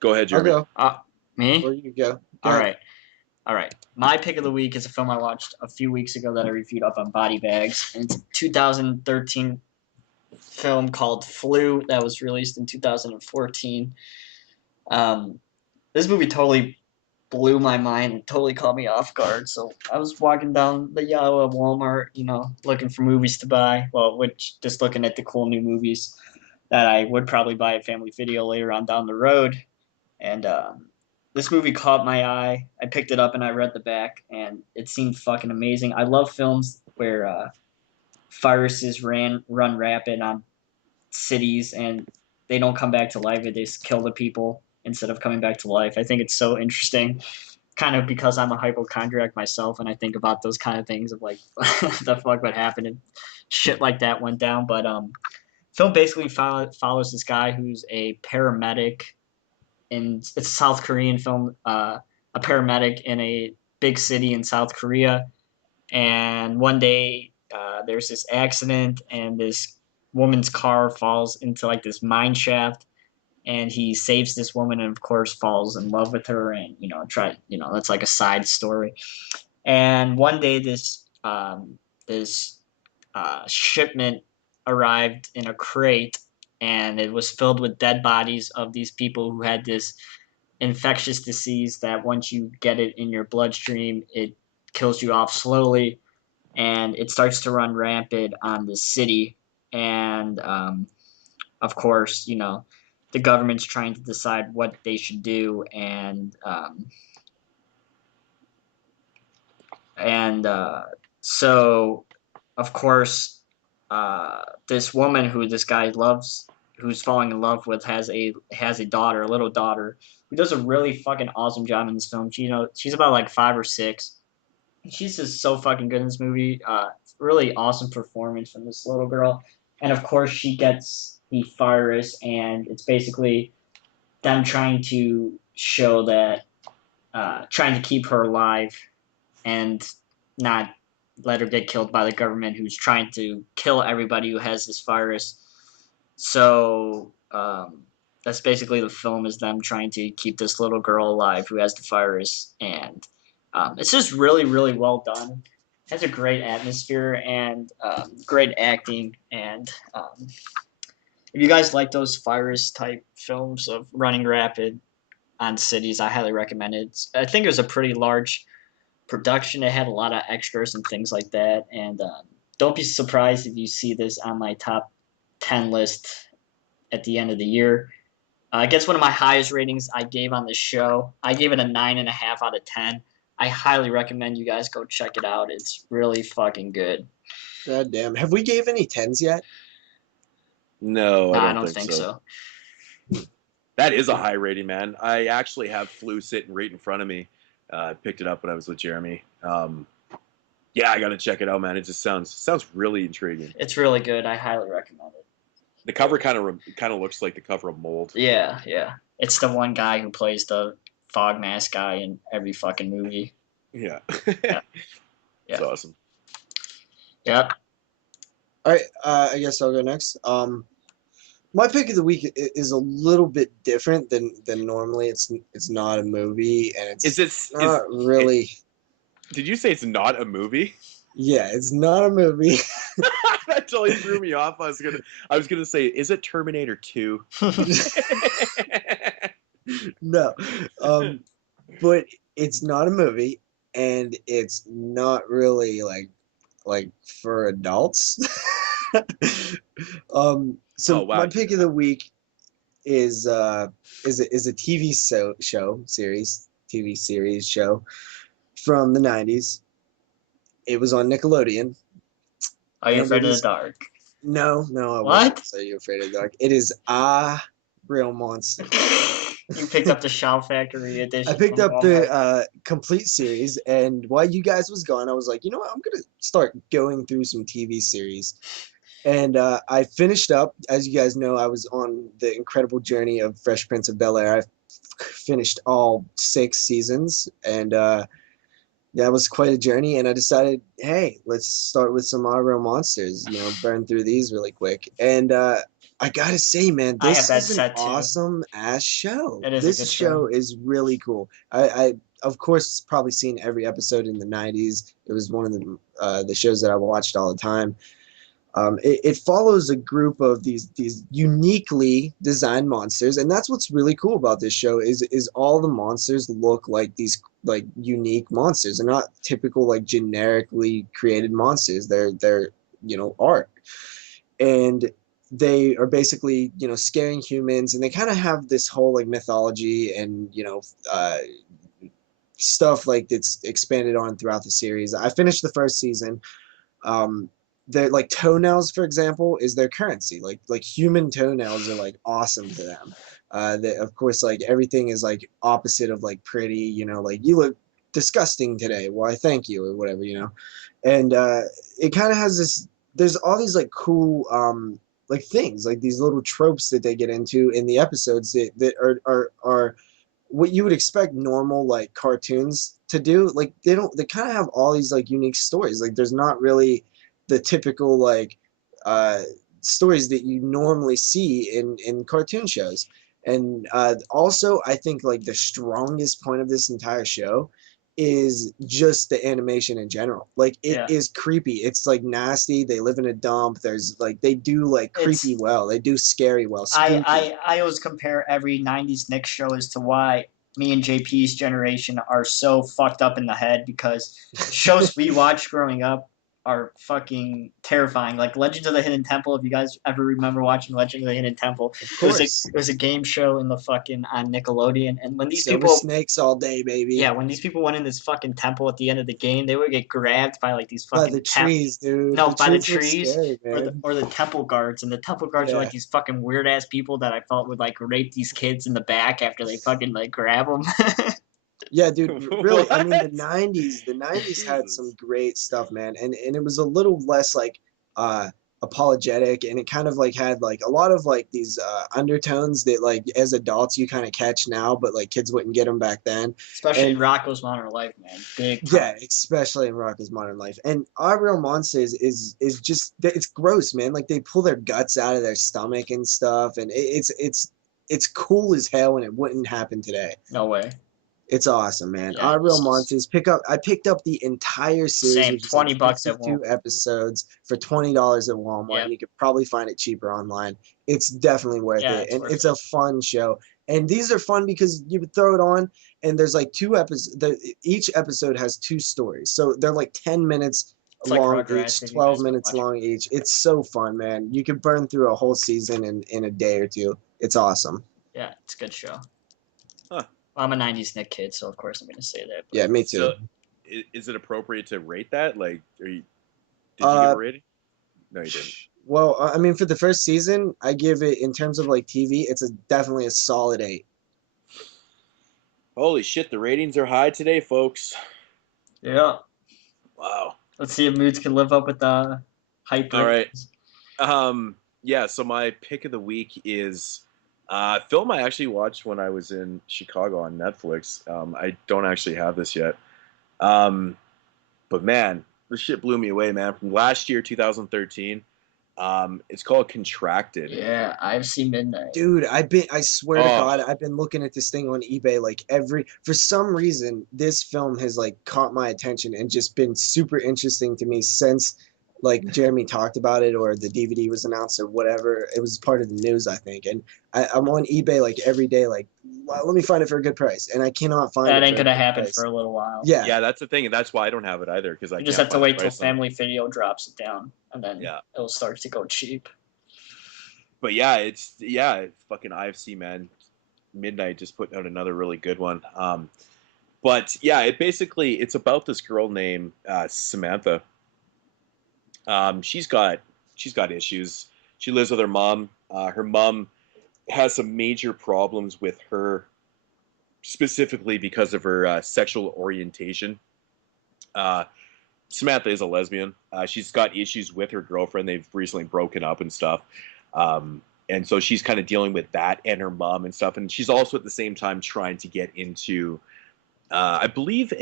Go ahead, Jeremy. I'll go. Me? Or you go. All right. My pick of the week is a film I watched a few weeks ago that I reviewed up on Body Bags, and it's a 2013 film called Flu that was released in 2014. This movie totally blew my mind and totally caught me off guard. So I was walking down the aisle at Walmart, looking for movies to buy. Well, just looking at the cool new movies that I would probably buy at Family Video later on down the road. And this movie caught my eye. I picked it up and I read the back, and it seemed fucking amazing. I love films where viruses run rapid on cities and they don't come back to life. They just kill the people instead of coming back to life. I think it's so interesting, kind of because I'm a hypochondriac myself, and I think about those kind of things of like, the fuck would happen if shit like that went down. But film basically follows this guy who's a paramedic, and it's a South Korean film, a paramedic in a big city in South Korea. And one day there's this accident, and this woman's car falls into like this mine shaft, and he saves this woman, and of course falls in love with her, and that's like a side story. And one day this shipment arrived in a crate, and it was filled with dead bodies of these people who had this infectious disease that once you get it in your bloodstream, it kills you off slowly, and it starts to run rampant on the city. And of course, the government's trying to decide what they should do, and so of course, this woman who this guy loves, who's falling in love with, has a daughter, a little daughter, who does a really fucking awesome job in this film. She's about like 5 or 6. She's just so fucking good in this movie. Really awesome performance from this little girl. And of course, she gets the virus, and it's basically them trying to show that, trying to keep her alive and not let her get killed by the government, who's trying to kill everybody who has this virus. So that's basically the film, is them trying to keep this little girl alive who has the virus. And it's just really, really well done. It has a great atmosphere and great acting. And if you guys like those virus type films of running rapid on cities, I highly recommend it. I think it was a pretty large production. It had a lot of extras and things like that. And don't be surprised if you see this on my top 10 list at the end of the year. It gets one of my highest ratings I gave on the show. I gave it a 9.5 out of 10. I highly recommend you guys go check it out. It's really fucking good. God damn. Have we gave any 10s yet? No, I don't think so. That is a high rating, man. I actually have Flu sitting right in front of me. I picked it up when I was with Jeremy. Yeah, I got to check it out, man. It just sounds really intriguing. It's really good. I highly recommend it. The cover kind of looks like the cover of Mold. Yeah. It's the one guy who plays the fog mask guy in every fucking movie. Yeah. Yeah. It's awesome. Yep. All right, I guess I'll go next. My pick of the week is a little bit different than normally. It's not a movie, and it's not really. Did you say it's not a movie? Yeah, it's not a movie. That totally threw me off. I was gonna say, is it Terminator 2? No, but it's not a movie, and it's not really like for adults. So wow. My pick of the week is a TV series show from the 90s. It was on Nickelodeon. Are You Afraid of the Dark? No, I wasn't. So You Afraid of the Dark? It is Real Monster. You picked up the Shout Factory edition. I picked up the complete series, and while you guys was gone, I was like, you know what? I'm gonna start going through some TV series. And I finished up, as you guys know, I was on the incredible journey of Fresh Prince of Bel-Air. I finished all 6 seasons, and that was quite a journey. And I decided, hey, let's start with some Real Monsters, burn through these really quick. And I gotta say, man, this is an awesome ass show. This show is really cool. I of course probably seen every episode in the 90s. It was one of the shows that I watched all the time. It follows a group of these uniquely designed monsters, and that's what's really cool about this show is all the monsters look like these like unique monsters. They're not typical like generically created monsters. They're art, and they are basically scaring humans, and they kind of have this whole like mythology and stuff like that's expanded on throughout the series. I finished the first season. They're like toenails, for example, is their currency. Like human toenails are like awesome to them. Of course, like everything is like opposite of like pretty. Like you look disgusting today. Why, thank you, or whatever. And it kind of has this. There's all these like cool like things, like these little tropes that they get into in the episodes that are what you would expect normal like cartoons to do. Like they kind of have all these like unique stories. Like there's not really the typical like uh stories that you normally see in cartoon shows. And also I think like the strongest point of this entire show is just the animation in general. Like it Yeah. is creepy. It's like nasty. They live in a dump. There's like they do like creepy It's- well. They do scary well. Spooky. I always compare every '90s Nick show as to why me and JP's generation are so fucked up in the head, because the shows we watched growing up are fucking terrifying. Like Legends of the Hidden Temple. If you guys ever remember watching Legends of the Hidden Temple, Of it was course. it was a game show in the fucking on Nickelodeon. And when these Silver people, snakes all day, baby. yeah, when these people went in this fucking temple at the end of the game, they would get grabbed by like these By fucking the trees, dude. no, The by the trees were trees, scary, or the man. temple guards, and the temple guards are like Yeah. these fucking weird ass people that I felt would like rape these kids in the back after they fucking like grab them. Yeah, dude, really. I mean, What? the 90s had some Jesus. great stuff, man. And it was a little less like uh apologetic, and it kind of like had like a lot of like these undertones that like as adults you kind of catch now, but like kids wouldn't get them back then. Especially in And Rocco's Modern Life, man, big yeah, time. especially in Rocko's Modern Life. And Our Real Monsters is just it's gross, man. Like they pull their guts out of their stomach and stuff, and it's cool as hell, and it wouldn't happen today. No way. It's awesome, man. Yeah, Our Real Monsters. I picked up the entire series, same. which is like $20 at 52 Walmart. episodes for $20 at Walmart, Yeah, and you could probably find it cheaper online. It's definitely worth yeah, it, it's and worth it's it. a fun show. And these are fun because you would throw it on, and there's like two episodes. Each episode has two stories, so they're like 10 minutes It's like long Rugrats each, if you 12 guys been minutes watching. long each. It's so fun, man. You could burn through a whole season in a day or two. It's awesome. Yeah, it's a good show. Huh. Well, I'm a '90s Nick kid, so of course I'm gonna say that. But Yeah, me too. So, is it appropriate to rate that? Like, did you give Uh, a rating? No, you didn't. Well, I mean, for the first season, I give it in terms of like TV, it's definitely a solid 8. Holy shit, the ratings are high today, folks. yeah, Wow. let's see if Moodz can live up with the hype All right. ratings. Yeah, so my pick of the week is a film I actually watched when I was in Chicago on Netflix. I don't actually have this yet. But man, this shit blew me away, man. From last year, 2013. It's called Contracted. Yeah, I've seen Midnight. Dude, I swear to Oh, God, I've been looking at this thing on eBay like for some reason, this film has like caught my attention and just been super interesting to me since like Jeremy talked about it or the DVD was announced or whatever. It was part of the news, I think. And I'm on eBay like every day, like, let me find it for a good price. And I cannot find That it ain't for a gonna good happen price. for a little while. Yeah. yeah, that's the thing, and that's why I don't have it either, because I You just can't have to find the wait till price on it. Family Video drops it down, and then Yeah. it'll start to go cheap. But yeah, it's fucking IFC, man. Midnight just putting out another really good one. But yeah, it's about this girl named Samantha. She's got issues. She lives with her mom. Her mom has some major problems with her, specifically because of her sexual orientation. Uh, Samantha is a lesbian. She's got issues with her girlfriend. They've recently broken up and stuff. And so she's kind of dealing with that and her mom and stuff. And she's also at the same time trying to get into, I believe,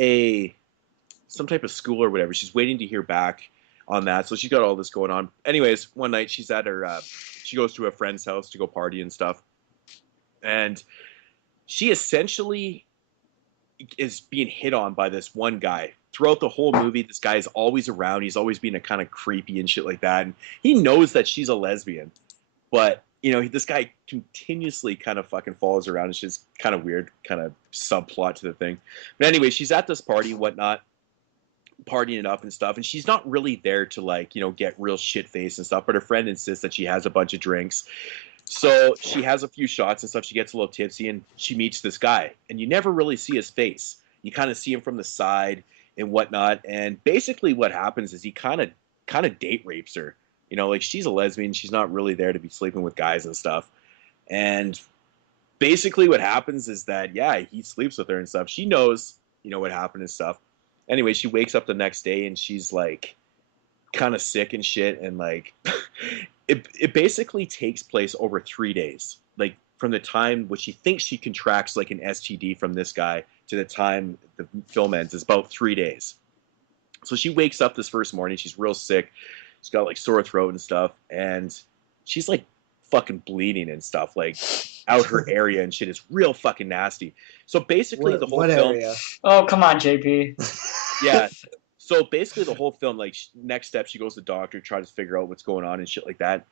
some type of school or whatever. She's waiting to hear back on that. So she's got all this going on. Anyways, one night she's at she goes to a friend's house to go party and stuff. And she essentially is being hit on by this one guy. Throughout the whole movie, this guy is always around. He's always being a kind of creepy and shit like that. And he knows that she's a lesbian, but this guy continuously kind of fucking follows around. It's just kind of weird, kind of subplot to the thing. But anyway, she's at this party and whatnot, partying it up and stuff, and she's not really there to get real shit faced and stuff. But her friend insists that she has a bunch of drinks. So she has a few shots and stuff. She gets a little tipsy and she meets this guy. And you never really see his face. You kind of see him from the side and whatnot. And basically what happens is he kind of date rapes her. She's a lesbian. She's not really there to be sleeping with guys and stuff. And basically what happens is that, yeah, he sleeps with her and stuff. She knows, what happened and stuff. Anyway, she wakes up the next day and she's like kind of sick and shit. And like... It basically takes place over 3 days, like from the time which she thinks she contracts like an STD from this guy to the time the film ends is about 3 days. So she wakes up this first morning, she's real sick, she's got like sore throat and stuff, and she's like fucking bleeding and stuff, like out her area and shit is real fucking nasty. So basically the whole film. Area? Oh, come on, JP. Yeah. So basically the whole film, like next step, she goes to the doctor, tries to figure out what's going on and shit like that.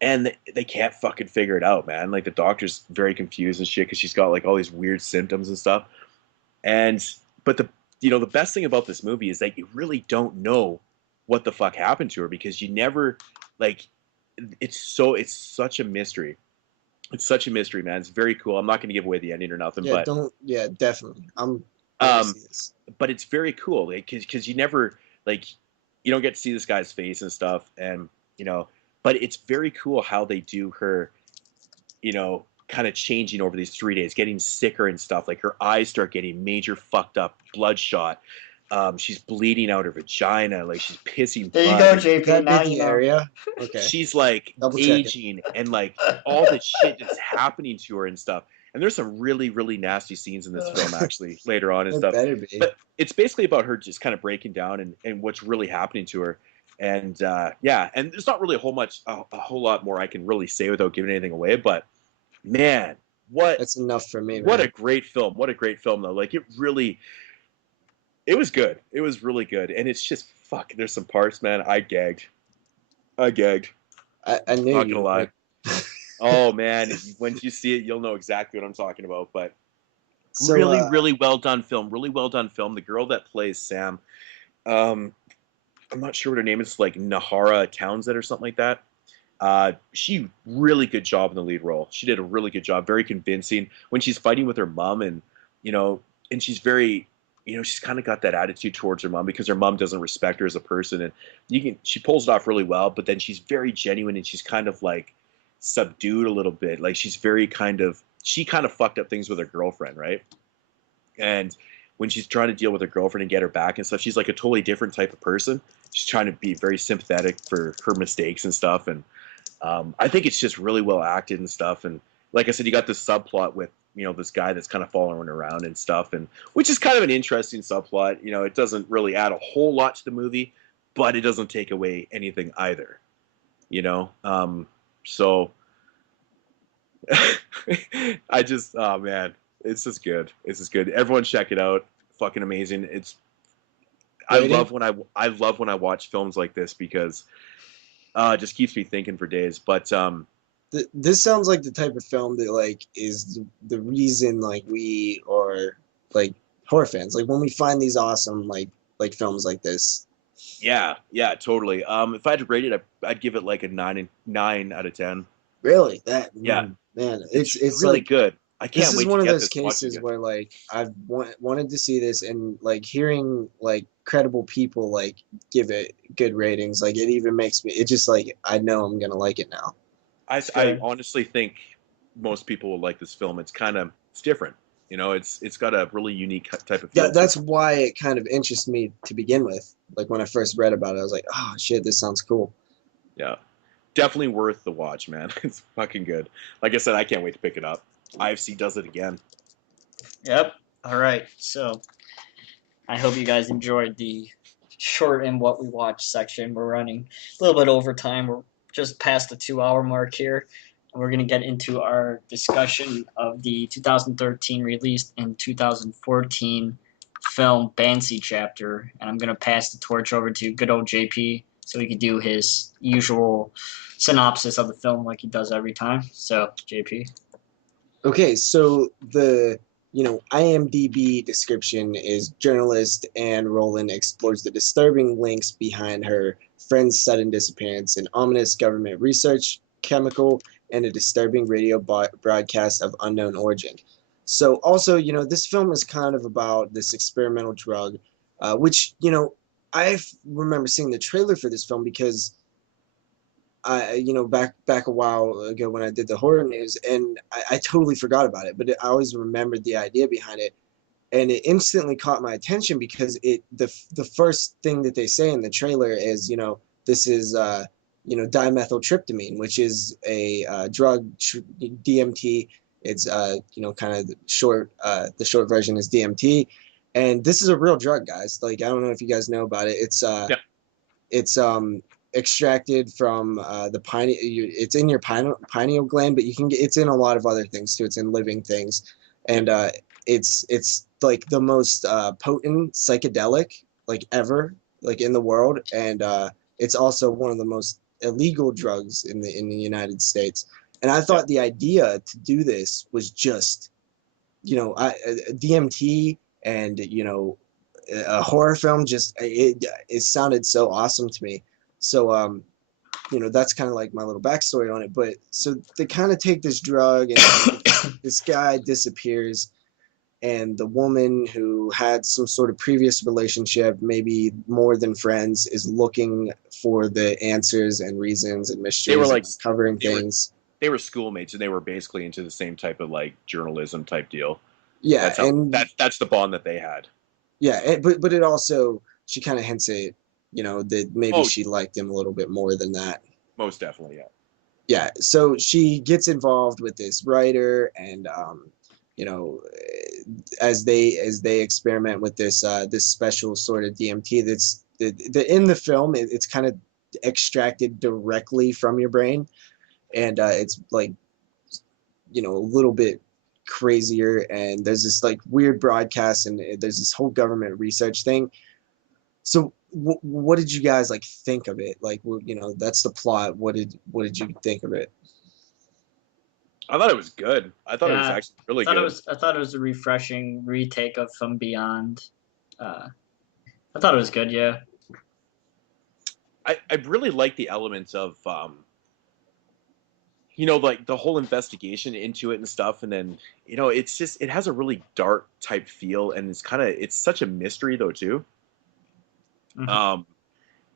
And they can't fucking figure it out, man. Like the doctor's very confused and shit because she's got like all these weird symptoms and stuff. But the best thing about this movie is that you really don't know what the fuck happened to her because you never it's such a mystery. It's such a mystery, man. It's very cool. I'm not going to give away the ending or nothing, Yeah, definitely. But it's very cool because you never you don't get to see this guy's face and stuff, and but it's very cool how they do her, kind of changing over these 3 days, getting sicker and stuff. Like her eyes start getting major fucked up, bloodshot. She's bleeding out her vagina, like she's pissing blood. There you go, JP. Now you know. Area. Okay. She's like aging and like all the shit that's happening to her and stuff. And there's some really, really nasty scenes in this film actually later on and stuff. Better be. But it's basically about her just kind of breaking down and what's really happening to her. And and there's not really a whole lot more I can really say without giving anything away. But man, that's enough for me. What a great film! What a great film though. Like it was good. It was really good. And it's just fuck. There's some parts, man. I gagged. I knew. Not gonna lie. Oh man, once you see it, you'll know exactly what I'm talking about. But so, really well done film. Really well done film. The girl that plays Sam, I'm not sure what her name is, like Nahara Townsend or something like that. She really good job in the lead role. She did a really good job, very convincing when she's fighting with her mom, and and she's very, she's kind of got that attitude towards her mom because her mom doesn't respect her as a person, and she pulls it off really well. But then she's very genuine and she's kind of like subdued a little bit. Like she kind of fucked up things with her girlfriend, right? And when she's trying to deal with her girlfriend and get her back and stuff, she's like a totally different type of person. She's trying to be very sympathetic for her mistakes and stuff. And I think it's just really well acted and stuff. And like I said, you got this subplot with, this guy that's kind of following around and stuff, and which is kind of an interesting subplot. It doesn't really add a whole lot to the movie, but it doesn't take away anything either. So I just, oh man, it's just good. It's just good. Everyone check it out. Fucking amazing. I love when I watch films like this because it just keeps me thinking for days. But this sounds like the type of film that like is the reason like we are like horror fans. Like when we find these awesome like films like this. Yeah, totally. If I had to rate it, I'd give it like a 9 out of 10. Really? Yeah, man, it's really like, good. I can't this wait is one to of get those this cases where like I've wanted to see this, and like hearing like credible people like give it good ratings, like it even makes me. It just like I know I'm gonna like it now. I honestly think most people will like this film. It's different. It's got a really unique type of feel. Yeah, that's why it kind of interests me to begin with. Like when I first read about it, I was like, oh shit, this sounds cool. Yeah, definitely worth the watch, man. It's fucking good. Like I said, I can't wait to pick it up. IFC does it again. Yep. All right. So I hope you guys enjoyed the short and what we watched section. We're running a little bit over time. We're just past the 2 hour mark here. We're going to get into our discussion of the 2013 released and 2014 film Banshee Chapter, and I'm going to pass the torch over to good old JP so he can do his usual synopsis of the film like he does every time. So, JP. Okay, so the IMDb description is journalist Anne Rowland explores the disturbing links behind her friend's sudden disappearance, an ominous government research chemical, and a disturbing radio broadcast of unknown origin. So also, this film is kind of about this experimental drug, which, I remember seeing the trailer for this film because back a while ago when I did the horror news, and I totally forgot about it, but I always remembered the idea behind it, and it instantly caught my attention because the first thing that they say in the trailer is, this is dimethyltryptamine, which is a drug, DMT. It's kind of short. The short version is DMT, and this is a real drug, guys. Like, I don't know if you guys know about it. It's extracted from the pineal. It's in your pineal gland, but it's in a lot of other things too. It's in living things, and it's like the most potent psychedelic like ever, like in the world, and it's also one of the most illegal drugs in the United States. And I thought the idea to do this was just, DMT and a horror film. Just it sounded so awesome to me. So that's kind of like my little backstory on it. But so they kind of take this drug, and this guy disappears, and the woman who had some sort of previous relationship, maybe more than friends, is looking for the answers and reasons and mysteries. They were like covering things. They were schoolmates, and they were basically into the same type of like journalism type deal. Yeah, that's the bond that they had. Yeah, but it also, she kind of hints at, that maybe she liked him a little bit more than that. Most definitely, yeah. Yeah, so she gets involved with this writer, and as they experiment with this this special sort of DMT that's in the film, it's kind of extracted directly from your brain, and it's like a little bit crazier, and there's this like weird broadcast, and there's this whole government research thing. So what did you guys like think of it? Like, that's the plot. What did you think of it? I thought it was good. I thought it was actually really good. I thought it was a refreshing retake of From Beyond. I thought it was good. Yeah. I really like the elements of like the whole investigation into it and stuff, and then it's just, it has a really dark type feel, and it's such a mystery though too. Mm-hmm.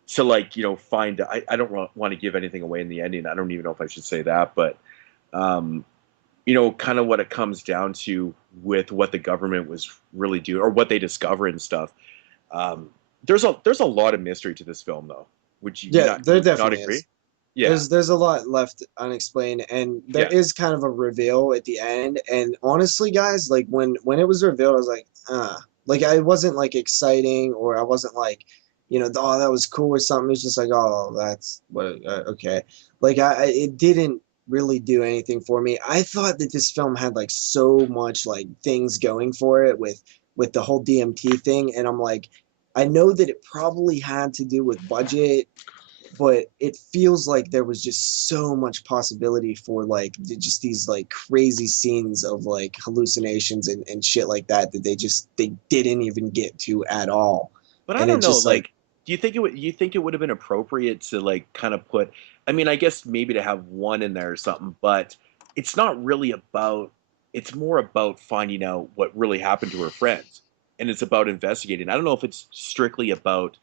To like find, I don't want to give anything away in the ending. I don't even know if I should say that, but kind of what it comes down to with what the government was really doing, or what they discover and stuff. There's a lot of mystery to this film though. Would you there definitely agree? Is. Yeah. There's a lot left unexplained, and there is kind of a reveal at the end. And honestly, guys, like when it was revealed, I was like, like I wasn't like exciting, or I wasn't like, oh, that was cool or something. It's just like, oh, that's what, okay. Like it didn't really do anything for me. I thought that this film had like so much like things going for it with the whole DMT thing, and I'm like, I know that it probably had to do with budget, but it feels like there was just so much possibility for like just these like crazy scenes of like hallucinations and shit like that they didn't even get to at all. But I don't know, like, do you think it would have been appropriate to like kind of put, I mean, I guess maybe to have one in there or something, but it's not really about, it's more about finding out what really happened to her friends, and it's about investigating. I don't know if it's strictly about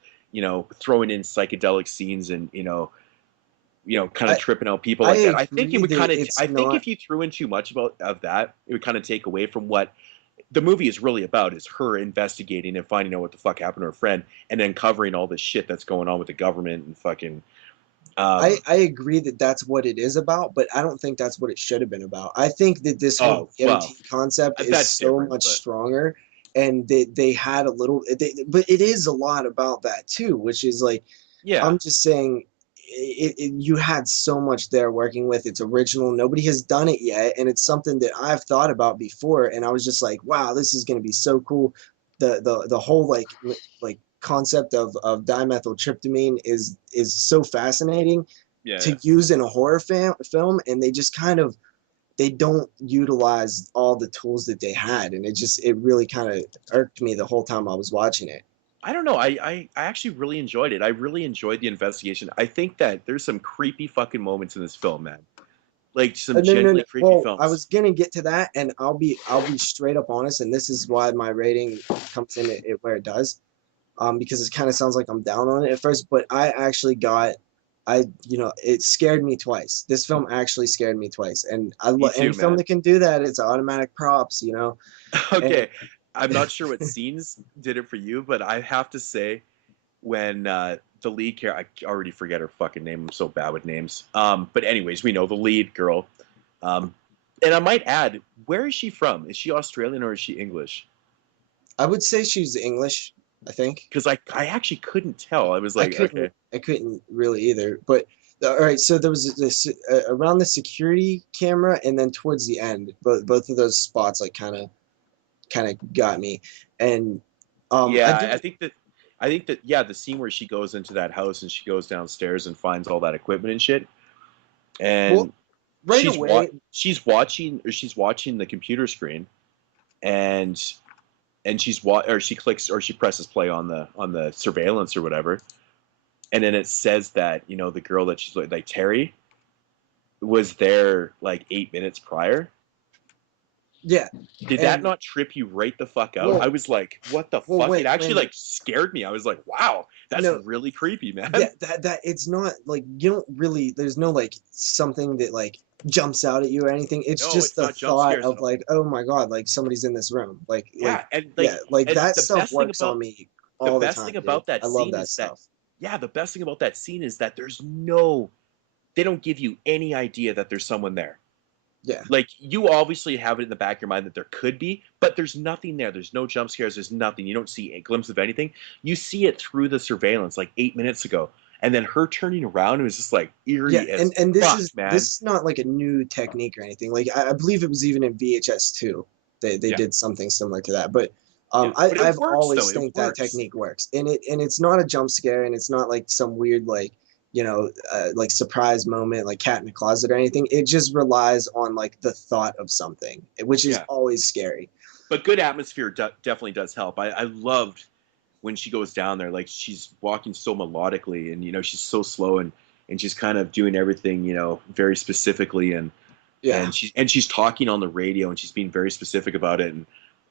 throwing in psychedelic scenes and kind of tripping out people like that. I think it would kind of. I think if you threw in too much of that, it would kind of take away from what the movie is really about: is her investigating and finding out what the fuck happened to her friend, and then covering all this shit that's going on with the government and fucking. I agree that that's what it is about, but I don't think that's what it should have been about. I think that this whole DMT concept is so much stronger. And they had a little, but it is a lot about that too, which is like, I'm just saying, you had so much there working with. It's original. Nobody has done it yet, and it's something that I've thought about before. And I was just like, wow, this is going to be so cool. The whole like concept of dimethyltryptamine is so fascinating to use in a horror film, and they just kind of they don't utilize all the tools that they had, and it really kind of irked me the whole time I was watching it. I don't know. I actually really enjoyed it. I really enjoyed the investigation. I think that there's some creepy fucking moments in this film, man. Like some genuinely creepy well, films. I was gonna get to that, and I'll be straight up honest, and this is why my rating comes in where it does, because it kind of sounds like I'm down on it at first, but I actually it scared me twice. This film actually scared me twice, and any film that can do that, it's automatic props, Okay, and, I'm not sure what scenes did it for you, but I have to say, when the lead character, I already forget her fucking name. I'm so bad with names. But anyways, we know the lead girl. And I might add, where is she from? Is she Australian or is she English? I would say she's English, I think. Because I actually couldn't tell. I was like, okay. I couldn't really either. But all right, so there was this around the security camera, and then towards the end, both of those spots like kind of got me. And I think that yeah, the scene where she goes into that house and she goes downstairs and finds all that equipment and shit, and she's watching the computer screen, and she clicks or she presses play on the surveillance or whatever, and then it says that the girl that she's like Terry was there like 8 minutes prior. Yeah. Did that not trip you right the fuck out? I was like, what the fuck? It actually like scared me. I was like, wow, that's really creepy, man. Yeah, that it's not like you don't really. There's no like something that like jumps out at you or anything. It's just the thought of like, oh my god, like somebody's in this room. Like that stuff works on me all the time. The best thing about that scene is that the best thing about that scene is that they don't give you any idea that there's someone there. Yeah. Like, you obviously have it in the back of your mind that there could be, but there's nothing there. There's no jump scares. There's nothing. You don't see a glimpse of anything. You see it through the surveillance like 8 minutes ago. And then her turning around, it was just like eerie as and this fuck, is man. This is not like a new technique or anything. Like I believe it was even in VHS 2. They did something similar to that. But I've always think that technique works. And it's not a jump scare, and it's not like some weird like like surprise moment, like cat in the closet or anything. It just relies on like the thought of something, which is always scary. But good atmosphere definitely does help. I loved when she goes down there, like she's walking so melodically, and she's so slow, and she's kind of doing everything very specifically, and she's talking on the radio, and she's being very specific about it, and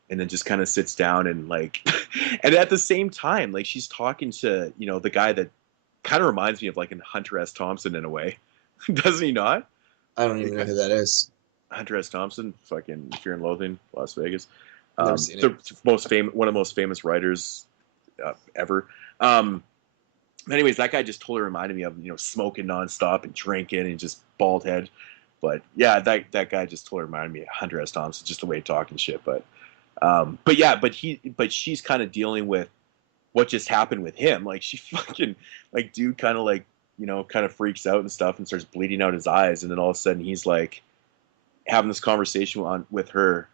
then just kind of sits down and like, and at the same time, like she's talking to the guy that kind of reminds me of like Hunter S. Thompson in a way. Doesn't he not? I don't even know who that is. Hunter S. Thompson, fucking Fear and Loathing, Las Vegas. Never seen it. One of the most famous writers ever. Anyways, that guy just totally reminded me of smoking nonstop and drinking and just bald head. But yeah, that guy just totally reminded me of Hunter S. Thompson, just the way he talked and shit. But she's kind of dealing with what just happened with him. Like, she fucking, like, dude kind of like, kind of freaks out and stuff and starts bleeding out his eyes. And then all of a sudden he's like having this conversation with her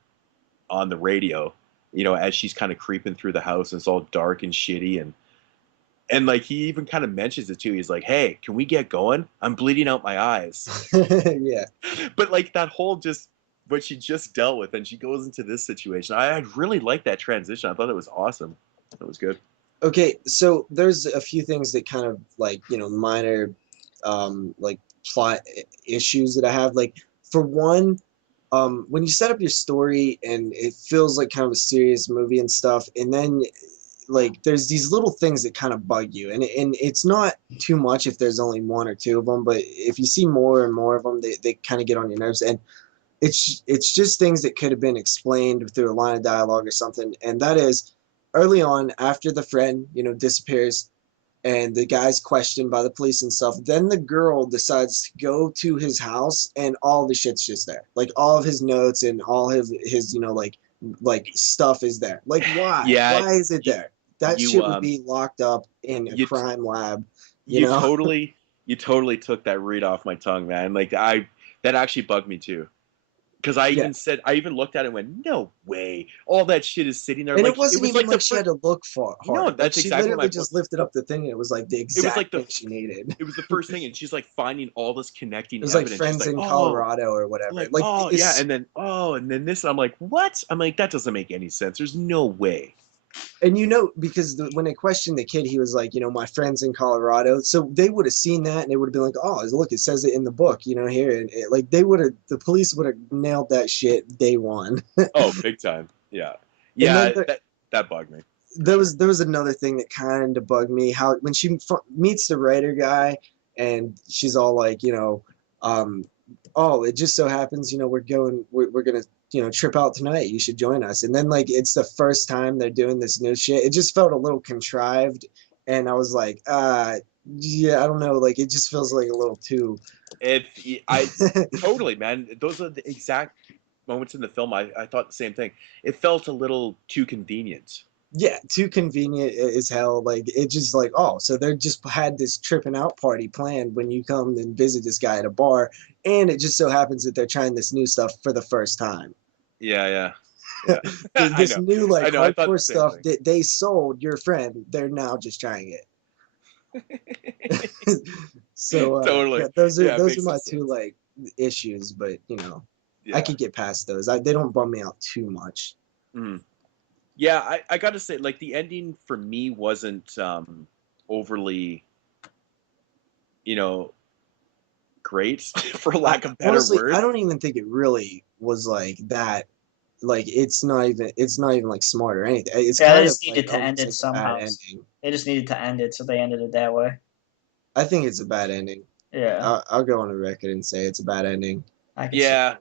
on the radio, as she's kind of creeping through the house, and it's all dark and shitty. And like, he even kind of mentions it too. He's like, hey, can we get going? I'm bleeding out my eyes. Yeah. But like that whole what she just dealt with, and she goes into this situation. I really like that transition. I thought it was awesome. It was good. Okay, so there's a few things that kind of like minor like plot issues that I have. Like, for one, when you set up your story and it feels like kind of a serious movie and stuff, and then like there's these little things that kind of bug you, and it's not too much if there's only one or two of them, but if you see more and more of them, they kind of get on your nerves. And it's just things that could have been explained through a line of dialogue or something. And that is, early on, after the friend, disappears and the guy's questioned by the police and stuff, then the girl decides to go to his house, and all the shit's just there. Like, all of his notes and all his like stuff is there. Like, why? Yeah, why is it there? That shit would be locked up in a crime lab. You You totally took that read off my tongue, man. Like that actually bugged me too. Because I even looked at it and went, no way. All that shit is sitting there. And Like it wasn't was even like like she had to look for No, hard. Like that's she exactly my literally point. just lifted up the thing and it was like the exact thing she needed. It was the first thing, and she's like finding all this connecting It was evidence. like friends she's like, in oh, Colorado or whatever. like, Like oh yeah, and then this, and I'm like, what? I'm like, that doesn't make any sense. There's no way. And because when they questioned the kid, he was like, my friends in Colorado. So they would have seen that and they would have been like, oh, look, it says it in the book, here. And like the police would have nailed that shit day one. Oh, big time. Yeah. And Yeah, then that bugged me. There was another thing that kind of bugged me. How when she meets the writer guy and she's all like, oh, it just so happens, we're gonna, trip out tonight. You should join us. And then like it's the first time they're doing this new shit. It just felt a little contrived, and I was like, yeah, I don't know. Like it just feels like a little too. Totally, man. Those are the exact moments in the film. I thought the same thing. It felt a little too convenient. Yeah, too convenient as hell. Like it just like, oh, so they just had this tripping out party planned when you come and visit this guy at a bar, and it just so happens that they're trying this new stuff for the first time. Yeah. This new like hardcore stuff thing. that they sold your friend, they're now just trying it. So totally. Yeah, those are my sense. two like issues, but I could get past those. They don't bum me out too much. Mm. Yeah, I gotta say, like the ending for me wasn't overly, great for lack of better Honestly, words. I don't even think it really was like that. Like it's not even like smart or anything. It's kind they just needed to end it somehow. They just needed to end it, so they ended it that way. I think it's a bad ending. Yeah, I'll go on the record and say it's a bad ending. I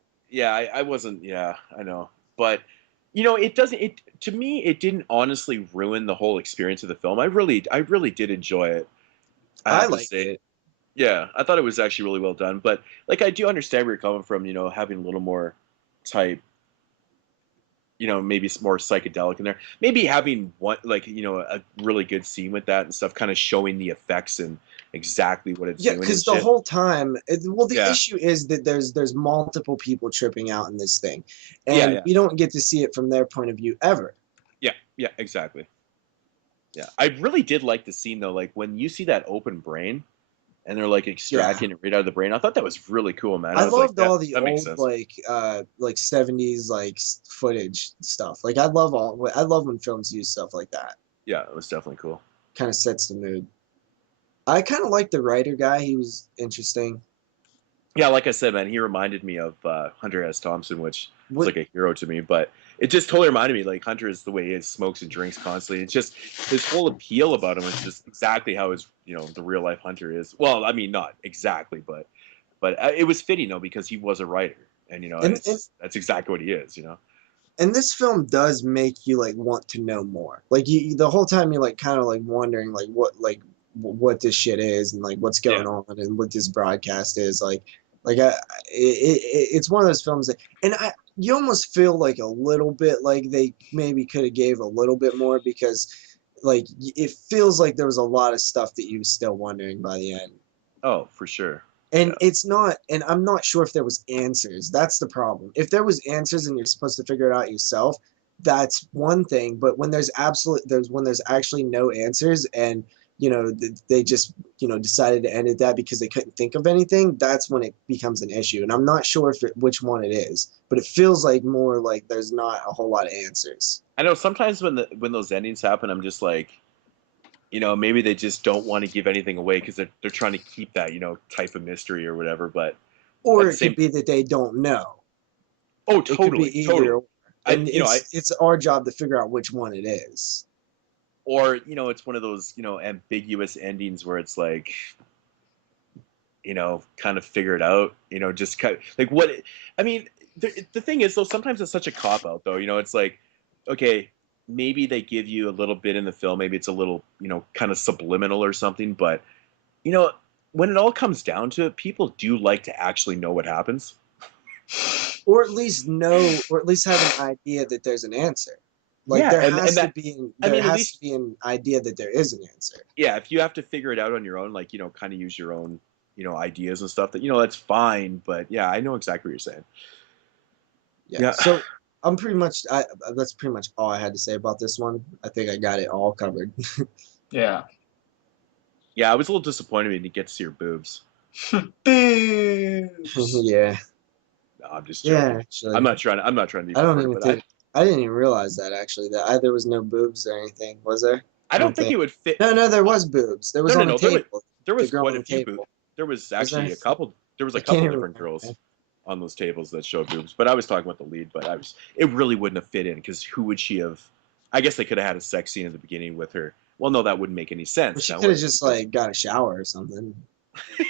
wasn't. Yeah, I know, but it doesn't. It to me, it didn't honestly ruin the whole experience of the film. I really did enjoy it. I liked it. Yeah, I thought it was actually really well done. But like, I do understand where you're coming from. Having a little more type. Maybe more psychedelic in there. Maybe having one a really good scene with that and stuff, kind of showing the effects and exactly what it's doing. Because the whole time, the issue is that there's multiple people tripping out in this thing, and we don't get to see it from their point of view ever. Yeah, exactly. Yeah, I really did like the scene though. Like when you see that open brain, and they're like extracting it right out of the brain. I thought that was really cool, man. I loved all the old like 70s like footage stuff. Like I love when films use stuff like that. Yeah, it was definitely cool. Kind of sets the mood. I kind of liked the writer guy. He was interesting. Yeah, like I said, man, he reminded me of Hunter S. Thompson, which is like a hero to me. But it just totally reminded me, like Hunter is the way he is, smokes and drinks constantly. It's just his whole appeal about him is just exactly how his, the real life Hunter is. Well, I mean, not exactly, but it was fitting though because he was a writer, and that's exactly what he is. And this film does make you like want to know more. Like the whole time you're like kind of like wondering like what this shit is and like what's going on and what this broadcast is it's one of those films that, and you almost feel like a little bit like they maybe could have gave a little bit more because like it feels like there was a lot of stuff that you were still wondering by the end. Oh, for sure. And it's not, and I'm not sure if there was answers. That's the problem. If there was answers and you're supposed to figure it out yourself, that's one thing. But when there's actually no answers and they just decided to end it that because they couldn't think of anything, that's when it becomes an issue. And I'm not sure which one it is, but it feels like more like there's not a whole lot of answers. I know sometimes when those endings happen, I'm just like, maybe they just don't want to give anything away because they're trying to keep that type of mystery or whatever. But it could be that they don't know. Oh, totally, totally. And it's our job to figure out which one it is. Or, it's one of those, ambiguous endings where it's like, kind of figure it out, just kind of like what, I mean, the thing is though, sometimes it's such a cop out though, it's like, okay, maybe they give you a little bit in the film, maybe it's a little, kind of subliminal or something, but, when it all comes down to it, people do like to actually know what happens. Or at least have an idea that there's an answer. Like there has to be an idea that there is an answer. Yeah, if you have to figure it out on your own, like kind of use your own ideas and stuff that that's fine. But yeah, I know exactly what you're saying. Yeah. So I'm pretty much. That's pretty much all I had to say about this one. I think I got it all covered. Yeah. Yeah, I was a little disappointed we didn't get to see her boobs. Boobs. Yeah. No, I'm just joking. Yeah. Actually, I'm not trying to be I don't pervert, even but think. I didn't even realize that actually. That there was no boobs or anything. Was there? I don't think it would fit. No, there was boobs. There was on the No. table. There The was girl quite on a the few boobs. table. There was Was actually there? a couple. There was I a can't couple even different remember. girls on those tables that showed boobs. But I was talking about the lead. But it really wouldn't have fit in because who would she have? I guess they could have had a sex scene at the beginning with her. Well, no, that wouldn't make any sense. Well, she now, could have just like got a shower or something.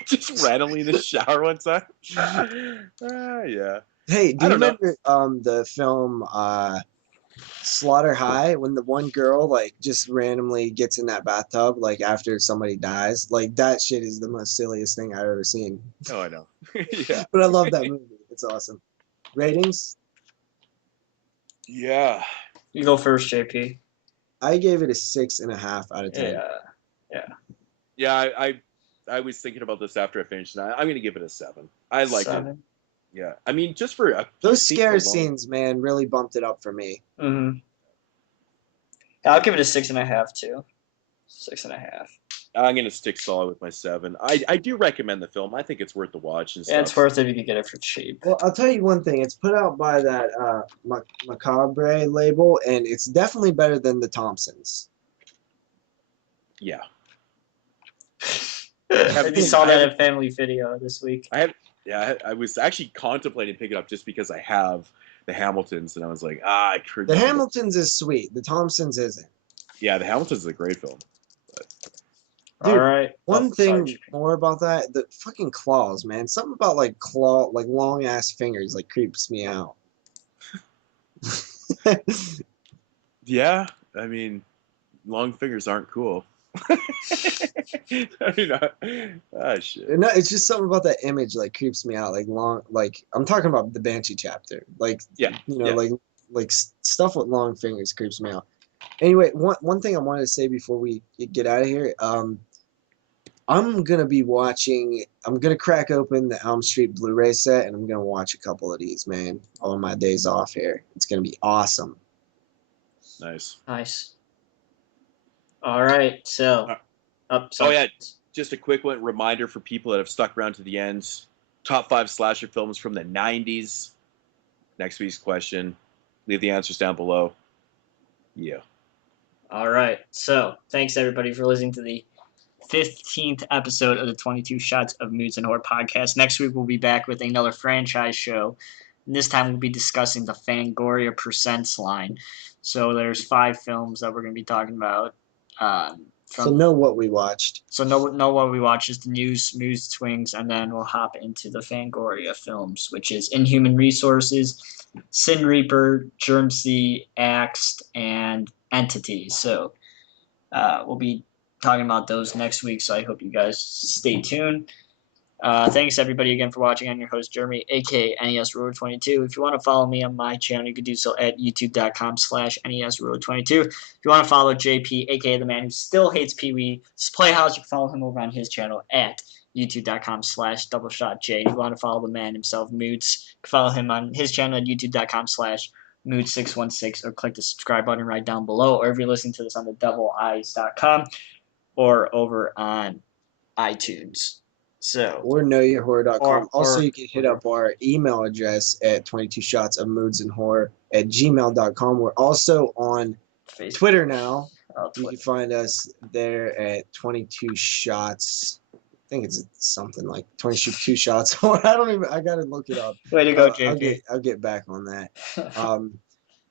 just randomly in the shower one time. Yeah. Hey, do I you don't know. remember the film Slaughter High when the one girl like just randomly gets in that bathtub like after somebody dies? Like that shit is the most silliest thing I've ever seen. Oh, I know. Yeah. But I love that movie. It's awesome. Ratings? Yeah. You go first, JP. I gave it a 6.5 out of 10. Yeah. Yeah, I was thinking about this after I finished, and I'm going to give it a 7. I liked it. 7. Yeah, I mean, just for Those scare scenes, man, really bumped it up for me. Mm-hmm. I'll give it a 6.5 too. 6.5. I'm going to stick solid with my 7. I do recommend the film. I think it's worth the watch and stuff. Yeah, it's worth it if you can get it for cheap. Well, I'll tell you one thing. It's put out by that Macabre label, and it's definitely better than the Thompsons. Yeah. You saw that at Family Video this week. I was actually contemplating picking it up just because I have the Hamiltons, and I was like, I could. The Hamiltons is sweet. The Thompsons isn't. Yeah, the Hamiltons is a great film. Dude, all right. One thing more about that, the fucking claws, man. Something about like long ass fingers like creeps me out. Yeah, I mean, long fingers aren't cool. Shit. No, it's just something about that image like creeps me out. Like long, like I'm talking about the Banshee chapter. Like like stuff with long fingers creeps me out. Anyway, one thing I wanted to say before we get out of here, I'm gonna crack open the Elm Street Blu-ray set and I'm gonna watch a couple of these, man, on my days off here. It's gonna be awesome. Nice. All right, so just a quick one reminder for people that have stuck around to the end. Top 5 slasher films from the 90s. Next week's question. Leave the answers down below. Yeah. All right. So thanks everybody for listening to the 15th episode of the 22 Shots of Moodz and Horror podcast. Next week we'll be back with another franchise show. And this time we'll be discussing the Fangoria Presents line. So there's 5 films that we're going to be talking about. So know what we watched. So know what we watched is the news, Moodz, Swingz, and then we'll hop into the Fangoria films, which is Inhuman Resources, Sin Reaper, Germsea, Axed, and Entity. So we'll be talking about those next week, so I hope you guys stay tuned. Thanks everybody again for watching. I'm your host Jeremy, aka NESRuler22. If you want to follow me on my channel, you can do so at youtube.com/NESRuler22. If you want to follow JP, aka the man who still hates Pee-wee's Playhouse, you can follow him over on his channel at youtube.com/doubleshotj. If you want to follow the man himself, Moodz, you can follow him on his channel at youtube.com/Moodz616 or click the subscribe button right down below, or if you're listening to this on the doubleeyes.com or over on iTunes. Or knowyourhorror.com. Also, you can hit up our email address at 22shotsofmoodsandhorror@gmail.com. We're also on Facebook. Twitter now. You can find us there at 22 shots. I think it's something like 22 shots. I gotta look it up. Way to go, JP. I'll get back on that.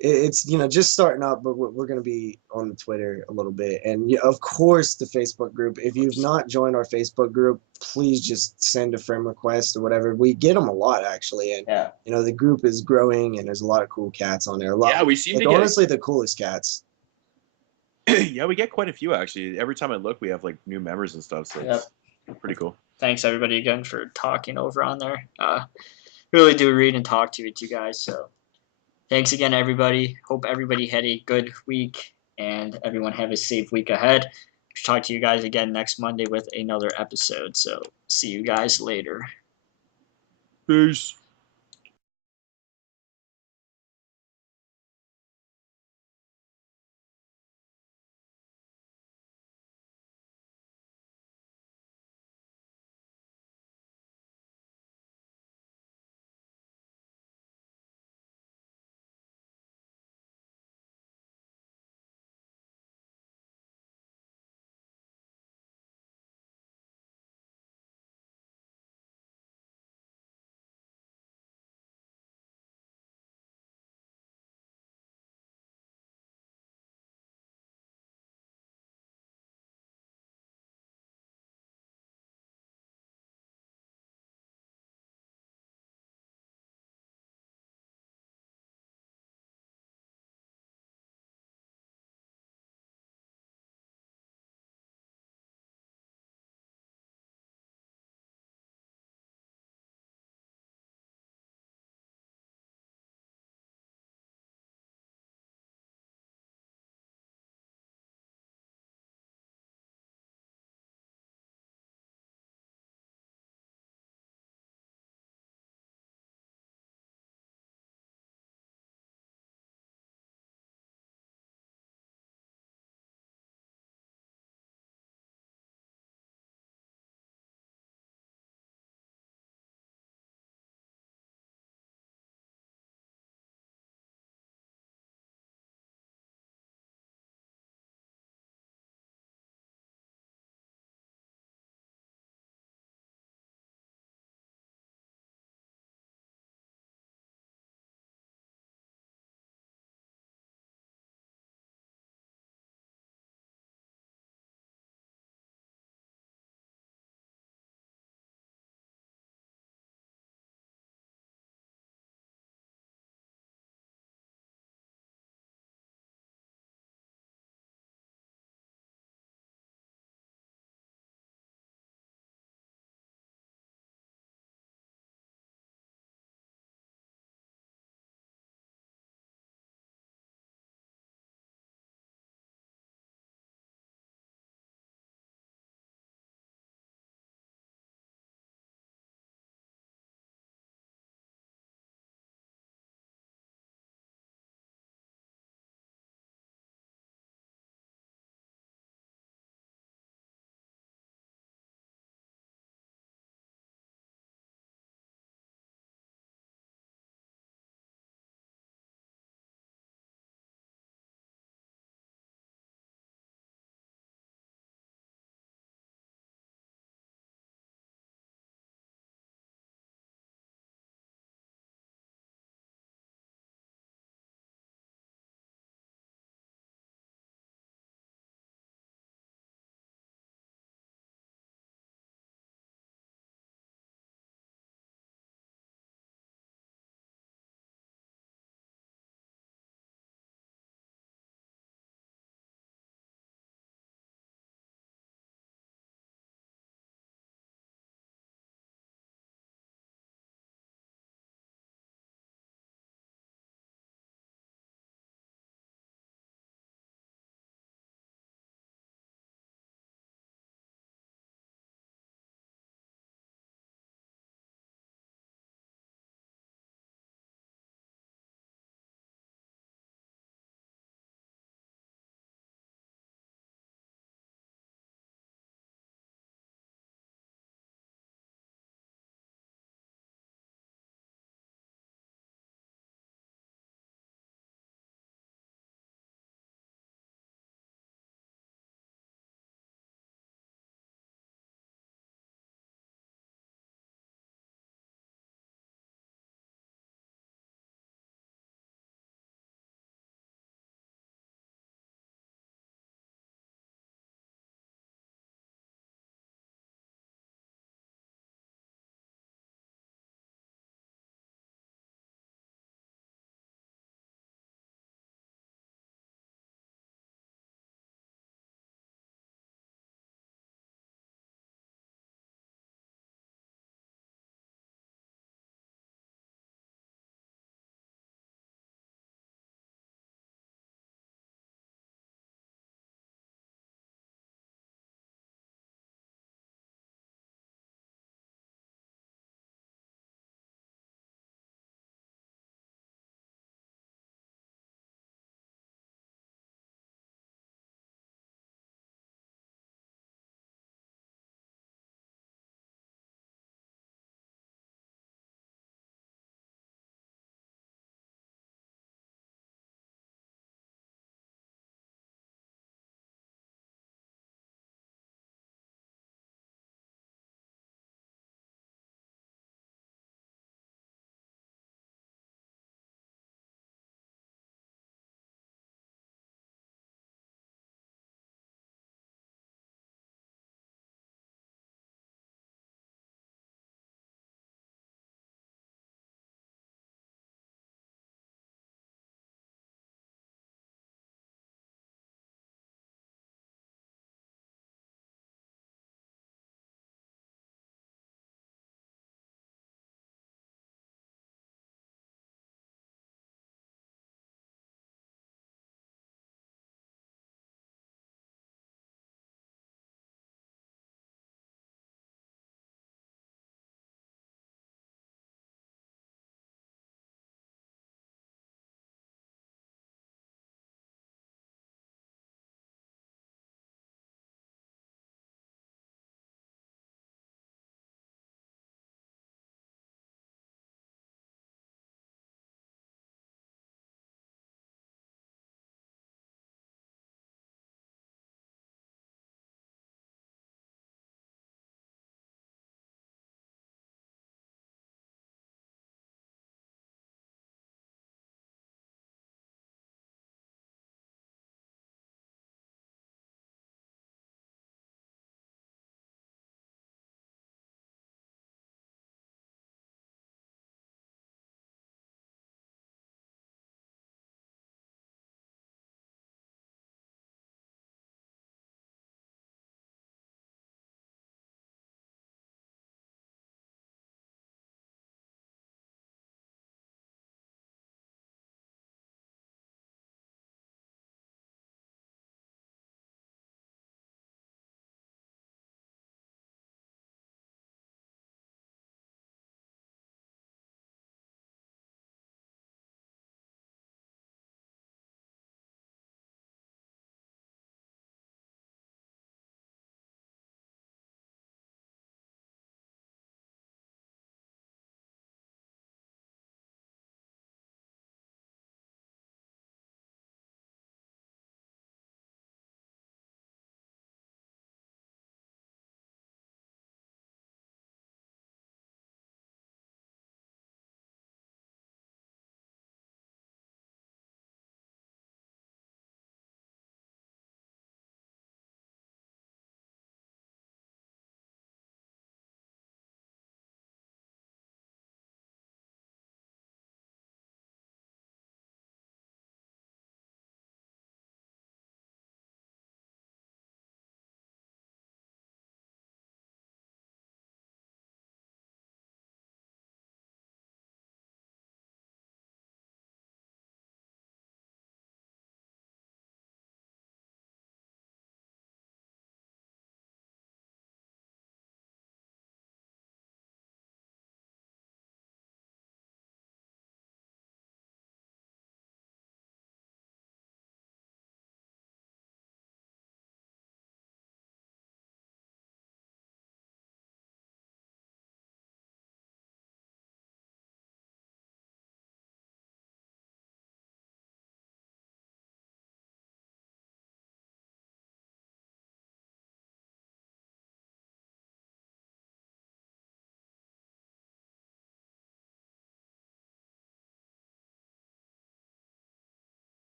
It's just starting up, but we're going to be on the Twitter a little bit, and of course the Facebook group. If you've not joined our Facebook group, please just send a friend request or whatever. We get them a lot actually, and the group is growing, and there's a lot of cool cats on there. We seem to get honestly the coolest cats. Yeah, we get quite a few actually. Every time I look, we have like new members and stuff, so it's pretty cool. Thanks everybody again for talking over on there. Really do read and talk to you guys, so. Thanks again, everybody. Hope everybody had a good week and everyone have a safe week ahead. talk to you guys again next Monday with another episode. So see you guys later. Peace.